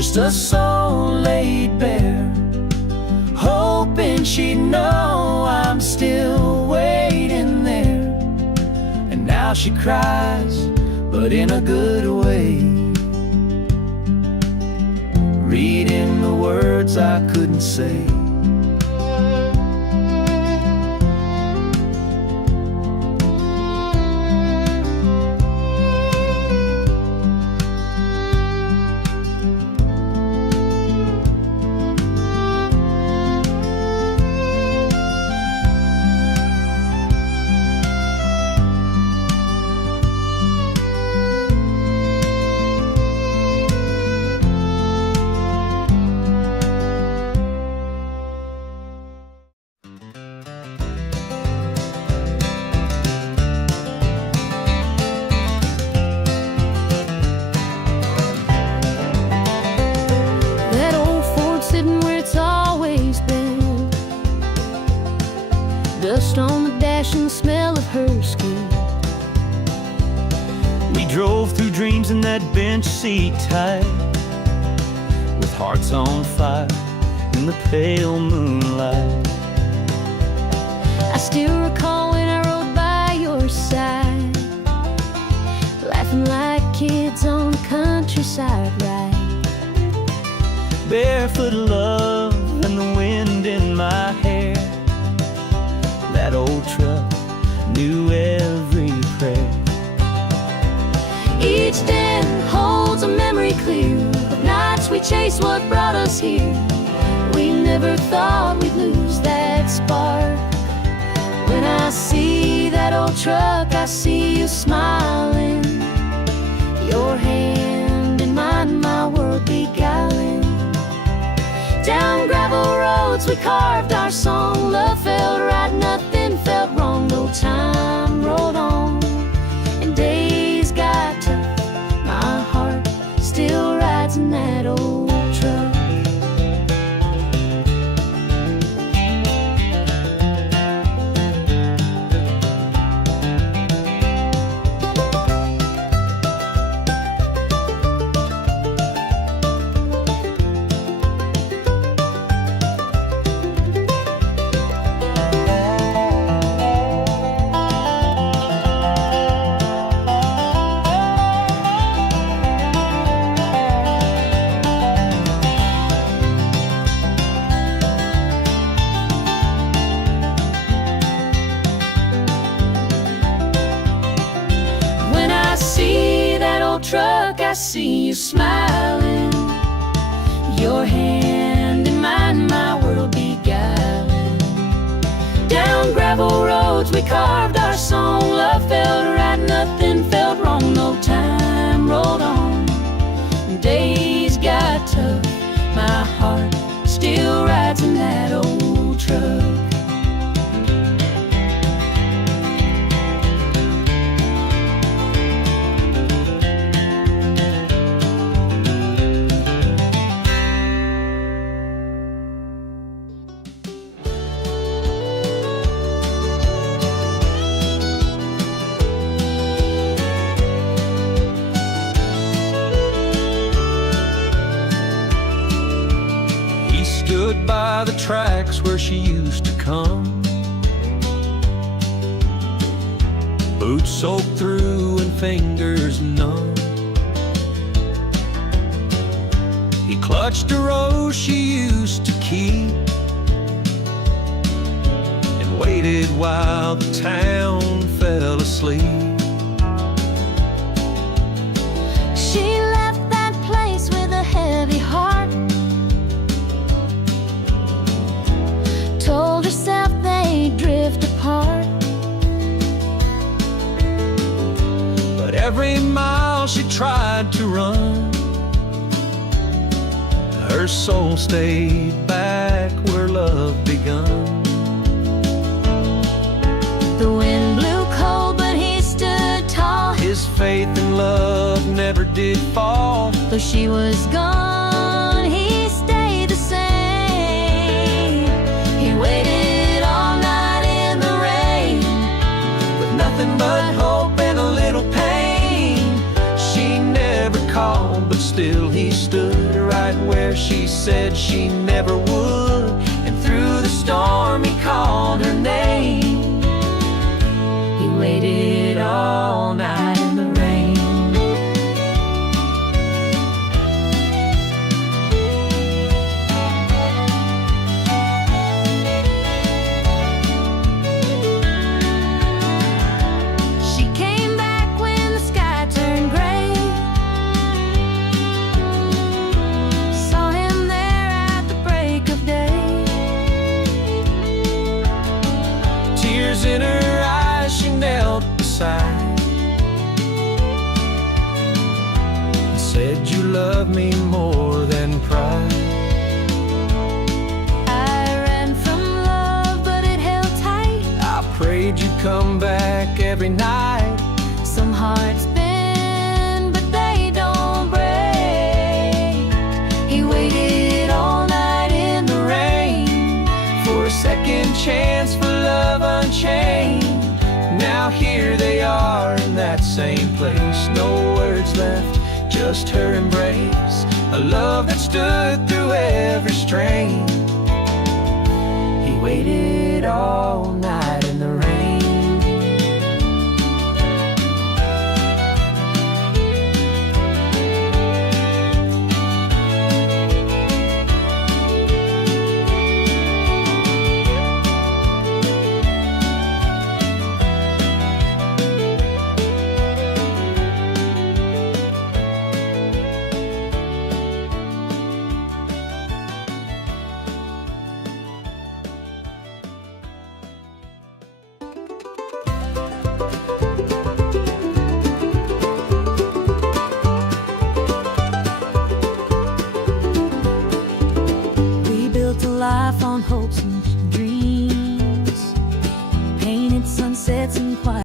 just a soul laid bare, hoping she'd know I'm still waiting there. And now she cries, but in a good way, reading the words I couldn't say. That old Ford sitting where it's always been, dust on the dash and the smell of her skin. We drove through dreams in that bench seat tight, with hearts on fire in the pale moonlight. I still recall when I rode by your side, laughing like kids on the countryside ride. Barefoot love and the wind in my hair. That old truck knew every prayer. Each den holds a memory clear of nights we chased what brought us here. We never thought we'd lose that spark. When I see that old truck, I see you smiling, your hand in mine, my world beguiling. Down gravel roads we carved our song. Love felt right, nothing felt wrong. No time rolled on and days got tough. My heart still rides in that old truck. Truck, I see you smiling, your hand in mine, my world beguiling. Down gravel roads we carved our song. Love felt right, nothing felt wrong. No time rolled on, days got tough. My heart still rides in that old truck. Stood by the tracks where she used to come, boots soaked through and fingers numb. He clutched a rose she used to keep and waited while the town fell asleep. She left that place with a heavy heart, told herself they'd drift apart. But every mile she tried to run, her soul stayed back where love begun. The wind blew cold, but he stood tall. His faith in love never did fall. Though she was gone, he stayed the same. He waited all night in the rain, With nothing but hope and a little pain. She never called, but still he stood right where she said she never would. And through the storm he called her name. He waited all night in the rain. She came back when the sky turned gray. Saw him there at the break of day. Tears in her eyes, she knelt beside and said, "You love me more than pride." I ran from love, but it held tight. I prayed you'd come back every night. Some hearts bend, but they don't break. He waited all night in the rain For a second chance for love unchained. Now here they are in that same place. No words left, just her embrace. A love that stood through every strain. He waited all night